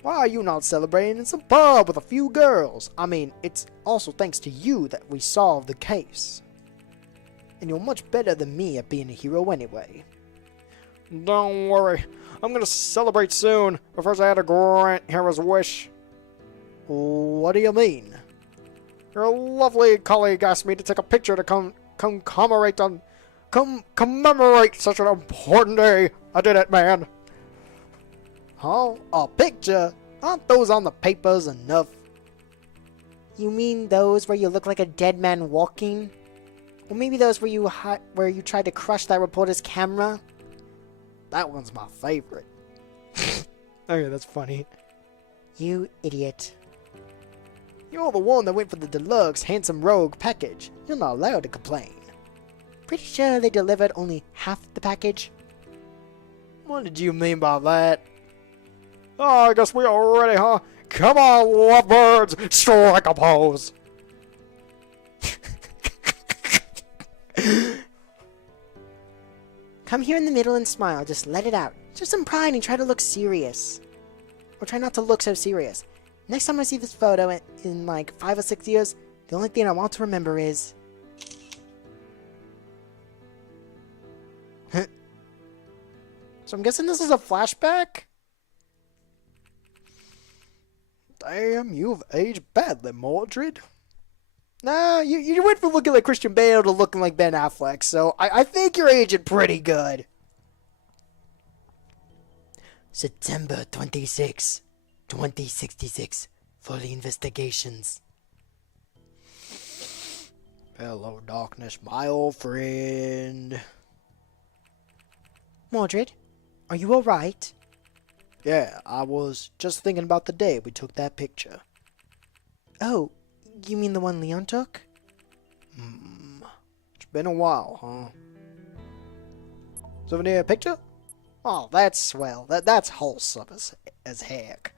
Why are you not celebrating in some pub with a few girls? I mean, it's also thanks to you that we solved the case. And you're much better than me at being a hero anyway. Don't worry, I'm gonna celebrate soon, but first I had to grant Hera's wish. What do you mean? Your lovely colleague asked me to take a picture to commemorate such an important day. I did it, man. Huh? A picture? Aren't those on the papers enough? You mean those where you look like a dead man walking? Or maybe those where you tried to crush that reporter's camera? That one's my favorite. Okay, that's funny. You idiot. You're the one that went for the deluxe handsome rogue package. You're not allowed to complain. Pretty sure they delivered only half the package. What did you mean by that? Oh, I guess we are ready, huh? Come on, lovebirds, strike a pose. Come here in the middle and smile. Just let it out. Show some pride and try to look serious. Or try not to look so serious. Next time I see this photo in like 5 or 6 years, the only thing I want to remember is... So I'm guessing this is a flashback? Damn, you've aged badly, Mordred. Nah, you went from looking like Christian Bale to looking like Ben Affleck, so I think you're aging pretty good. September 26, 2066. For the investigations. Hello, darkness, my old friend. Mordred, are you alright? Yeah, I was just thinking about the day we took that picture. Oh, you mean the one Leon took? It's been a while, huh? Souvenir picture? Oh, that's swell. That's wholesome as heck.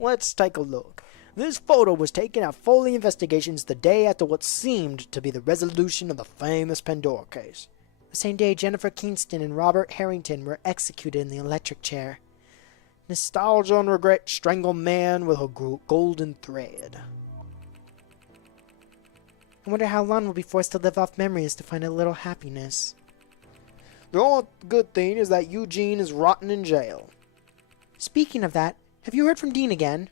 Let's take a look. This photo was taken at Foley Investigations the day after what seemed to be the resolution of the famous Pandora case. The same day Jennifer Kingston and Robert Harrington were executed in the electric chair. Nostalgia and regret strangle man with a golden thread. I wonder how Lon will be forced to live off memories to find a little happiness. The only good thing is that Eugene is rotting in jail. Speaking of that, have you heard from Dean again?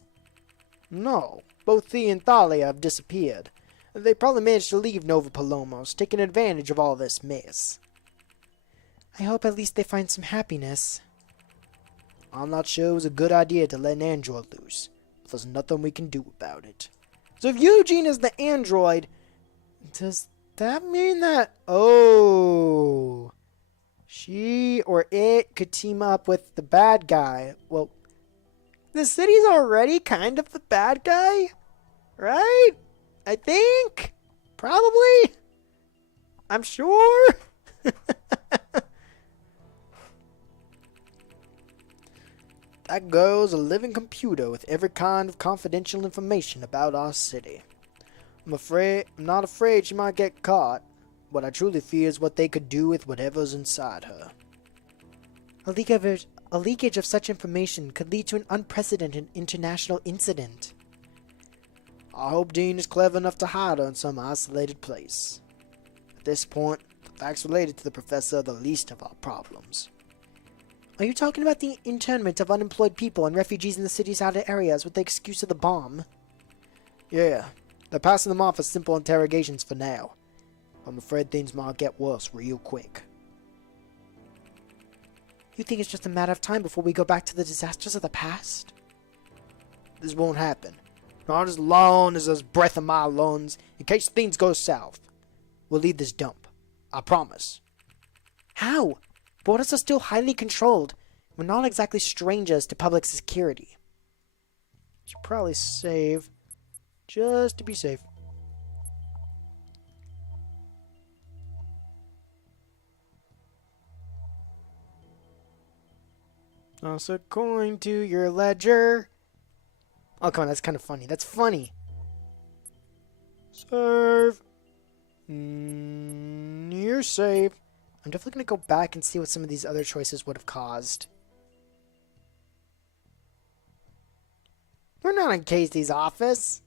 No, both he and Thalia have disappeared. They probably managed to leave Nova Palomos, taking advantage of all this mess. I hope at least they find some happiness. I'm not sure it was a good idea to let an android loose, but there's nothing we can do about it. So if Eugene is the android, does that mean that, oh, she or it could team up with the bad guy? Well, the city's already kind of the bad guy, right? I think? Probably? I'm sure? That girl's a living computer with every kind of confidential information about our city. I'm not afraid she might get caught. What I truly fear is what they could do with whatever's inside her. A leakage of such information could lead to an unprecedented international incident. I hope Dean is clever enough to hide her in some isolated place. At this point, the facts related to the professor are the least of our problems. Are you talking about the internment of unemployed people and refugees in the city's outer areas with the excuse of the bomb? Yeah, they're passing them off as simple interrogations for now. I'm afraid things might get worse real quick. You think it's just a matter of time before we go back to the disasters of the past? This won't happen. Not as long as there's breath in my lungs, in case things go south. We'll leave this dump. I promise. How? Borders are still highly controlled. We're not exactly strangers to public security. Should probably save, just to be safe. Toss a coin to your ledger. Oh, come on, that's kind of funny. That's funny. Save. You're safe. I'm definitely going to go back and see what some of these other choices would have caused. We're not in Casey's office.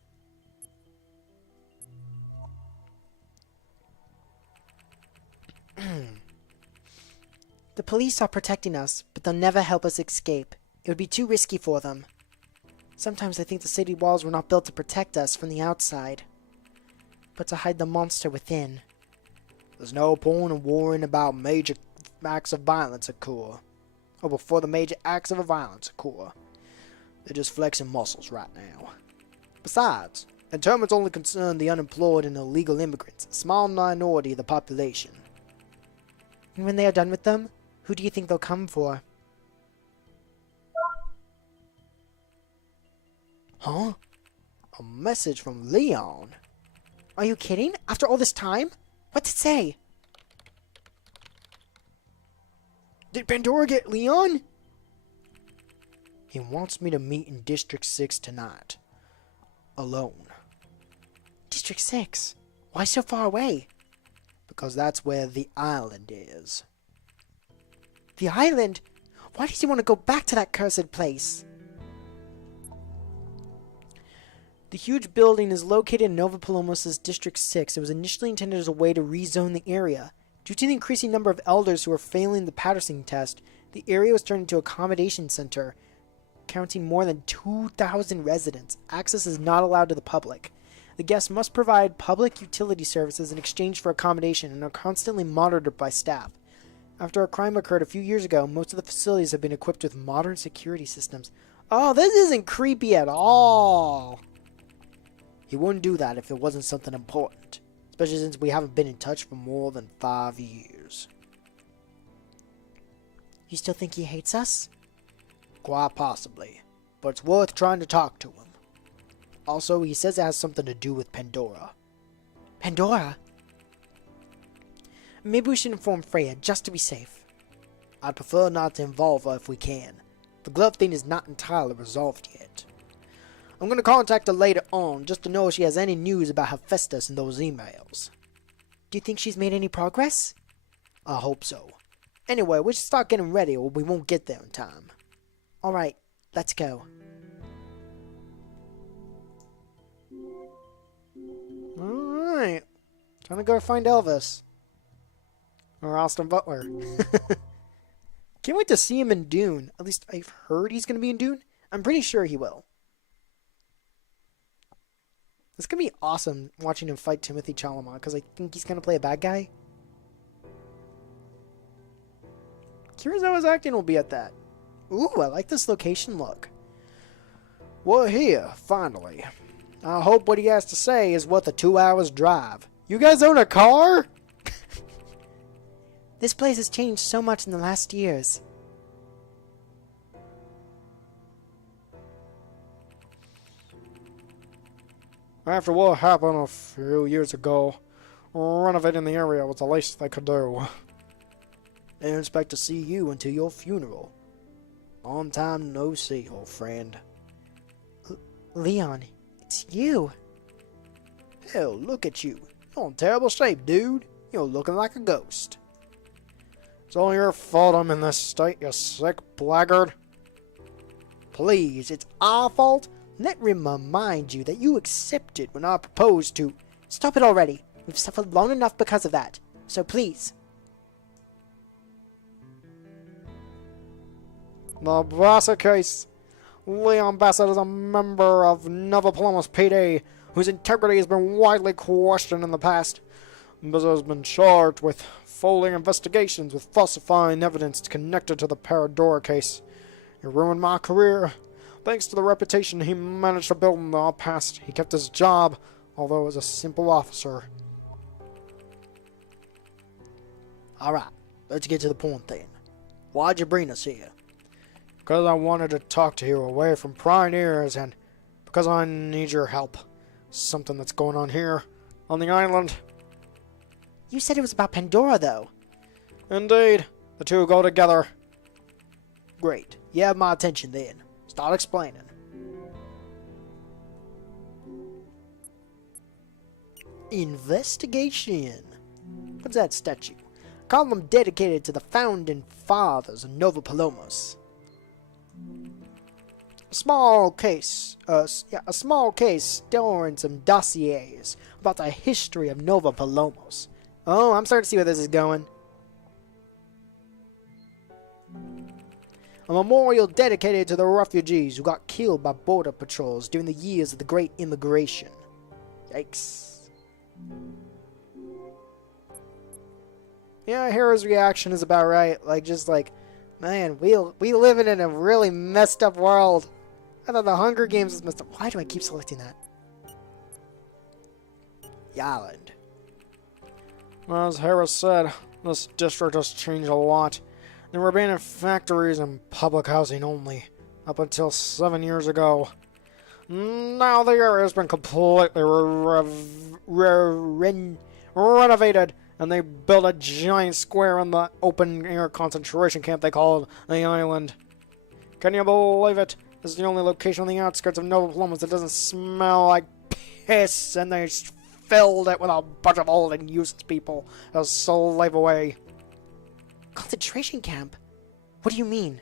The police are protecting us, but they'll never help us escape. It would be too risky for them. Sometimes I think the city walls were not built to protect us from the outside, but to hide the monster within. There's no point in worrying about major acts of violence occur, or before the major acts of violence occur. They're just flexing muscles right now. Besides, internments only concern the unemployed and illegal immigrants, a small minority of the population. And when they are done with them, who do you think they'll come for? Huh? A message from Leon? Are you kidding? After all this time? What's it say? Did Pandora get Leon? He wants me to meet in District 6 tonight. Alone. District 6? Why so far away? Because that's where the island is. The island? Why does he want to go back to that cursed place? The huge building is located in Nova Palomos' District 6. It was initially intended as a way to rezone the area. Due to the increasing number of elders who were failing the Patterson test, the area was turned into an accommodation center, counting more than 2,000 residents. Access is not allowed to the public. The guests must provide public utility services in exchange for accommodation and are constantly monitored by staff. After a crime occurred a few years ago, most of the facilities have been equipped with modern security systems. Oh, this isn't creepy at all! He wouldn't do that if it wasn't something important, especially since we haven't been in touch for more than 5 years. You still think he hates us? Quite possibly, but it's worth trying to talk to him. Also, he says it has something to do with Pandora. Pandora? Maybe we should inform Freya, just to be safe. I'd prefer not to involve her if we can. The glove thing is not entirely resolved yet. I'm going to contact her later on, just to know if she has any news about Hephaestus in those emails. Do you think she's made any progress? I hope so. Anyway, we should start getting ready or we won't get there in time. Alright, let's go. Alright. Trying to go find Elvis. Or Austin Butler. Can't wait to see him in Dune. At least I've heard he's going to be in Dune. I'm pretty sure he will. It's gonna be awesome watching him fight Timothy Chalamet, because I think he's gonna play a bad guy. Curious how his acting will be at that. Ooh, I like this location look. We're here, finally. I hope what he has to say is worth a 2 hours drive. You guys own a car? This place has changed so much in the last years. After what happened a few years ago, renovating the area was the least they could do. I didn't expect to see you until your funeral. Long time no see, old friend. Leon, it's you. Hell, look at you. You're in terrible shape, dude. You're looking like a ghost. It's all your fault I'm in this state, you sick blackguard. Please, it's our fault. Let me remind you that you accepted when I proposed to... Stop it already. We've suffered long enough because of that. So please. The Bassett case. Leon Bassett is a member of Neverplumas PD, whose integrity has been widely questioned in the past. Bassett has been charged with foiling investigations with falsifying evidence connected to the Paradora case. He ruined my career. Thanks to the reputation he managed to build in the past, he kept his job, although as a simple officer. Alright, let's get to the point then. Why'd you bring us here? Because I wanted to talk to you away from prying ears, and because I need your help. Something that's going on here, on the island. You said it was about Pandora, though. Indeed, the two go together. Great, you have my attention then. Start explaining. Investigation. What's that statue? Column dedicated to the founding fathers of Nova Palomos. A small case storing some dossiers about the history of Nova Palomos. Oh, I'm starting to see where this is going. A memorial dedicated to the refugees who got killed by border patrols during the years of the Great Immigration. Yikes. Yeah, Hero's reaction is about right. Man, we live in a really messed up world. I thought the Hunger Games was messed up. Why do I keep selecting that? The island. Well, as Harris said, this district has changed a lot. There were abandoned factories and public housing only, up until 7 years ago. Now the area has been completely renovated, and they built a giant square in the open-air concentration camp they called the island. Can you believe it? This is the only location on the outskirts of Nova Palomos that doesn't smell like piss, and they filled it with a bunch of old and useless people as slave away. Concentration camp? What do you mean?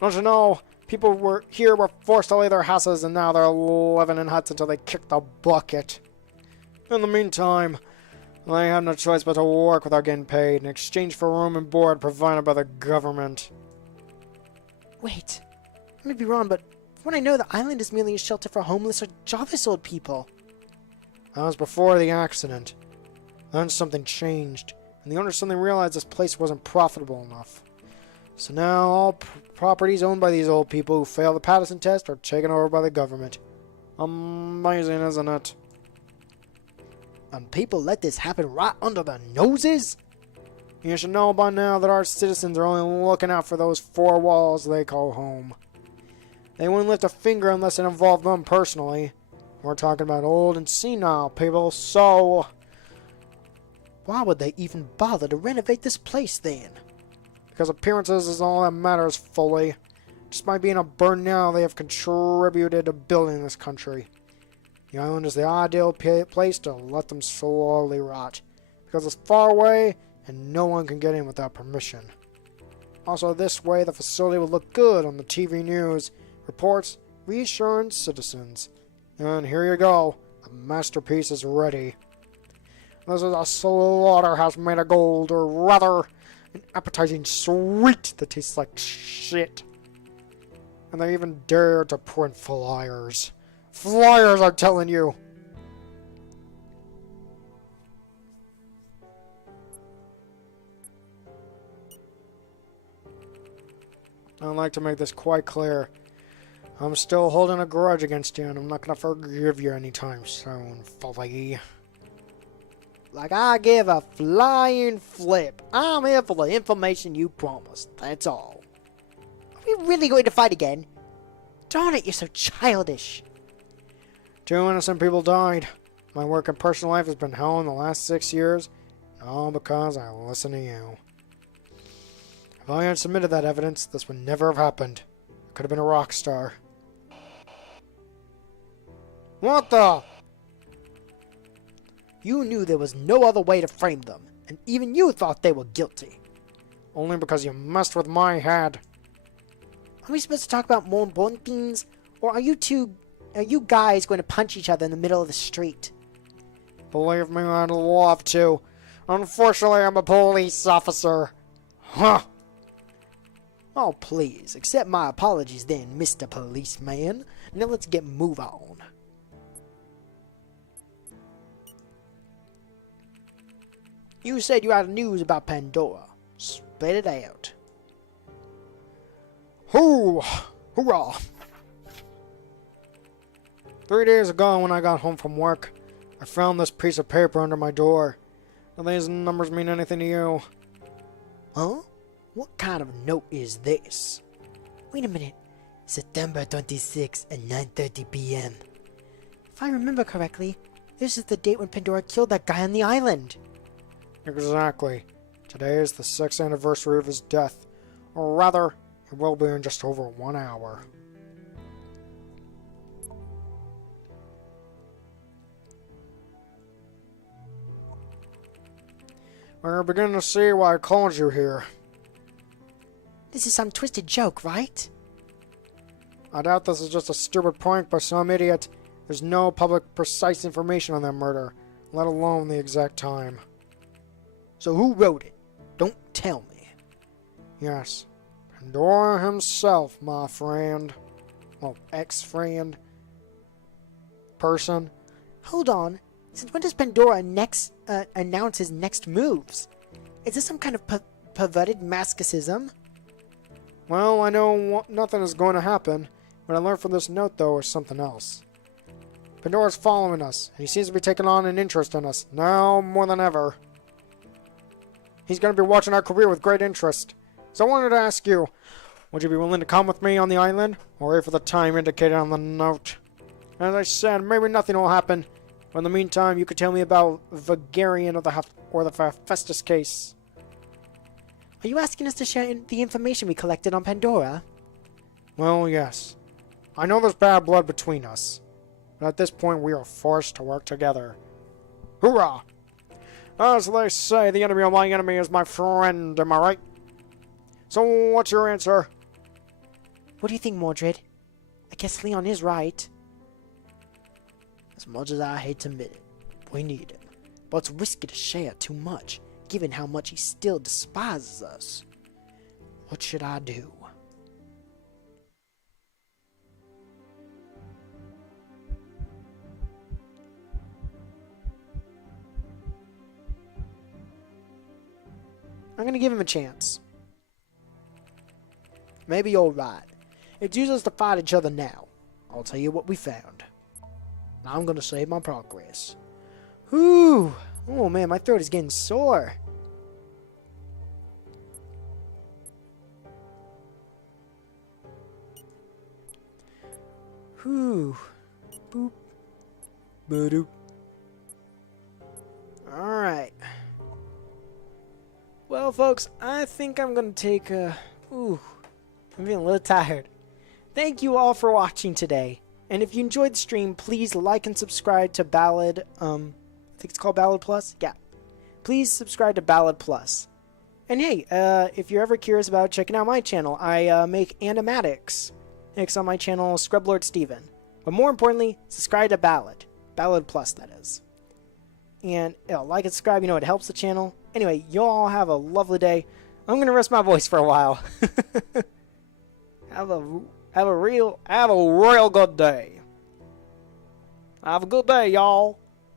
Don't you know? People were forced to leave their houses, and now they're living in huts until they kick the bucket. In the meantime, they have no choice but to work without getting paid in exchange for room and board provided by the government. Wait, I may be wrong, but from what I know, the island is merely a shelter for homeless or jobless old people. That was before the accident. Then something changed, and the owner suddenly realized this place wasn't profitable enough. So now all properties owned by these old people who fail the Patterson test are taken over by the government. Amazing, isn't it? And people let this happen right under their noses? You should know by now that our citizens are only looking out for those four walls they call home. They wouldn't lift a finger unless it involved them personally. We're talking about old and senile people, so... Why would they even bother to renovate this place then? Because appearances is all that matters fully. Just by being a burn now, they have contributed to building this country. The island is the ideal place to let them slowly rot, because it's far away and no one can get in without permission. Also, this way the facility will look good on the TV news, reports, reassuring citizens. And here you go, the masterpiece is ready. This is a slaughterhouse made of gold, or rather, an appetizing sweet that tastes like shit. And they even dare to print flyers. Flyers, I'm telling you! I'd like to make this quite clear. I'm still holding a grudge against you, and I'm not gonna forgive you anytime soon, Fully. Like I give a flying flip. I'm here for the information you promised, that's all. Are we really going to fight again? Darn it, you're so childish. 2 innocent people died. My work and personal life has been hell in the last 6 years, all because I listened to you. If I had submitted that evidence, this would never have happened. I could have been a rock star. What the? You knew there was no other way to frame them, and even you thought they were guilty. Only because you messed with my head. Are we supposed to talk about more important things, or are you guys going to punch each other in the middle of the street? Believe me, I'd love to. Unfortunately, I'm a police officer. Huh. Oh, please, accept my apologies then, Mr. Policeman. Now let's move on. You said you had news about Pandora. Spit it out. Hoorah! 3 days ago when I got home from work, I found this piece of paper under my door. Do these numbers mean anything to you? Huh? What kind of note is this? Wait a minute. September 26 at 9:30 p.m. If I remember correctly, this is the date when Pandora killed that guy on the island. Exactly. Today is the 6th anniversary of his death. Or rather, it will be in just over 1 hour. We're beginning to see why I called you here. This is some twisted joke, right? I doubt this is just a stupid prank by some idiot. There's no public precise information on that murder, let alone the exact time. So who wrote it? Don't tell me. Yes, Pandora himself, my friend. Well, ex-friend. Person. Hold on. Since when does Pandora announce his next moves? Is this some kind of perverted masochism? Well, I know nothing is going to happen. What I learned from this note, though, is something else. Pandora's following us, and he seems to be taking on an interest in us, now more than ever. He's going to be watching our career with great interest. So I wanted to ask you, would you be willing to come with me on the island, or wait for the time indicated on the note? As I said, maybe nothing will happen, but in the meantime, you could tell me about Vagarian or the Festus case. Are you asking us to share the information we collected on Pandora? Well, yes. I know there's bad blood between us, but at this point we are forced to work together. Hoorah! As they say, the enemy of my enemy is my friend, am I right? So what's your answer? What do you think, Mordred? I guess Leon is right. As much as I hate to admit it, we need him. But it's risky to share too much, given how much he still despises us. What should I do? I'm gonna give him a chance. Maybe you're right. It's useless to fight each other now. I'll tell you what we found. I'm gonna save my progress. Whew! Oh man, my throat is getting sore. Whew. Boop. Ba-doop. Alright. Well, folks, I think I'm gonna take a... Ooh. I'm feeling a little tired. Thank you all for watching today. And if you enjoyed the stream, please like and subscribe to Ballad, I think it's called Ballad Plus? Yeah. Please subscribe to Ballad Plus. And hey, if you're ever curious about checking out my channel, I make animatics. It's on my channel, Scrublord Steven. But more importantly, subscribe to Ballad. Ballad Plus, that is. And like and subscribe, it helps the channel. Anyway, you all have a lovely day. I'm gonna rest my voice for a while. Have a real good day. Have a good day, y'all.